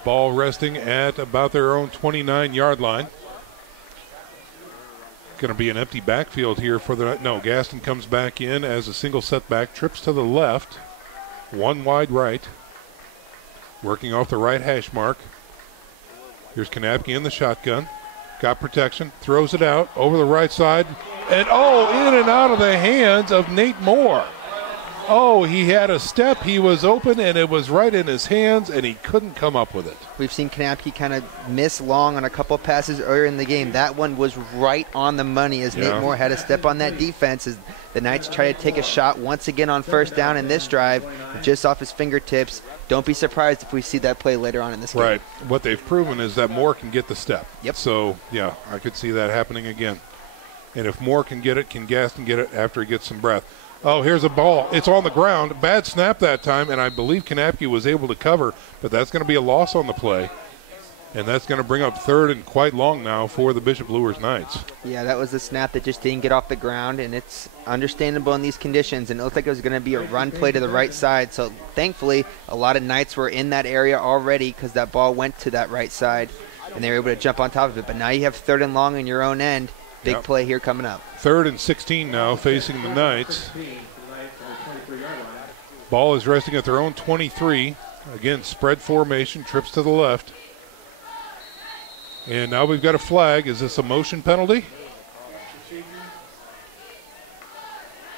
Ball resting at about their own 29-yard line. Going to be an empty backfield here for the... No, Gaston comes back in as a single setback, trips to the left, one wide right, working off the right hash mark. Here's Kanapke in the shotgun. Got protection. Throws it out over the right side. And, in and out of the hands of Nate Moore. Oh, he had a step. He was open, and it was right in his hands, and he couldn't come up with it. We've seen Kanapke kind of miss long on a couple of passes earlier in the game. That one was right on the money as Nate Moore had a step on that defense as the Knights try to take a shot once again on first down in this drive, just off his fingertips. Don't be surprised if we see that play later on in this game. Right. What they've proven is that Moore can get the step. Yep. So, yeah, I could see that happening again. And if Moore can get it, can Gaston get it after he gets some breath? Oh, here's a ball. It's on the ground. Bad snap that time, and I believe Kanapke was able to cover, but that's going to be a loss on the play. And that's going to bring up third and quite long now for the Bishop Luers Knights. Yeah, that was the snap that just didn't get off the ground, and it's understandable in these conditions. And it looked like it was going to be a run play to the right side. So thankfully, a lot of Knights were in that area already because that ball went to that right side, and they were able to jump on top of it. But now you have third and long in your own end. Big play here coming up. 3rd and 16 now facing the Knights. Ball is resting at their own 23. Again, spread formation, trips to the left. And now we've got a flag. Is this a motion penalty?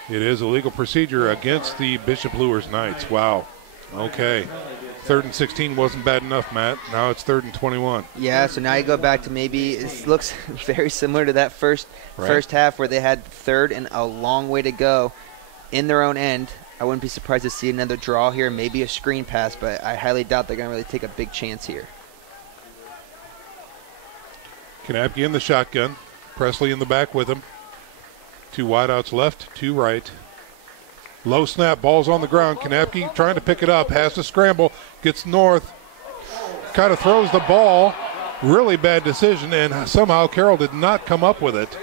It is a legal procedure against the Bishop Luers Knights. Wow. Okay. 3rd and 16 wasn't bad enough, Matt. Now it's 3rd and 21. Yeah, so now you go back to maybe it looks very similar to that first half where they had 3rd and a long way to go in their own end. I wouldn't be surprised to see another draw here, maybe a screen pass, but I highly doubt they're going to really take a big chance here. Kanapke in the shotgun. Presley in the back with him. 2 wideouts left, 2 right. Low snap, ball's on the ground. Kanapke trying to pick it up, has to scramble, gets north, kind of throws the ball. Really bad decision, and somehow Carroll did not come up with it.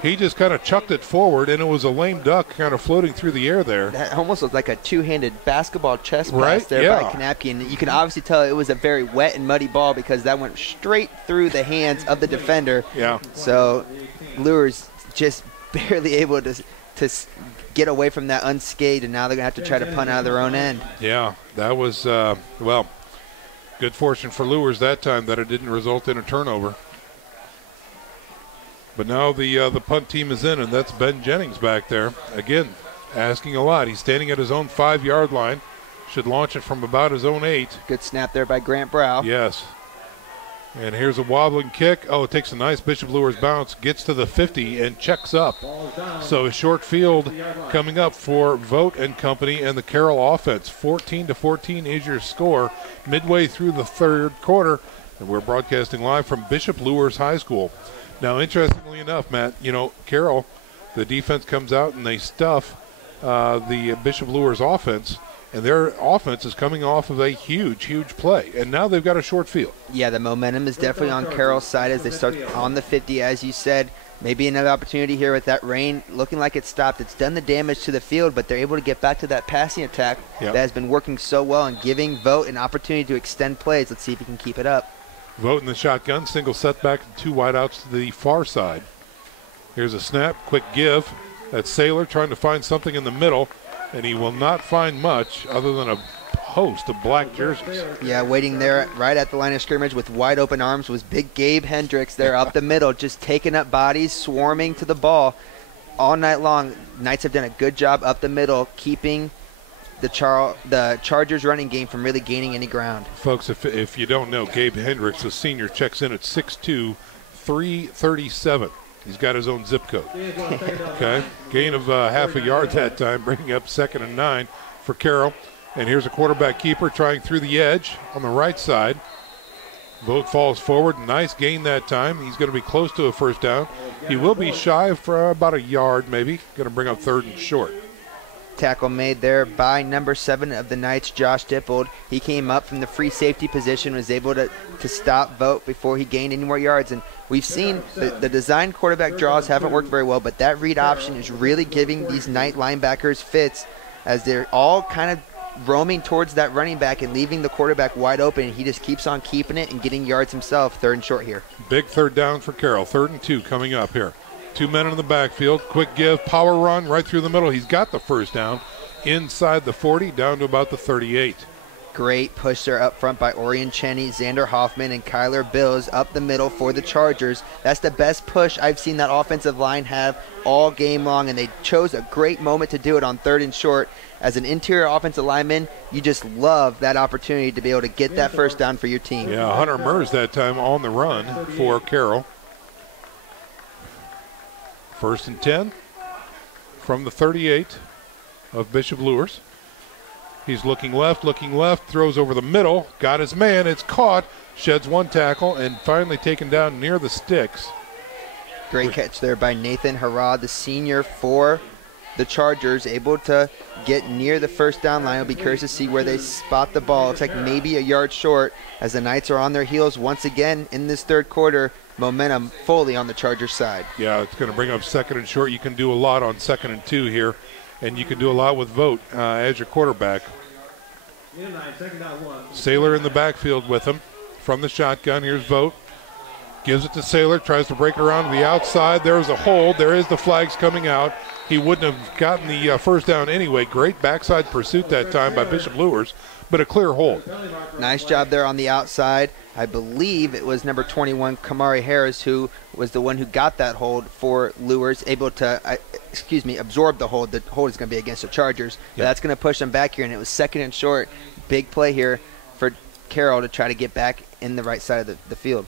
He just kind of chucked it forward, and it was a lame duck kind of floating through the air there. That almost looked like a two-handed basketball chest pass there by Kanapke, and you can obviously tell it was a very wet and muddy ball because that went straight through the hands of the defender. Yeah. So Luers just barely able to get away from that unscathed, and now they're going to have to try to punt out of their own end. Yeah, that was, well, good fortune for Luers that time that it didn't result in a turnover. But now the punt team is in, and that's Ben Jennings back there. Again, asking a lot. He's standing at his own 5-yard line. Should launch it from about his own 8. Good snap there by Grant Brow. Yes. And here's a wobbling kick. Oh, it takes a nice Bishop Luers bounce, gets to the 50, and checks up. So a short field coming up for Vogt and company and the Carroll offense. 14-14 is your score midway through the 3rd quarter. And we're broadcasting live from Bishop Luers High School. Now, interestingly enough, Matt, you know, Carroll, the defense comes out and they stuff the Bishop Luers offense. And their offense is coming off of a huge, huge play. And now they've got a short field. Yeah, the momentum is definitely on Carroll's side as they start on the 50, as you said. Maybe another opportunity here with that rain looking like it stopped. It's done the damage to the field, but they're able to get back to that passing attack that has been working so well and giving Vogt an opportunity to extend plays. Let's see if he can keep it up. Vogt in the shotgun, single setback, 2 wideouts to the far side. Here's a snap, quick give. That's Saylor trying to find something in the middle. And he will not find much other than a host of black jerseys. Yeah, waiting there right at the line of scrimmage with wide open arms was big Gabe Hendricks there up the middle, just taking up bodies, swarming to the ball all night long. Knights have done a good job up the middle, keeping the Chargers running game from really gaining any ground. Folks, if you don't know, Gabe Hendricks, the senior, checks in at 6'2", 337. He's got his own zip code. Okay, gain of half a yard that time, bringing up 2nd and 9 for Carroll. And here's a quarterback keeper trying through the edge on the right side. Vogt falls forward. Nice gain that time. He's going to be close to a first down. He will be shy for about a yard maybe. Going to bring up 3rd and short. Tackle made there by number 7 of the Knights, Josh Dippold. He came up from the free safety position, was able to stop Vogt before he gained any more yards. And we've seen the design quarterback draws haven't worked very well, but that read option is really giving these Knight linebackers fits as they're all kind of roaming towards that running back and leaving the quarterback wide open. And he just keeps on keeping it and getting yards himself. 3rd and short here. Big 3rd down for Carroll. 3rd and 2 coming up here. 2 men in the backfield. Quick give, power run right through the middle. He's got the first down inside the 40, down to about the 38. Great push there up front by Orion Cheney, Xander Hoffman, and Kyler Bills up the middle for the Chargers. That's the best push I've seen that offensive line have all game long, and they chose a great moment to do it on 3rd and short. As an interior offensive lineman, you just love that opportunity to be able to get that first down for your team. Yeah, Hunter Murs that time on the run for Carroll. 1st and 10 from the 38 of Bishop Luers. He's looking left, throws over the middle, got his man, it's caught, sheds one tackle, and finally taken down near the sticks. Great catch there by Nathan Harrod, the senior for the Chargers, able to get near the first down line. I'll be curious to see where they spot the ball. Looks like maybe a yard short as the Knights are on their heels once again in this 3rd quarter. Momentum fully on the Chargers side. Yeah, it's going to bring up 2nd and short. You can do a lot on 2nd and 2 here, and you can do a lot with Vogt as your quarterback. Saylor in the backfield with him from the shotgun. Here's Vogt. Gives it to Saylor, tries to break around to the outside. There's a hold. There is the flags coming out. He wouldn't have gotten the first down anyway. Great backside pursuit that time by Bishop Luers, but a clear hold. Nice job there on the outside. I believe it was number 21, Kamari Harris, who was the one who got that hold for Luers, able to, absorb the hold. The hold is going to be against the Chargers, but that's going to push them back here, and it was 2nd and short. Big play here for Carroll to try to get back in the right side of the field.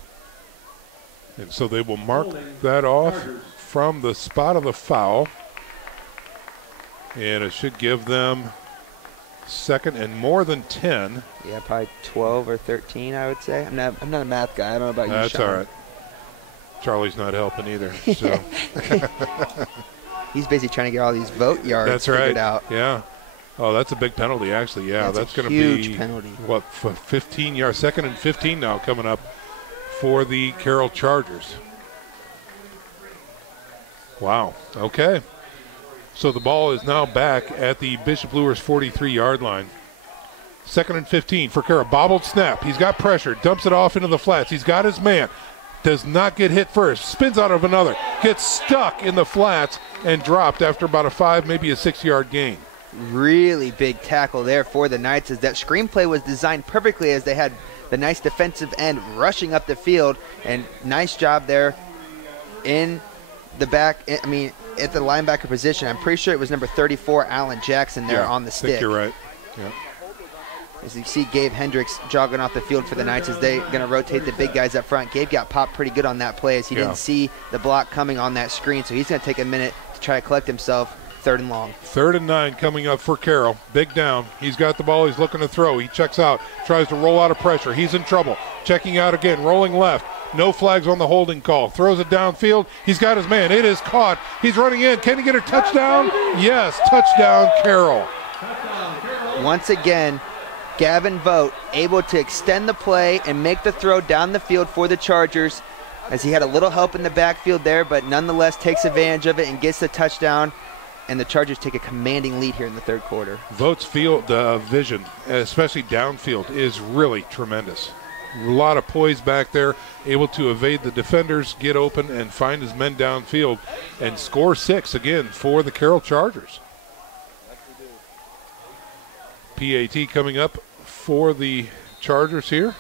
And so they will mark that off from the spot of the foul. And it should give them 2nd and more than 10. Yeah, probably 12 or 13, I would say. I'm not a math guy. I don't know about you, That's Sean. all right. Charlie's not helping either. So he's busy trying to get all these vote yards figured out. Yeah. Oh, that's a big penalty, actually. Yeah, that's going to be huge penalty. What, 15 yards? 2nd and 15 now coming up for the Carroll Chargers. Wow. Okay. So the ball is now back at the Bishop Luers 43-yard line. 2nd and 15 for Carroll. Bobbled snap. He's got pressure. Dumps it off into the flats. He's got his man. Does not get hit first. Spins out of another. Gets stuck in the flats and dropped after about a 5, maybe a 6-yard gain. Really big tackle there for the Knights, as that screenplay was designed perfectly, as they had the nice defensive end rushing up the field, and nice job there in the back. I mean, at the linebacker position. I'm pretty sure it was number 34, Alan Jackson, there on the stick. I think you're right. Yeah. As you see Gabe Hendricks jogging off the field for the Knights as they're going to rotate the big guys up front. Gabe got popped pretty good on that play as he didn't see the block coming on that screen, so he's going to take a minute to try to collect himself. 3rd and long. 3rd and 9 coming up for Carroll. Big down. He's got the ball. He's looking to throw. He checks out. Tries to roll out of pressure. He's in trouble. Checking out again. Rolling left. No flags on the holding call. Throws it downfield. He's got his man. It is caught. He's running in. Can he get a touchdown? Yes. Touchdown, Carroll. Once again, Gavin Vogt able to extend the play and make the throw down the field for the Chargers, as he had a little help in the backfield there, but nonetheless takes advantage of it and gets the touchdown. And the Chargers take a commanding lead here in the 3rd quarter. Vogt's field vision, especially downfield, is really tremendous. A lot of poise back there, able to evade the defenders, get open, and find his men downfield, and score 6 again for the Carroll Chargers. PAT coming up for the Chargers here.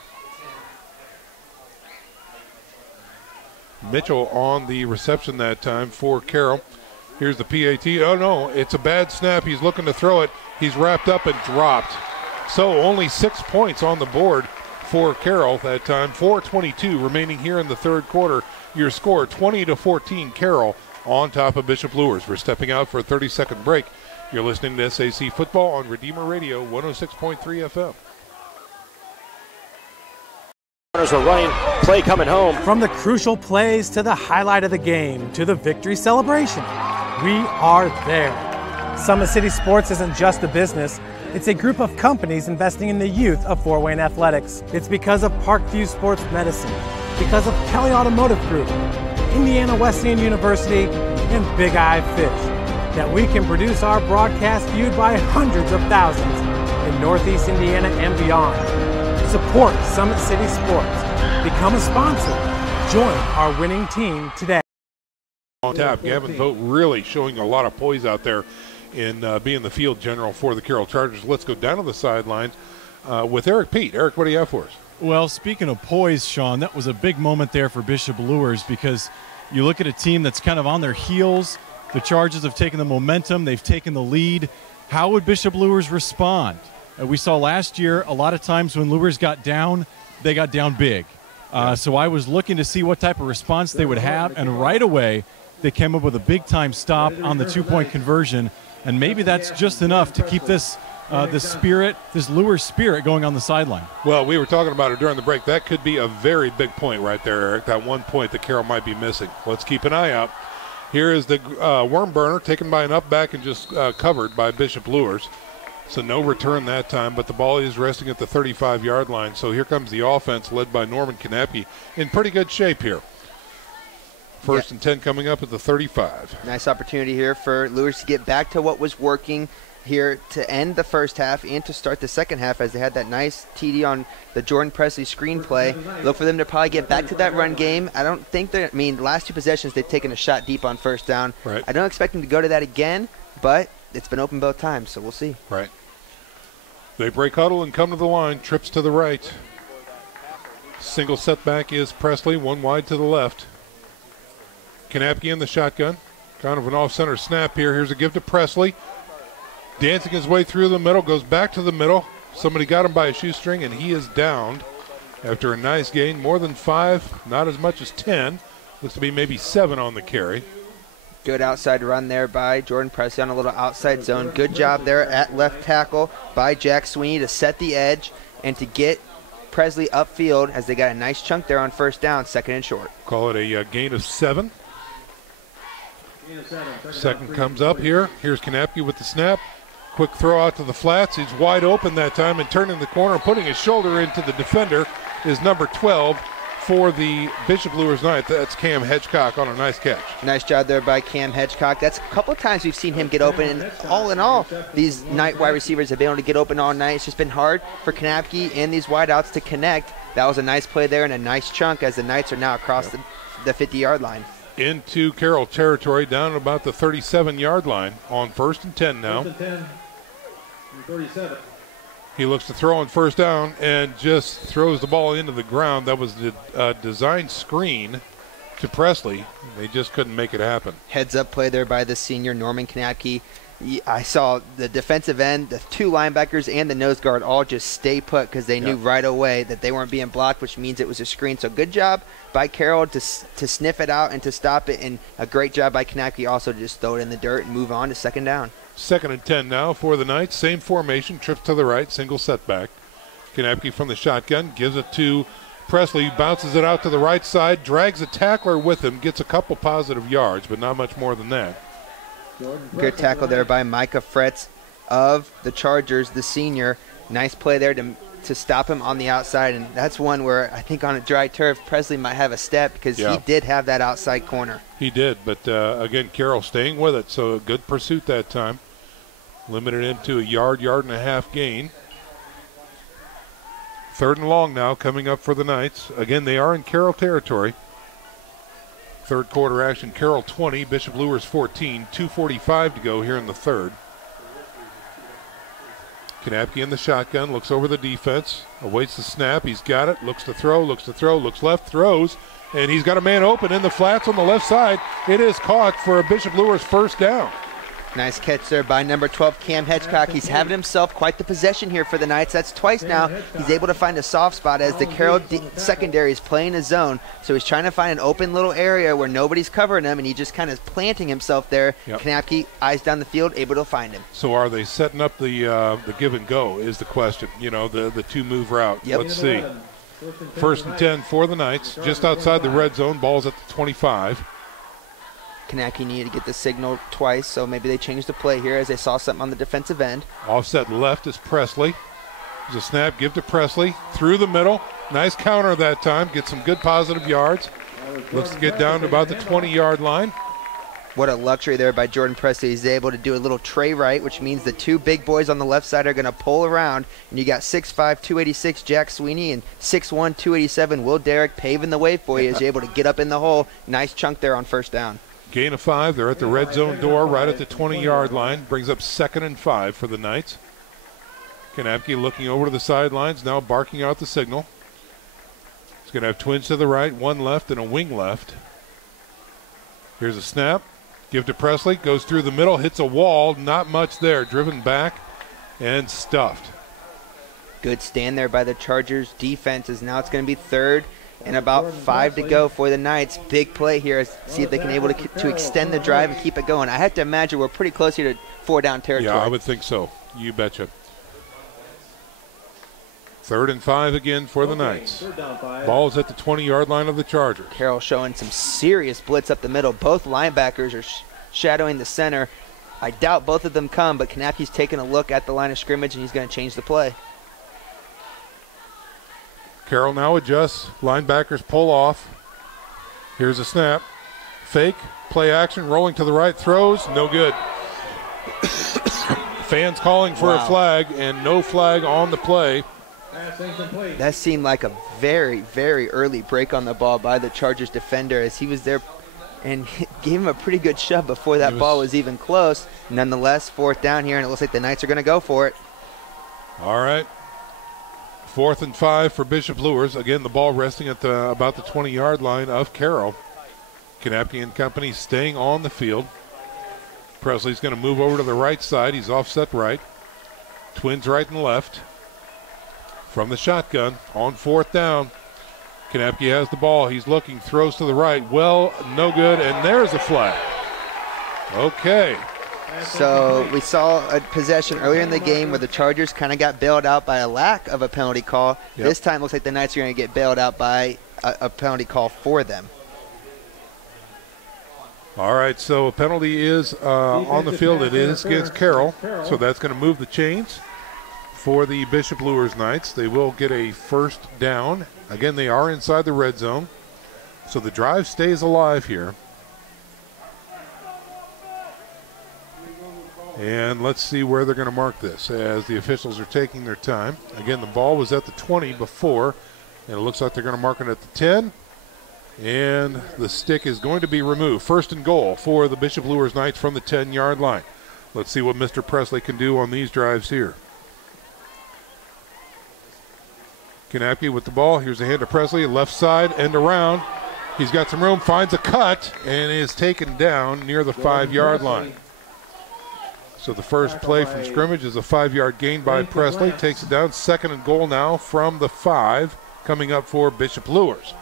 Mitchell on the reception that time for Carroll. Here's the PAT. Oh, no, it's a bad snap. He's looking to throw it. He's wrapped up and dropped. So only 6 points on the board for Carroll that time. 4:22 remaining here in the 3rd quarter. Your score 20-14 Carroll on top of Bishop Luers. We're stepping out for a 30-second break. You're listening to SAC Football on Redeemer Radio 106.3 FM. Runners are running, play coming home. From the crucial plays to the highlight of the game to the victory celebration, we are there. Summit City Sports isn't just a business. It's a group of companies investing in the youth of Fort Wayne athletics. It's because of Parkview Sports Medicine, because of Kelly Automotive Group, Indiana Wesleyan University, and Big Eye Fish, that we can produce our broadcast viewed by hundreds of thousands in Northeast Indiana and beyond. Support Summit City Sports. Become a sponsor. Join our winning team today. On tap, Gavin Vogt really showing a lot of poise out there in being the field general for the Carroll Chargers. Let's go down to the sidelines. with Eric Pete. Eric, what do you have for us? Well, speaking of poise, Sean, that was a big moment there for Bishop Luers because you look at a team that's kind of on their heels. The Chargers have taken the momentum. They've taken the lead. How would Bishop Luers respond? We saw last year a lot of times when Luers got down, they got down big. So I was looking to see what type of response they would have, and right away they came up with a big-time stop on the two-point conversion, and maybe that's just enough to keep this this Luers spirit going on the sideline. Well, we were talking about it during the break. That could be a very big point right there, Eric, that 1 point that Carroll might be missing. Let's keep an eye out. Here is the worm burner taken by an up back and just covered by Bishop Luers. So no return that time, but the ball is resting at the 35-yard line. So here comes the offense led by Norman Kanapke in pretty good shape here. First and 10 coming up at the 35. Nice opportunity here for Luers to get back to what was working here to end the first half and to start the second half, as they had that nice TD on the Jordan Presley screenplay. Look for them to probably get back to that run game. I don't think they're, last two possessions they've taken a shot deep on first down. Right. I don't expect them to go to that again, but it's been open both times, so we'll see. Right. They break huddle and come to the line. Trips to the right. Single setback is Presley, one wide to the left. Kanapke in the shotgun. Kind of an off-center snap here. Here's a give to Presley. Dancing his way through the middle, goes back to the middle. Somebody got him by a shoestring, and he is downed after a nice gain. More than 5, not as much as 10. Looks to be maybe 7 on the carry. Good outside run there by Jordan Presley on a little outside zone. Good job there at left tackle by Jack Sweeney to set the edge and to get Presley upfield, as they got a nice chunk there on first down, second and short. Call it a gain of 7. Second comes up here. Here's Kanapke with the snap. Quick throw out to the flats. He's wide open that time, and turning the corner, putting his shoulder into the defender is number 12 for the Bishop Luers Knights. That's Cam Hedgecock on a nice catch. Nice job there by Cam Hedgecock. That's a couple of times we've seen him get open, and all in all, these Knight wide receivers have been able to get open all night. It's just been hard for Kanapke and these wideouts to connect. That was a nice play there and a nice chunk, as the Knights are now across the 50-yard line. Into Carroll territory, down at about the 37-yard line on 1st and 10 now. 37. He looks to throw on first down and just throws the ball into the ground. That was the design screen to Presley. They just couldn't make it happen. Heads up play there by the senior Norman Kanapke. I saw the defensive end, the two linebackers, and the nose guard all just stay put because they knew right away that they weren't being blocked, which means it was a screen. So good job by Carroll to sniff it out and to stop it, and a great job by Kanapke also to just throw it in the dirt and move on to second down. 2nd and 10 now for the Knights. Same formation, trips to the right, single setback. Kanapke from the shotgun, gives it to Presley, bounces it out to the right side, drags a tackler with him, gets a couple positive yards, but not much more than that. Good tackle there by Micah Fretz of the Chargers, the senior. Nice play there to stop him on the outside, and that's one where I think on a dry turf, Presley might have a step because he did have that outside corner. He did, but again, Carroll staying with it, so a good pursuit that time. Limited him to a yard and a half gain. 3rd and long now coming up for the Knights. Again, they are in Carroll territory. Third quarter action, Carroll 20, Bishop Luers 14, 2:45 to go here in the third. Kanapke in the shotgun, looks over the defense, awaits the snap, he's got it, looks to throw, looks left, throws, and he's got a man open in the flats on the left side. It is caught for a Bishop Luers first down. Nice catch there by number 12, Cam Hedgecock. He's having himself quite the possession here for the Knights. That's twice now. He's able to find a soft spot as the Carroll secondary is playing a zone. So he's trying to find an open little area where nobody's covering him, and he just kind of planting himself there. Kanapke, eyes down the field, able to find him. So are they setting up the give and go is the question. You know, the two-move route. Let's see. 1st and 10 for the Knights, just outside the red zone. Ball's at the 25. Kanapke needed to get the signal twice, so maybe they changed the play here as they saw something on the defensive end. Offset left is Presley. There's a snap, give to Presley. Through the middle. Nice counter that time. Get some good positive yards. Looks to get down to about the 20-yard line. What a luxury there by Jordan Presley. He's able to do a little tray right, which means the two big boys on the left side are going to pull around. And you got 6'5", 286 Jack Sweeney and 6'1", 287 Will Derrick paving the way for you as you're able to get up in the hole. Nice chunk there on first down. Gain of 5. They're at the red zone door right at the 20-yard line. Brings up 2nd and 5 for the Knights. Kanapke looking over to the sidelines, now barking out the signal. He's going to have twins to the right, one left and a wing left. Here's a snap. Give to Presley, goes through the middle, hits a wall, not much there, driven back and stuffed. Good stand there by the Chargers defense, as now it's going to be 3rd and about 5 to go for the Knights. Big play here, see if they can able to extend the drive and keep it going. I have to imagine we're pretty close here to 4-down territory. Yeah, I would think so. You betcha. 3rd and 5 again for the Knights. Ball's at the 20-yard line of the Chargers. Carroll showing some serious blitz up the middle. Both linebackers are shadowing the center. I doubt both of them come, but Kanapke's taking a look at the line of scrimmage, and he's going to change the play. Carroll now adjusts. Linebackers pull off. Here's a snap. Fake. Play action. Rolling to the right. Throws. No good. Fans calling for a flag, and no flag on the play. That seemed like a very, very early break on the ball by the Chargers defender, as he was there and gave him a pretty good shove before that ball was even close. Nonetheless, 4th down here, and it looks like the Knights are going to go for it. All right. 4th and 5 for Bishop Luers. Again, the ball resting at about the 20-yard line of Carroll. Kanapke and company staying on the field. Presley's going to move over to the right side. He's offset right. Twins right and left. From the shotgun on 4th down. Kanapke has the ball. He's looking, throws to the right. Well, no good, and there's a flag. Okay. So we saw a possession earlier in the game where the Chargers kind of got bailed out by a lack of a penalty call. Yep. This time looks like the Knights are going to get bailed out by a penalty call for them. All right, so a penalty is on the field. It is against Carroll, so that's going to move the chains for the Bishop Luers Knights. They will get a 1st down. Again, they are inside the red zone, so the drive stays alive here. And let's see where they're going to mark this as the officials are taking their time. Again, the ball was at the 20 before, and it looks like they're going to mark it at the 10. And the stick is going to be removed. 1st and goal for the Bishop Luers Knights from the 10-yard line. Let's see what Mr. Presley can do on these drives here. Kanapke with the ball. Here's a hand to Presley, left side, end around. He's got some room, finds a cut, and is taken down near the 5-yard line. So the first play from scrimmage is a 5-yard gain by Presley. Takes it down. 2nd and goal now from the 5, coming up for Bishop Luers.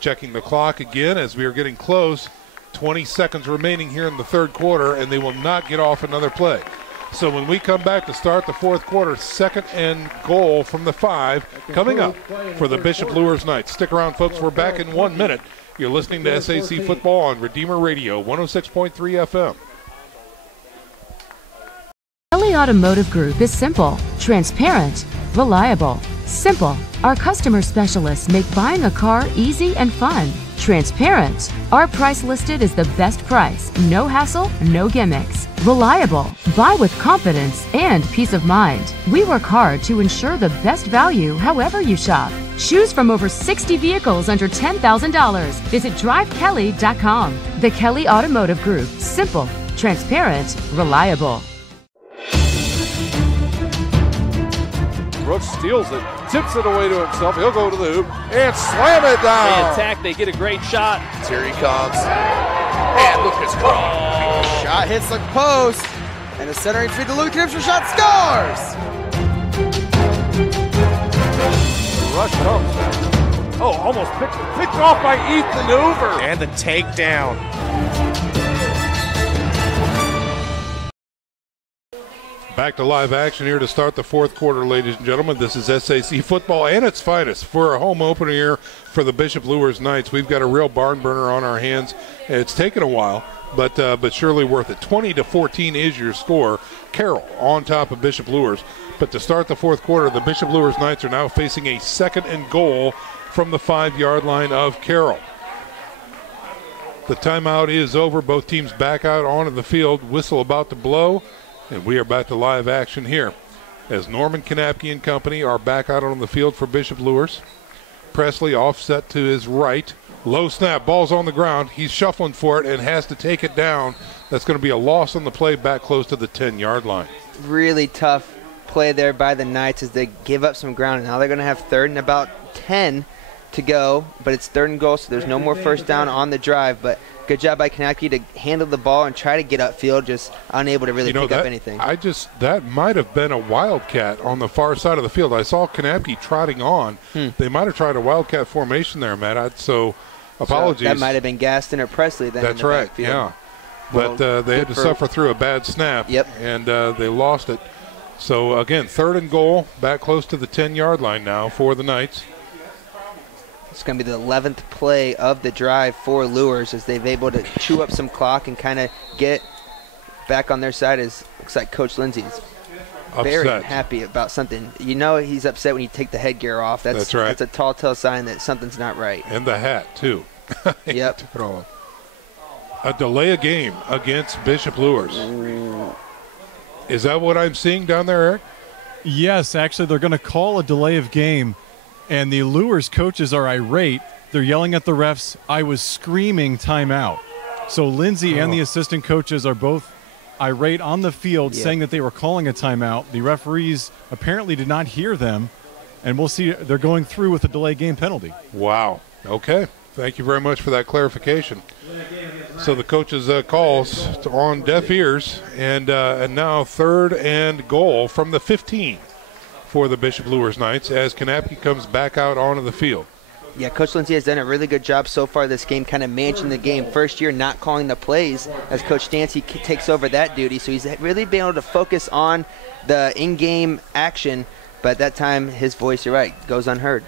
Checking the clock again as we are getting close. 20 seconds remaining here in the 3rd quarter, and they will not get off another play. So when we come back to start the 4th quarter, 2nd and goal from the 5 coming up for the Bishop Luers Knights. Stick around, folks. We're back in 1 minute. You're listening to SAC Football on Redeemer Radio, 106.3 FM. Kelly Automotive Group is simple, transparent, reliable. Simple. Our customer specialists make buying a car easy and fun. Transparent. Our price listed is the best price. No hassle, no gimmicks. Reliable. Buy with confidence and peace of mind. We work hard to ensure the best value however you shop. Choose from over 60 vehicles under $10,000. Visit drivekelly.com. The Kelly Automotive Group. Simple, transparent, reliable. Brooks steals it, tips it away to himself. He'll go to the hoop and slam it down. They attack, they get a great shot. Here he comes. And Lucas Carroll. Shot hits the post. And the centering feed to Luke Gibson. Shot scores. The rush comes. Oh, almost picked off by Ethan Hoover. And the takedown. Back to live action here to start the 4th quarter, ladies and gentlemen. This is SAC football and its finest for a home opener here for the Bishop Luers Knights. We've got a real barn burner on our hands. It's taken a while, but surely worth it. 20-14 is your score. Carroll on top of Bishop Luers. But to start the 4th quarter, the Bishop Luers Knights are now facing a 2nd and goal from the 5-yard line of Carroll. The timeout is over. Both teams back out onto the field. Whistle about to blow. And we are back to live action here as Norman Kanapke and company are back out on the field for Bishop Luers. Presley offset to his right. Low snap, ball's on the ground. He's shuffling for it and has to take it down. That's going to be a loss on the play back close to the 10-yard line. Really tough play there by the Knights as they give up some ground. And now they're going to have 3rd and about 10 to go, but it's 3rd and goal, so there's no more first down on the drive. But good job by Kanapke to handle the ball and try to get upfield, just unable to really pick up anything. That might have been a wildcat on the far side of the field. I saw Kanapke trotting on. They might have tried a wildcat formation there, Matt. So apologies. So that might have been Gaston or Presley then. That's in the right, backfield. yeah. But they had to suffer through a bad snap, and they lost it. So, again, 3rd and goal, back close to the 10-yard line now for the Knights. It's going to be the 11th play of the drive for Luers as they've able to chew up some clock and kind of get back on their side. As looks like Coach Lindsey's very happy about something. You know he's upset when you take the headgear off. That's right. That's a tall tale sign that something's not right. And the hat, too. Yep. Took it all off. A delay a game against Bishop Luers. Is that what I'm seeing down there, Eric? Yes, actually, they're going to call a delay of game, and the Luers coaches are irate. They're yelling at the refs, "I was screaming timeout." So Lindsay and the assistant coaches are both irate on the field, saying that they were calling a timeout. The referees apparently did not hear them, and we'll see they're going through with a delay game penalty. Wow. Okay. Thank you very much for that clarification. So the coach's calls on deaf ears, and now 3rd and goal from the 15 for the Bishop Luers Knights as Kanapke comes back out onto the field. Yeah, Coach Lindsey has done a really good job so far this game, kind of managing the game. First year not calling the plays as Coach Stancy takes over that duty, so he's really been able to focus on the in-game action, but that time his voice, you're right, goes unheard.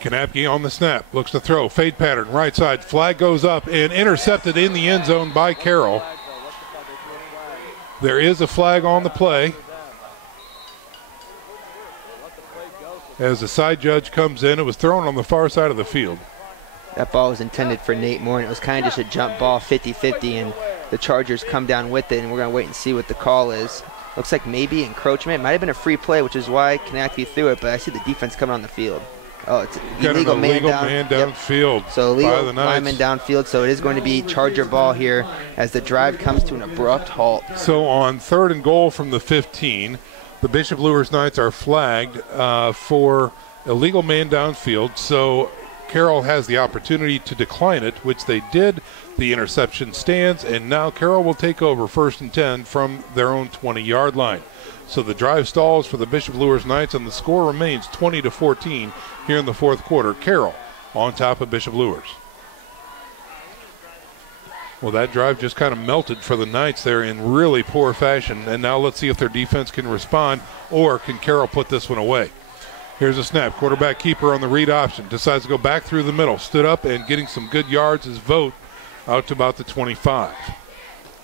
Kanapke on the snap, looks to throw, fade pattern, right side, flag goes up and intercepted in the end zone by Carroll. There is a flag on the play as the side judge comes in. It was thrown on the far side of the field. That ball was intended for Nate Moore, and it was kind of just a jump ball, 50-50, and the Chargers come down with it, and we're going to wait and see what the call is. Looks like maybe encroachment. It might have been a free play, which is why Kanapke threw it, but I see the defense coming on the field. Oh, it's illegal man downfield. So illegal lineman downfield. So it is going to be Charger ball here as the drive comes to an abrupt halt. So on 3rd and goal from the 15, the Bishop Luers Knights are flagged for illegal man downfield. So Carroll has the opportunity to decline it, which they did. The interception stands, and now Carroll will take over 1st and 10 from their own 20-yard line. So the drive stalls for the Bishop Luers Knights, and the score remains 20-14 here in the 4th quarter. Carroll on top of Bishop Luers. Well, that drive just kind of melted for the Knights there in really poor fashion, and now let's see if their defense can respond, or can Carroll put this one away. Here's a snap. Quarterback keeper on the read option. Decides to go back through the middle. Stood up and getting some good yards is Vogt out to about the 25.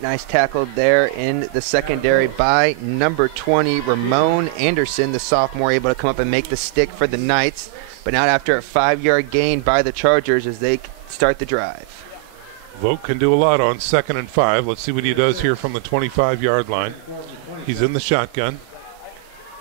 Nice tackle there in the secondary by number 20, Ramon Anderson, the sophomore, able to come up and make the stick for the Knights, but not after a 5-yard gain by the Chargers as they start the drive. Vogt can do a lot on 2nd and 5. Let's see what he does here from the 25-yard line. He's in the shotgun.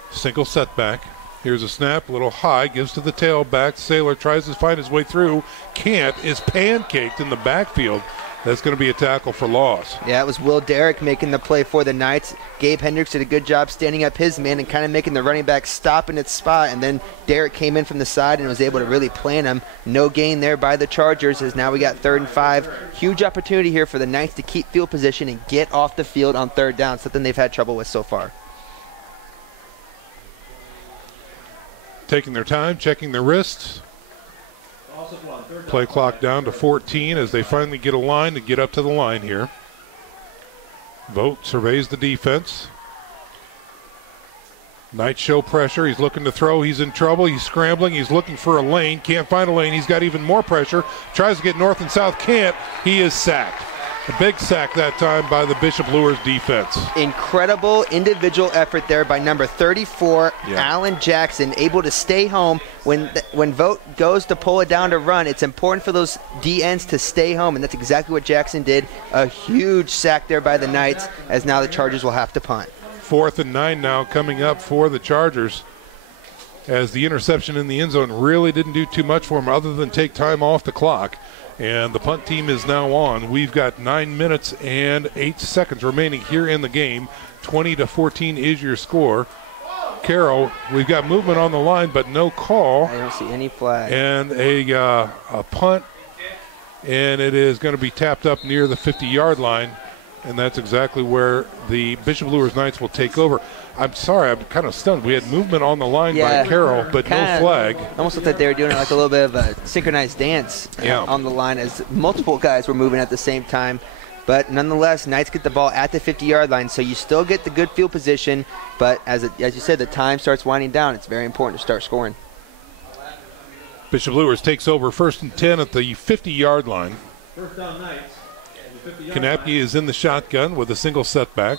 Single setback. Here's a snap, a little high, gives to the tailback. Saylor tries to find his way through. Can't, is pancaked in the backfield. That's going to be a tackle for loss. Yeah, it was Will Derrick making the play for the Knights. Gabe Hendricks did a good job standing up his man and kind of making the running back stop in its spot, and then Derrick came in from the side and was able to really plant him. No gain there by the Chargers as now we got 3rd and 5. Huge opportunity here for the Knights to keep field position and get off the field on 3rd down, something they've had trouble with so far. Taking their time, checking their wrists. Play clock down to 14 as they finally get a line to get up to the line here. Vogt surveys the defense. Knights show pressure. He's looking to throw. He's in trouble. He's scrambling. He's looking for a lane. Can't find a lane. He's got even more pressure. Tries to get north and south. Can't. He is sacked. A big sack that time by the Bishop Luers defense. Incredible individual effort there by number 34, Alan Jackson, able to stay home. When Vogt goes to pull it down to run, it's important for those DNs to stay home, and that's exactly what Jackson did. A huge sack there by the Knights, as now the Chargers will have to punt. 4th and 9 now coming up for the Chargers. as the interception in the end zone really didn't do too much for him other than take time off the clock. And the punt team is now on. We've got 9 minutes and 8 seconds remaining here in the game. 20-14 is your score. Carroll, we've got movement on the line, but no call. I don't see any flag. And a punt, and it is going to be tapped up near the 50-yard line, and that's exactly where the Bishop Luers Knights will take over. I'm sorry, I'm kind of stunned. We had movement on the line by Carroll, but no flag. Almost looked like they were doing like a little bit of a synchronized dance on the line as multiple guys were moving at the same time. But nonetheless, Knights get the ball at the 50-yard line, so you still get the good field position. But as you said, the time starts winding down. It's very important to start scoring. Bishop Luers takes over 1st and 10 at the 50-yard line. First down, Knights. Kanapke is in the shotgun with a single setback.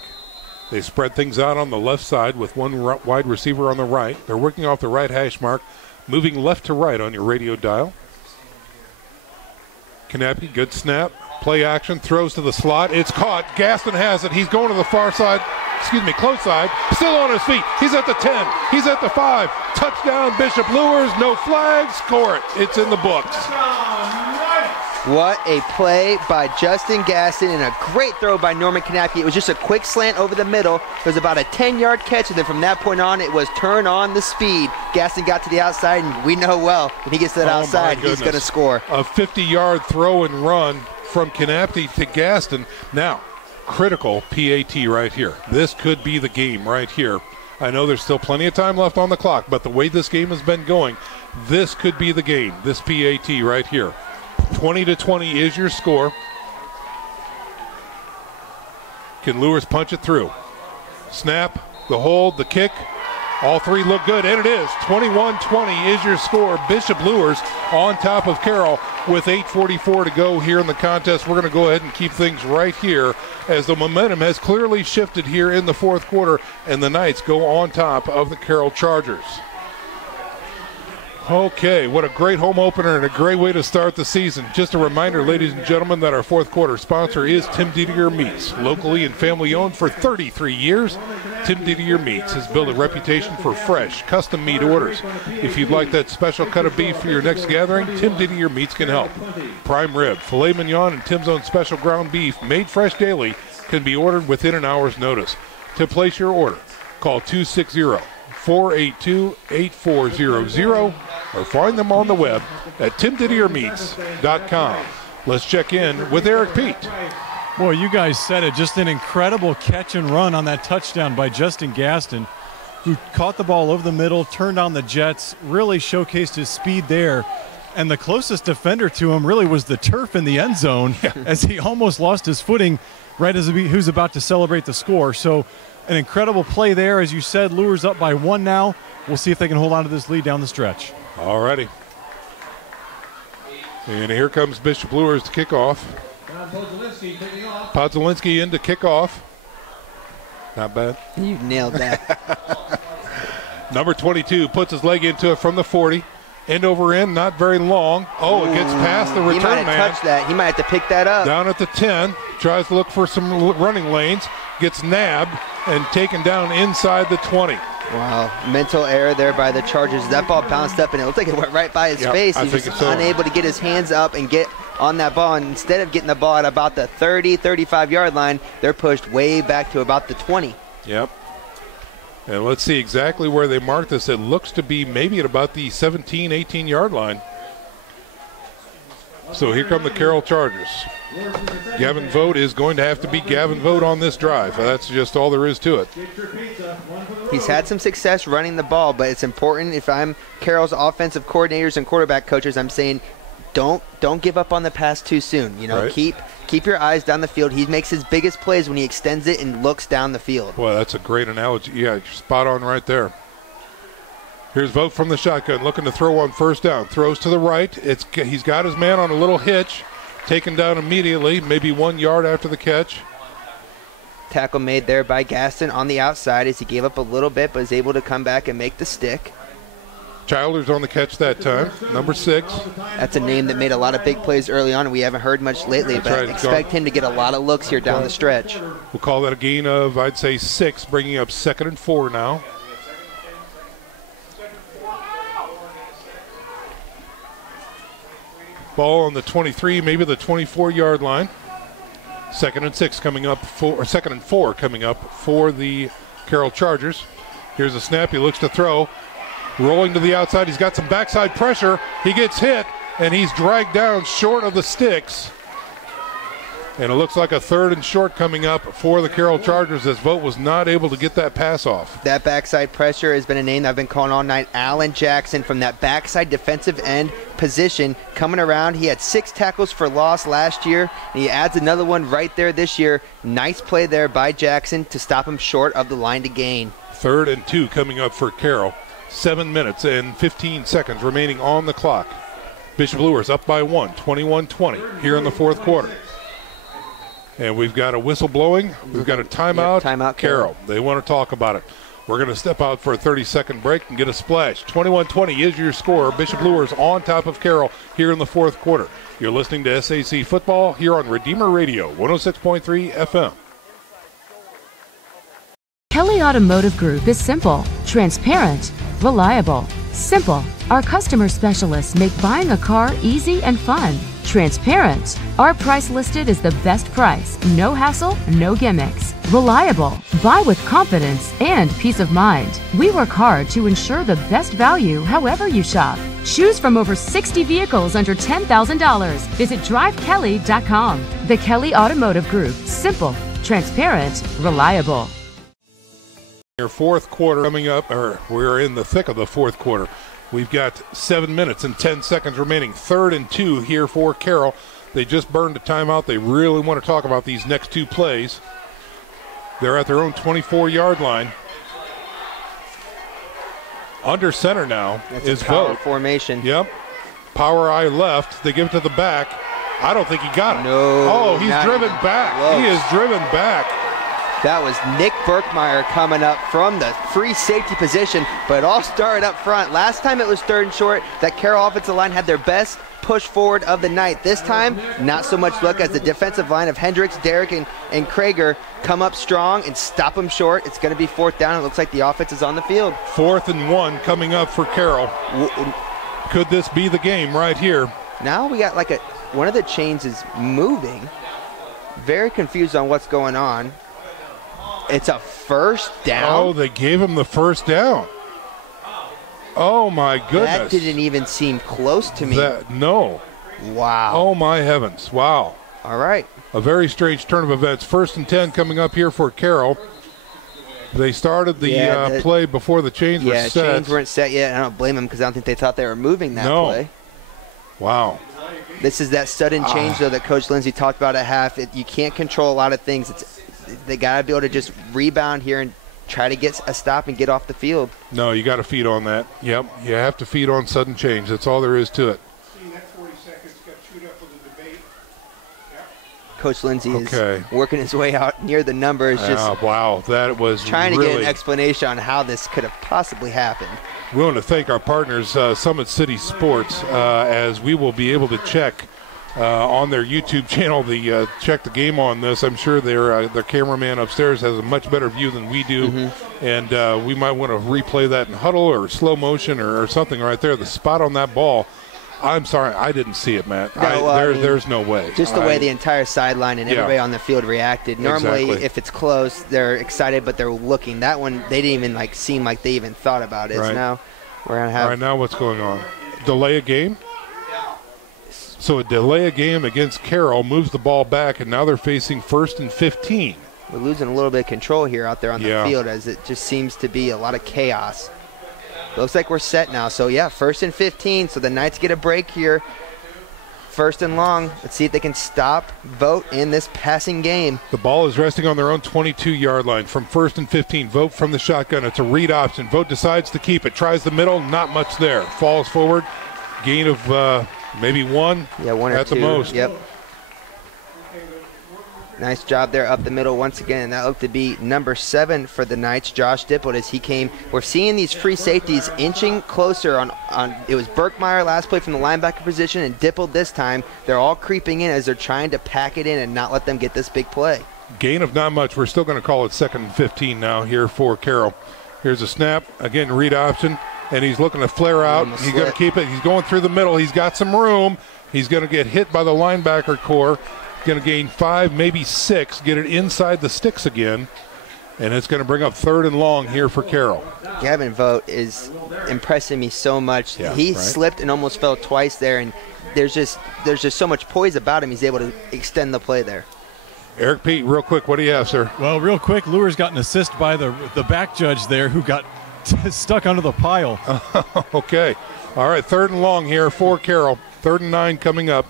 They spread things out on the left side with one wide receiver on the right. They're working off the right hash mark, moving left to right on your radio dial. Kanapke, good snap. Play action, throws to the slot. It's caught. Gaston has it. He's going to the far side. Close side. Still on his feet. He's at the 10. He's at the 5. Touchdown, Bishop Luers. No flag. Score it. It's in the books. What a play by Justin Gaston and a great throw by Norman Kanapke. It was just a quick slant over the middle. It was about a 10-yard catch, and then from that point on, it was turn on the speed. Gaston got to the outside, and we know well when he gets to that outside, he's going to score. A 50-yard throw and run from Kanapke to Gaston. Now, critical PAT right here. This could be the game right here. I know there's still plenty of time left on the clock, but the way this game has been going, this could be the game, this PAT right here. 20-20 is your score. Can Luers punch it through? Snap, the hold, the kick. All three look good, and it is. 21-20 is your score. Bishop Luers on top of Carroll with 8:44 to go here in the contest. We're going to go ahead and keep things right here as the momentum has clearly shifted here in the fourth quarter, and the Knights go on top of the Carroll Chargers. Okay, what a great home opener and a great way to start the season. Just a reminder, ladies and gentlemen, that our fourth quarter sponsor is Tim Didier Meats. Locally and family owned for 33 years, Tim Didier Meats has built a reputation for fresh, custom meat orders. If you'd like that special cut of beef for your next gathering, Tim Didier Meats can help. Prime rib, filet mignon, and Tim's own special ground beef, made fresh daily, can be ordered within an hour's notice. To place your order, call 260-482-8400 or find them on the web at timdidiermeats.com. Let's check in with Eric Pete. Boy, you guys said it. Just an incredible catch and run on that touchdown by Justin Gaston, who caught the ball over the middle, turned on the jets, really showcased his speed there. And the closest defender to him really was the turf in the end zone as he almost lost his footing right as he was about to celebrate the score. So an incredible play there. As you said, Luers up by 1 now. We'll see if they can hold on to this lead down the stretch. All righty. And here comes Bishop Luers to kick off. Podzolinski in to kick off. Not bad. You nailed that. Number 22 puts his leg into it from the 40. End over end, not very long. Oh, it gets past the return man. He might have touched that. He might have to pick that up. Down at the 10. Tries to look for some running lanes. Gets nabbed and taken down inside the 20. Wow, mental error there by the Chargers. That ball bounced up, and it looked like it went right by his face. He was unable to get his hands up and get on that ball. And instead of getting the ball at about the 30, 35-yard line, they're pushed way back to about the 20. Yep. And let's see exactly where they marked this. It looks to be maybe at about the 17, 18-yard line. So here come the Carroll Chargers. Gavin Vogt is going to have to be Gavin Vogt on this drive. That's just all there is to it. He's had some success running the ball, but it's important. If I'm Carroll's offensive coordinators and quarterback coaches, I'm saying don't give up on the pass too soon. You know, right. Keep your eyes down the field. He makes his biggest plays when he extends it and looks down the field. Well, that's a great analogy. Yeah, you're spot on right there. Here's Vogt from the shotgun, looking to throw on first down. Throws to the right. He's got his man on a little hitch. Taken down immediately, maybe 1 yard after the catch. Tackle made there by Gaston on the outside as he gave up a little bit, but is able to come back and make the stick. Childers on the catch that time, number 6. That's a name that made a lot of big plays early on, and we haven't heard much lately, but I expect him to get a lot of looks here down the stretch. We'll call that a gain of, I'd say, 6, bringing up 2nd and 4 now. Ball on the 23, maybe the 24-yard line. 2nd and 6 coming up for, or 2nd and 4 coming up for the Carroll Chargers. Here's a snap. He looks to throw. Rolling to the outside. He's got some backside pressure. He gets hit, and he's dragged down short of the sticks. And it looks like a 3rd and short coming up for the Carroll Chargers as Vogt was not able to get that pass off. That backside pressure has been a name that I've been calling all night. Allen Jackson from that backside defensive end position coming around. He had 6 tackles for loss last year, and he adds another one right there this year. Nice play there by Jackson to stop him short of the line to gain. 3rd and 2 coming up for Carroll. 7 minutes and 15 seconds remaining on the clock. Bishop Luers up by 1, 21-20 here in the 4th quarter. And we've got a whistle blowing. We've got a timeout. Timeout, Carroll. They want to talk about it. We're going to step out for a 30-second break and get a splash. 21-20 is your score. Bishop Luers on top of Carroll here in the 4th quarter. You're listening to SAC Football here on Redeemer Radio, 106.3 FM. Kelly Automotive Group is simple, transparent, reliable. Simple. Our customer specialists make buying a car easy and fun. Transparent. Our price listed is the best price. No hassle, no gimmicks. Reliable. Buy with confidence and peace of mind. We work hard to ensure the best value however you shop. Choose from over 60 vehicles under $10,000. Visit drivekelly.com. The Kelly Automotive Group. Simple, transparent, reliable. Your 4th quarter coming up, or we're in the thick of the 4th quarter. We've got 7 minutes and 10 seconds remaining. 3rd and 2 here for Carroll. They just burned a timeout. They really want to talk about these next 2 plays. They're at their own 24-yard line. Under center now is Vogt. Formation. Yep. Power eye left. They give it to the back. I don't think he got it. No. Oh, he's driven back. Close. He is driven back. That was Nick Berkmeyer coming up from the free safety position, but it all started up front. Last time it was 3rd and short. That Carroll offensive line had their best push forward of the night. This time, not so much luck as the defensive line of Hendricks, Derrick, and Krager come up strong and stop them short. It's going to be 4th down. It looks like the offense is on the field. 4th and 1 coming up for Carroll. Could this be the game right here? Now we got like one of the chains is moving. Very confused on what's going on. It's a 1st down. Oh, they gave him the 1st down. Oh, my goodness. That didn't even seem close to me. No. Wow. Oh, my heavens. Wow. All right. A very strange turn of events. 1st and 10 coming up here for Carroll. They started the play before the chains were set. Yeah, chains weren't set yet. I don't blame them because I don't think they thought they were moving that play. Wow. This is that sudden change, though, that Coach Lindsay talked about at half. You can't control a lot of things. They got to be able to just rebound here and try to get a stop and get off the field. No, you got to feed on that. Yep, you have to feed on sudden change. That's all there is to it. Coach Lindsay is working his way out near the numbers. Wow, that was trying to get an explanation on how this could have possibly happened. We want to thank our partners, Summit City Sports, as we will be able to check on their YouTube channel, check the game on this. I'm sure their cameraman upstairs has a much better view than we do, and we might want to replay that in huddle or slow motion or something right there. The spot on that ball, I'm sorry, I didn't see it, Matt. No, there's no way. Just the way the entire sideline and everybody on the field reacted. Normally, if it's close, they're excited, but they're looking. That one, they didn't even seem like they even thought about it. Right. So now we're gonna have. All right, now what's going on? Delay a game. So a delay a game against Carroll moves the ball back, and now they're facing 1st and 15. We're losing a little bit of control here out there on the field, as it just seems to be a lot of chaos. Looks like we're set now. So, 1st and 15. So the Knights get a break here. 1st and long. Let's see if they can stop Vogt in this passing game. The ball is resting on their own 22-yard line from 1st and 15. Vogt from the shotgun. It's a read option. Vogt decides to keep it. Tries the middle. Not much there. Falls forward. Gain of maybe 1. Yeah, 1 or 2. At the most. Yep. Nice job there up the middle once again. That looked to be number 7 for the Knights, Josh Dippold, as he came. We're seeing these free safeties inching closer on it was Berkmeyer last play from the linebacker position and Dippold this time. They're all creeping in as they're trying to pack it in and not let them get this big play. Gain of not much. We're still going to call it 2nd and 15 now here for Carroll. Here's a snap. Again, read option. And he's looking to flare out. He's going to keep it. He's going through the middle. He's got some room. He's going to get hit by the linebacker core. Going to gain 5, maybe 6, get it inside the sticks again. And it's going to bring up 3rd and long here for Carroll. Gavin Vogt is impressing me so much. Yeah, he right. slipped and almost fell twice there, and there's just so much poise about him. He's able to extend the play there. Eric Pete, real quick, what do you have, sir? Well, real quick, Luers got an assist by the back judge there who got stuck under the pile. Okay. All right, 3rd and long here for Carroll. 3rd and 9 coming up.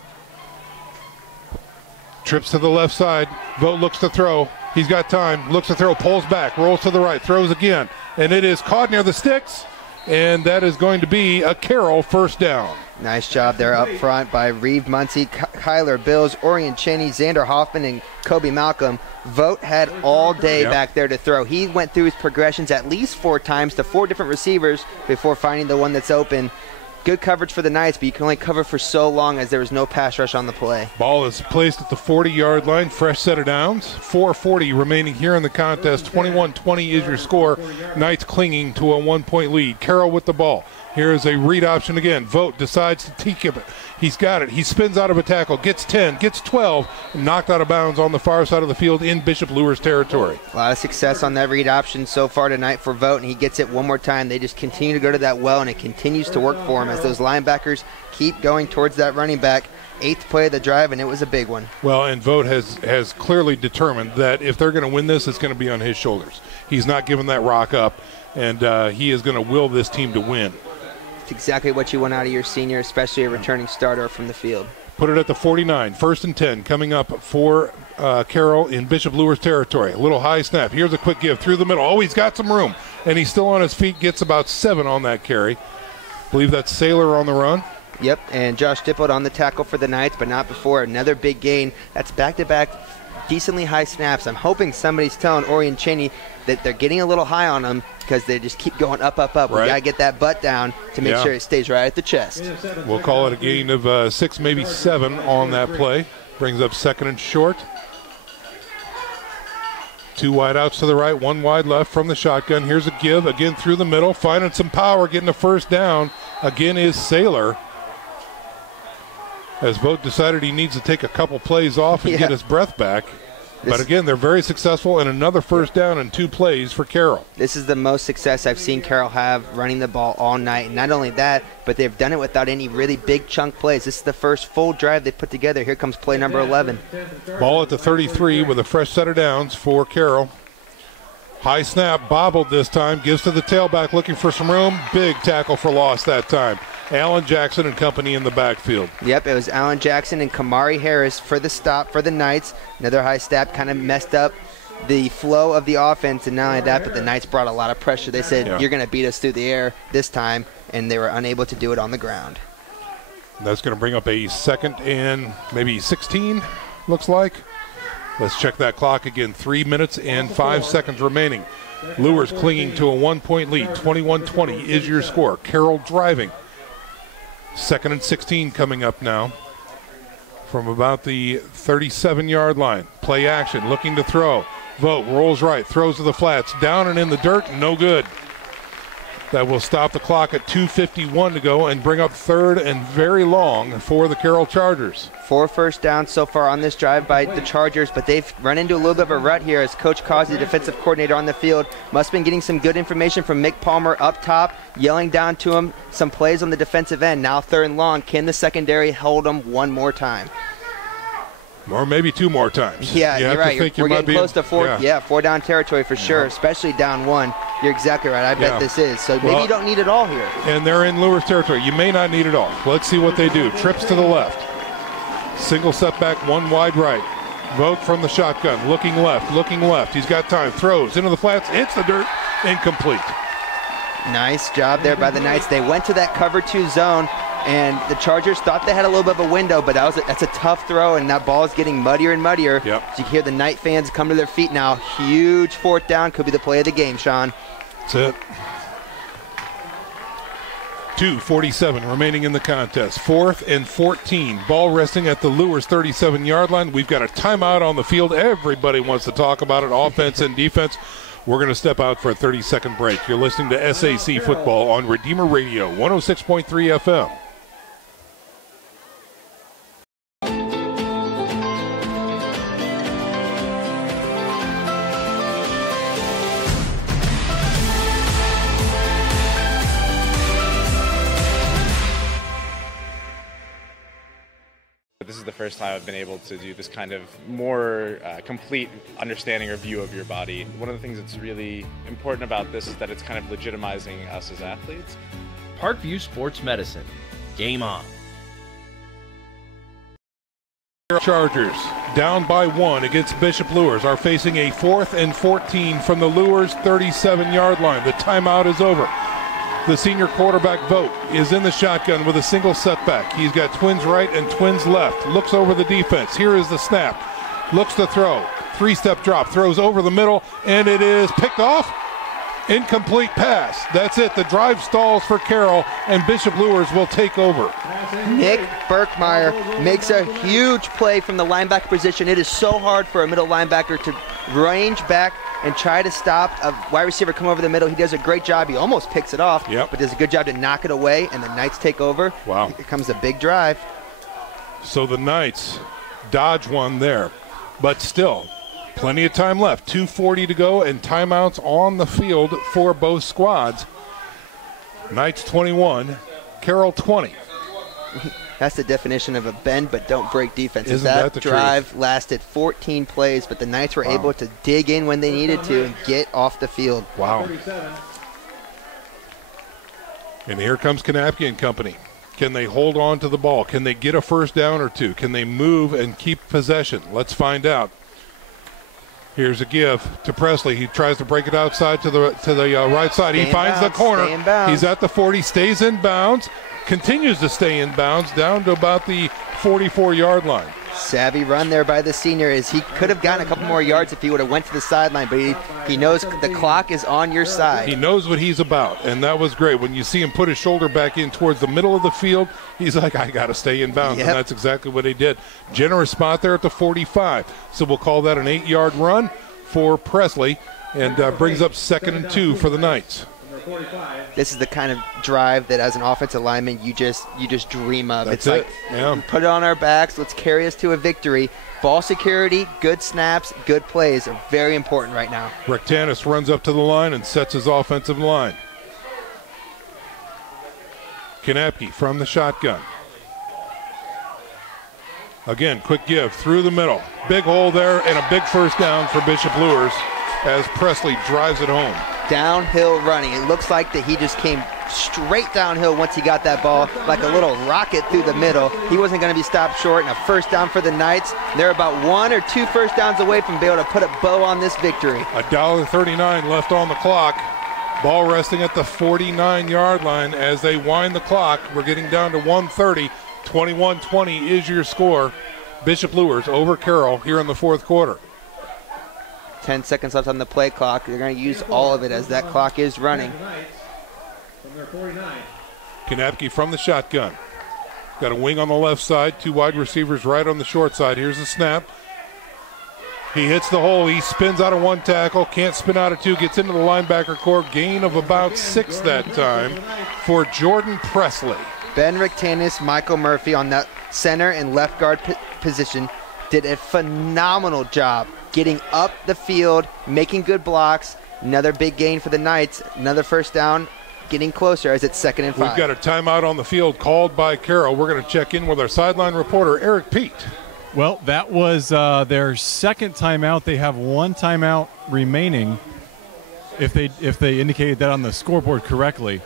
Trips to the left side. Vogt looks to throw. He's got time. Looks to throw. Pulls back. Rolls to the right. Throws again. And it is caught near the sticks. And that is going to be a Carroll first down. Nice job there up front by Reeve Muncie, Kyler Bills, Orion Cheney, Xander Hoffman, and Kobe Malcolm. Vogt had all day back there to throw. He went through his progressions at least 4 times to 4 different receivers before finding the one that's open. Good coverage for the Knights, but you can only cover for so long as there was no pass rush on the play. Ball is placed at the 40-yard line. Fresh set of downs. 4:40 remaining here in the contest. 21-20 is your score. Knights clinging to a 1-point lead. Carroll with the ball. Here is a read option again. Vogt decides to take it. He's got it. He spins out of a tackle. Gets 10. Gets 12. Knocked out of bounds on the far side of the field in Bishop Luers territory. A lot of success on that read option so far tonight for Vogt, and he gets it one more time. They just continue to go to that well, and it continues to work for him as those linebackers keep going towards that running back. 8th play of the drive, and it was a big one. Well, and Vogt has clearly determined that if they're going to win this, it's going to be on his shoulders. He's not giving that rock up, and he is going to will this team to win. It's exactly what you want out of your senior, especially a returning starter from the field. Put it at the 49. 1st and 10 coming up for Carroll in Bishop Luers territory. A little high snap. Here's a quick give through the middle. Oh, he's got some room, and he's still on his feet. Gets about 7 on that carry. I believe that's Saylor on the run. Yep, and Josh Dippold on the tackle for the Knights, but not before. Another big gain. That's back-to-back decently high snaps. I'm hoping somebody's telling Orion Cheney that they're getting a little high on him because they just keep going up, up, up. Right. We got to get that butt down to make sure it stays right at the chest. We'll call it a gain of 6, maybe 7 on that play. Brings up 2nd and short. 2 wide outs to the right, 1 wide left from the shotgun. Here's a give, again through the middle, finding some power, getting a first down. Again is Saylor. As Vogt decided he needs to take a couple plays off and get his breath back. But again, they're very successful, and another first down and 2 plays for Carroll. This is the most success I've seen Carroll have running the ball all night. And not only that, but they've done it without any really big chunk plays. This is the first full drive they put together. Here comes play number 11. Ball at the 33 with a fresh set of downs for Carroll. High snap, bobbled this time, gives to the tailback looking for some room. Big tackle for loss that time. Alan Jackson and company in the backfield. Yep, it was Alan Jackson and Kamari Harris for the stop for the Knights. Another high snap kind of messed up the flow of the offense, and not only that, but the Knights brought a lot of pressure. They said, you're going to beat us through the air this time, and they were unable to do it on the ground. That's going to bring up a 2nd and maybe 16, looks like. Let's check that clock again. 3 minutes and 5 seconds remaining. Luers clinging to a 1-point lead. 21-20 is your score. Carroll driving. 2nd and 16 coming up now from about the 37-yard line. Play action, looking to throw. Vogt rolls right, throws to the flats, down and in the dirt, no good. That will stop the clock at 2:51 to go and bring up 3rd and very long for the Carroll Chargers. 4 first downs so far on this drive by the Chargers, but they've run into a little bit of a rut here as Coach Causey, the defensive coordinator on the field, must have been getting some good information from Mick Palmer up top, yelling down to him some plays on the defensive end. Now 3rd and long. Can the secondary hold them one more time? Or maybe 2 more times. Yeah, you're right. We're getting close to 4 down territory for sure, especially down 1. You're exactly right. I bet this is. So maybe you don't need it all here. And they're in Luers territory. You may not need it all. Let's see what they do. Trips to the left. Single setback, 1 wide right. Vogt from the shotgun, looking left. He's got time. Throws into the flats, hits the dirt, incomplete. Nice job there by the Knights. They went to that cover 2 zone, and the Chargers thought they had a little bit of a window, but that's a tough throw, and that ball is getting muddier and muddier. Yep. So you hear the Knight fans come to their feet now. Huge 4th down. Could be the play of the game, Sean. That's it. 2:47 remaining in the contest. 4th and 14. Ball resting at the Luers 37-yard line. We've got a timeout on the field. Everybody wants to talk about it, offense and defense. We're going to step out for a 30-second break. You're listening to SAC Football on Redeemer Radio, 106.3 FM. This is the first time I've been able to do this kind of more complete understanding or view of your body. One of the things that's really important about this is that it's kind of legitimizing us as athletes. Parkview Sports Medicine. Game on. Chargers down by 1 against Bishop Luers are facing a 4th and 14 from the Luers 37-yard line. The timeout is over. The senior quarterback Vogt is in the shotgun with a single setback. He's got twins right and twins left. Looks over the defense. Here is the snap. Looks to throw. 3-step drop. Throws over the middle, and it is picked off. Incomplete pass. That's it. The drive stalls for Carroll, and Bishop Luers will take over. Nick Berkmeyer makes a huge play from the linebacker position. It is so hard for a middle linebacker to range back and try to stop a wide receiver come over the middle. He does a great job. He almost picks it off, but does a good job to knock it away, and the Knights take over. Wow. Here comes a big drive. So the Knights dodge one there, but still plenty of time left. 2:40 to go and timeouts on the field for both squads. Knights 21, Carroll 20. That's the definition of a bend but don't break defense. Isn't that the drive truth? Lasted 14 plays, but the Knights were able to dig in when they needed to and get off the field. Wow. And here comes Kanapke and company. Can they hold on to the ball? Can they get a first down or two? Can they move and keep possession? Let's find out. Here's a give to Presley. He tries to break it outside to the right side. He finds the corner. He's at the 40, stays in bounds, continues to stay in bounds down to about the 44-yard line. Savvy run there by the senior. As he could have gotten a couple more yards if he would have went to the sideline, but he knows the clock is on your side. He knows what he's about, and that was great. When you see him put his shoulder back in towards the middle of the field, he's like, I got to stay in bounds, and that's exactly what he did. Generous spot there at the 45, so we'll call that an 8-yard run for Presley, and brings up 2nd and 2 for the Knights. This is the kind of drive that as an offensive lineman you just dream of. That's it's like put it on our backs, let's carry us to a victory. Ball security, good snaps, good plays are very important right now. Rectanis runs up to the line and sets his offensive line. Kanapke from the shotgun. Again, quick give through the middle. Big hole there and a big first down for Bishop Luers as Presley drives it home. Downhill running. It looks like that he just came straight downhill once he got that ball, like a little rocket through the middle. He wasn't going to be stopped short, and a first down for the Knights. They're about 1 or 2 first downs away from being able to put a bow on this victory. $1.39 left on the clock. Ball resting at the 49-yard line as they wind the clock. We're getting down to 1:30. 21-20 is your score. Bishop Luers over Carroll here in the 4th quarter. 10 seconds left on the play clock. They're going to use all of it as that clock is running. Kanapke from the shotgun. Got a wing on the left side, 2 wide receivers right on the short side. Here's the snap. He hits the hole. He spins out of 1 tackle, can't spin out of 2, gets into the linebacker core. Gain of about 6 that time for Jordan Presley. Ben Rectanis, Michael Murphy on that center and left guard position did a phenomenal job getting up the field, making good blocks. Another big gain for the Knights. Another first down, getting closer as it's 2nd and 5. We've got a timeout on the field called by Carroll. We're going to check in with our sideline reporter, Eric Pete. Well, that was their 2nd timeout. They have 1 timeout remaining if they indicated that on the scoreboard correctly.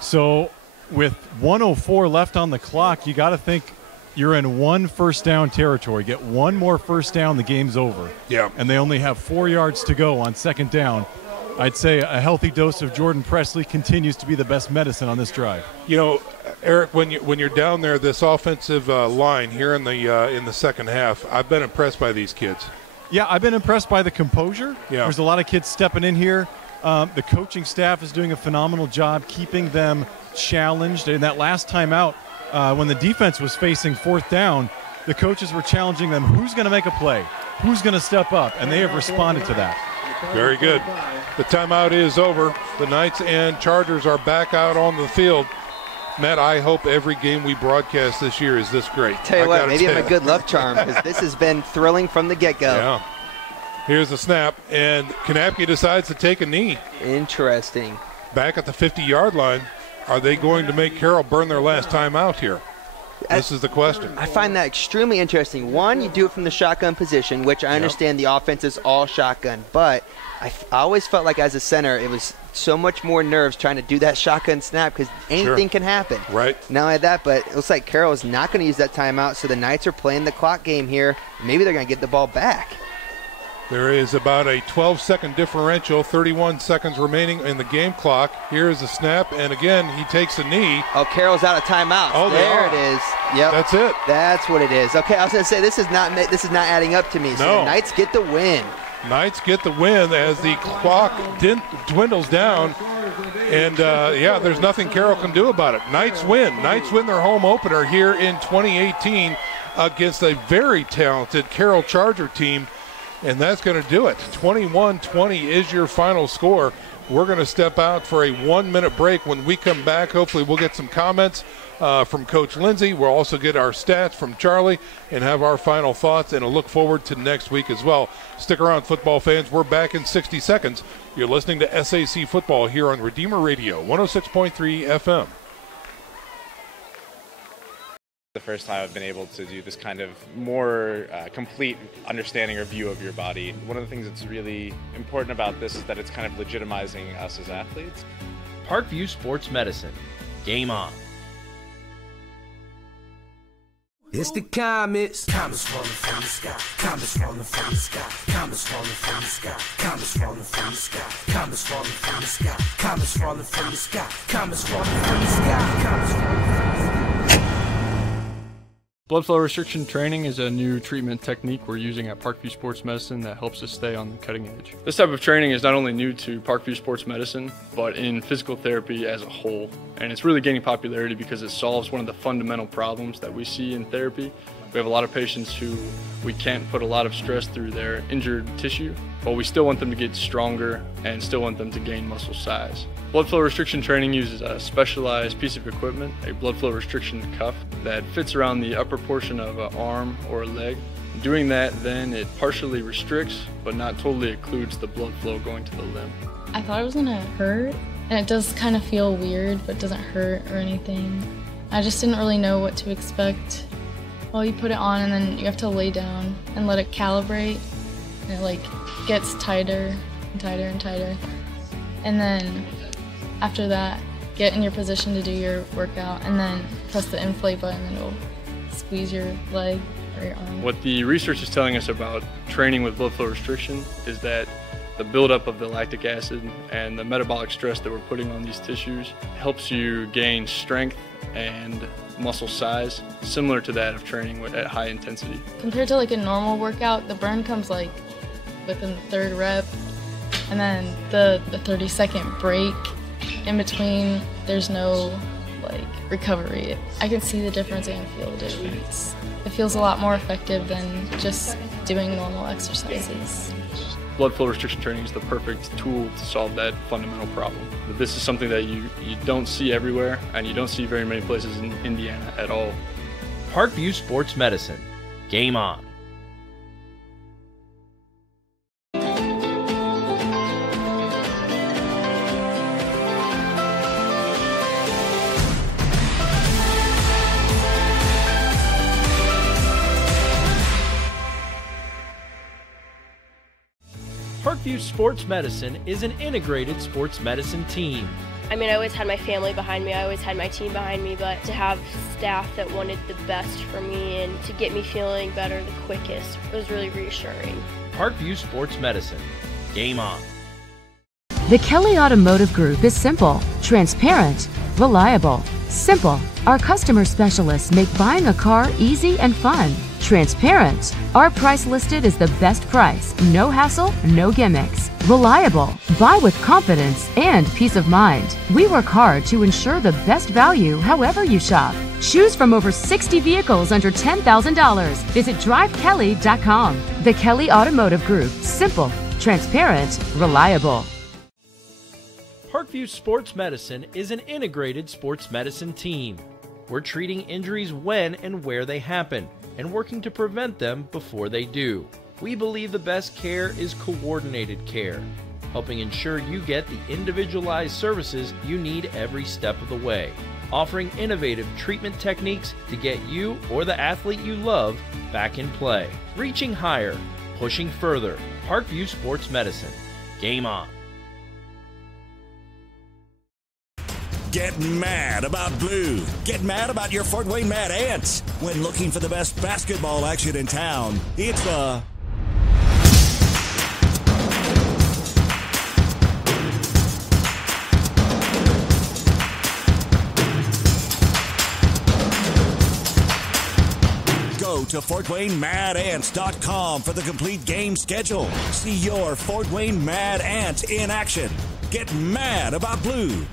So with 1:04 left on the clock, you got to think you're in 1 first down territory. Get 1 more first down, the game's over. Yeah. And they only have 4 yards to go on 2nd down. I'd say a healthy dose of Jordan Presley continues to be the best medicine on this drive. You know, Eric, when you're down there, this offensive line here in the second half, I've been impressed by these kids. Yeah, I've been impressed by the composure. Yeah. There's a lot of kids stepping in here. The coaching staff is doing a phenomenal job keeping them challenged. In that last timeout, when the defense was facing 4th down, the coaches were challenging them. Who's going to make a play? Who's going to step up? And they have responded to that. Very good. The timeout is over. The Knights and Chargers are back out on the field. Matt, I hope every game we broadcast this year is this great. Tell you what, maybe I'm a good luck charm because this has been thrilling from the get-go. Yeah. Here's the snap, and Kanapke decides to take a knee. Interesting. Back at the 50-yard line, are they going to make Carroll burn their last timeout here? This is the question. I find that extremely interesting. One, you do it from the shotgun position, which I understand the offense is all shotgun, but I always felt like as a center it was so much more nerves trying to do that shotgun snap because anything can happen. Right. Not only that, but it looks like Carroll is not going to use that timeout, so the Knights are playing the clock game here. Maybe they're going to get the ball back. There is about a 12-second differential, 31 seconds remaining in the game clock. Here is the snap, and again, he takes a knee. Oh, Carroll's out of timeout. Oh, there it is. Yep. That's it. That's what it is. Okay, I was going to say, this is not adding up to me. So the Knights get the win. Knights get the win as the clock dwindles down. And, there's nothing Carroll can do about it. Knights win. Knights win their home opener here in 2018 against a very talented Carroll Charger team. And that's going to do it. 21-20 is your final score. We're going to step out for a 1-minute break. When we come back, hopefully we'll get some comments from Coach Lindsay. We'll also get our stats from Charlie and have our final thoughts and a look forward to next week as well. Stick around, football fans. We're back in 60 seconds. You're listening to SAC Football here on Redeemer Radio, 106.3 FM. The first time I've been able to do this kind of more complete understanding or view of your body. One of the things that's really important about this is that it's kind of legitimizing us as athletes. Parkview Sports Medicine. Game on. It's the comets. Comets falling from the sky. Comets falling from the sky. Comets falling from the sky. Comets falling from the sky. Comets falling from the sky. Comets falling from the sky. Comets falling from the sky. Comets falling from the sky. Blood flow restriction training is a new treatment technique we're using at Parkview Sports Medicine that helps us stay on the cutting edge. This type of training is not only new to Parkview Sports Medicine, but in physical therapy as a whole. And it's really gaining popularity because it solves one of the fundamental problems that we see in therapy. We have a lot of patients who we can't put a lot of stress through their injured tissue, but we still want them to get stronger and still want them to gain muscle size. Blood flow restriction training uses a specialized piece of equipment, a blood flow restriction cuff that fits around the upper portion of an arm or a leg. Doing that, then it partially restricts, but not totally occludes the blood flow going to the limb. I thought it was gonna hurt, and it does kind of feel weird, but doesn't hurt or anything. I just didn't really know what to expect. Well, you put it on and then you have to lay down and let it calibrate, and it gets tighter and tighter and tighter. And then after that, get in your position to do your workout and then press the inflate button and it'll squeeze your leg or your arm. What the research is telling us about training with blood flow restriction is that the buildup of the lactic acid and the metabolic stress that we're putting on these tissues helps you gain strength and muscle size similar to that of training at high intensity. Compared to a normal workout, the burn comes within the third rep, and then the 30-second break in between, there's no recovery. I can see the difference and feel the difference. It feels a lot more effective than just doing normal exercises. Blood flow restriction training is the perfect tool to solve that fundamental problem. But this is something that you don't see everywhere, and you don't see very many places in Indiana at all. Parkview Sports Medicine. Game on. Parkview Sports Medicine is an integrated sports medicine team. I mean, I always had my family behind me, I always had my team behind me, but to have staff that wanted the best for me and to get me feeling better the quickest was really reassuring. Parkview Sports Medicine. Game on. The Kelly Automotive Group is simple, transparent, reliable. Simple. Our customer specialists make buying a car easy and fun. Transparent. Our price listed is the best price. No hassle, no gimmicks. Reliable. Buy with confidence and peace of mind. We work hard to ensure the best value however you shop. Choose from over 60 vehicles under $10,000. Visit drivekelly.com. The Kelly Automotive Group. Simple, transparent, reliable. Parkview Sports Medicine is an integrated sports medicine team. We're treating injuries when and where they happen and working to prevent them before they do. We believe the best care is coordinated care, helping ensure you get the individualized services you need every step of the way. offering innovative treatment techniques to get you or the athlete you love back in play. Reaching higher, pushing further. Parkview Sports Medicine. Game on. Get mad about blue. Get mad about your Fort Wayne Mad Ants. When looking for the best basketball action in town, it's the Go to FortWayneMadAnts.com for the complete game schedule. See your Fort Wayne Mad Ant in action. Get mad about blue.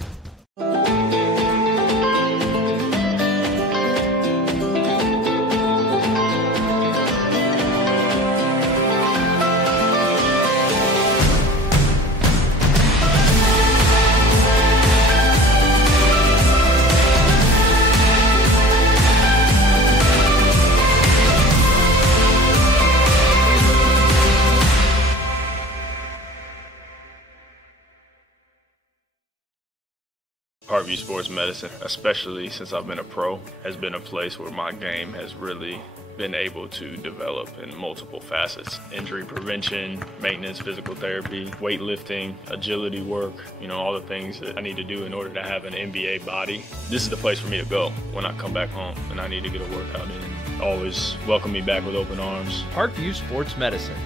Parkview Sports Medicine, especially since I've been a pro, has been a place where my game has really been able to develop in multiple facets. Injury prevention, maintenance, physical therapy, weightlifting, agility work, all the things that I need to do in order to have an NBA body. This is the place for me to go when I come back home and I need to get a workout in. Always welcome me back with open arms. Parkview Sports Medicine.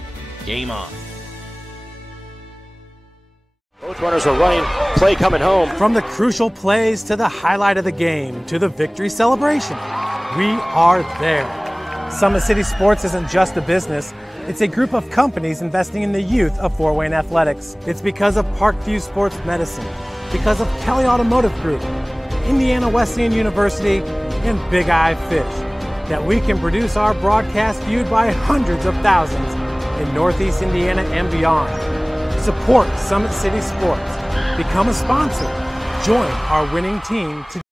Game on. Both runners are running, play coming home. From the crucial plays to the highlight of the game to the victory celebration, we are there. Summit City Sports isn't just a business, it's a group of companies investing in the youth of Fort Wayne athletics. It's because of Parkview Sports Medicine, because of Kelly Automotive Group, Indiana Wesleyan University, and Big Eye Fish, that we can produce our broadcast viewed by hundreds of thousands in Northeast Indiana and beyond. Support Summit City Sports. Become a sponsor. Join our winning team today.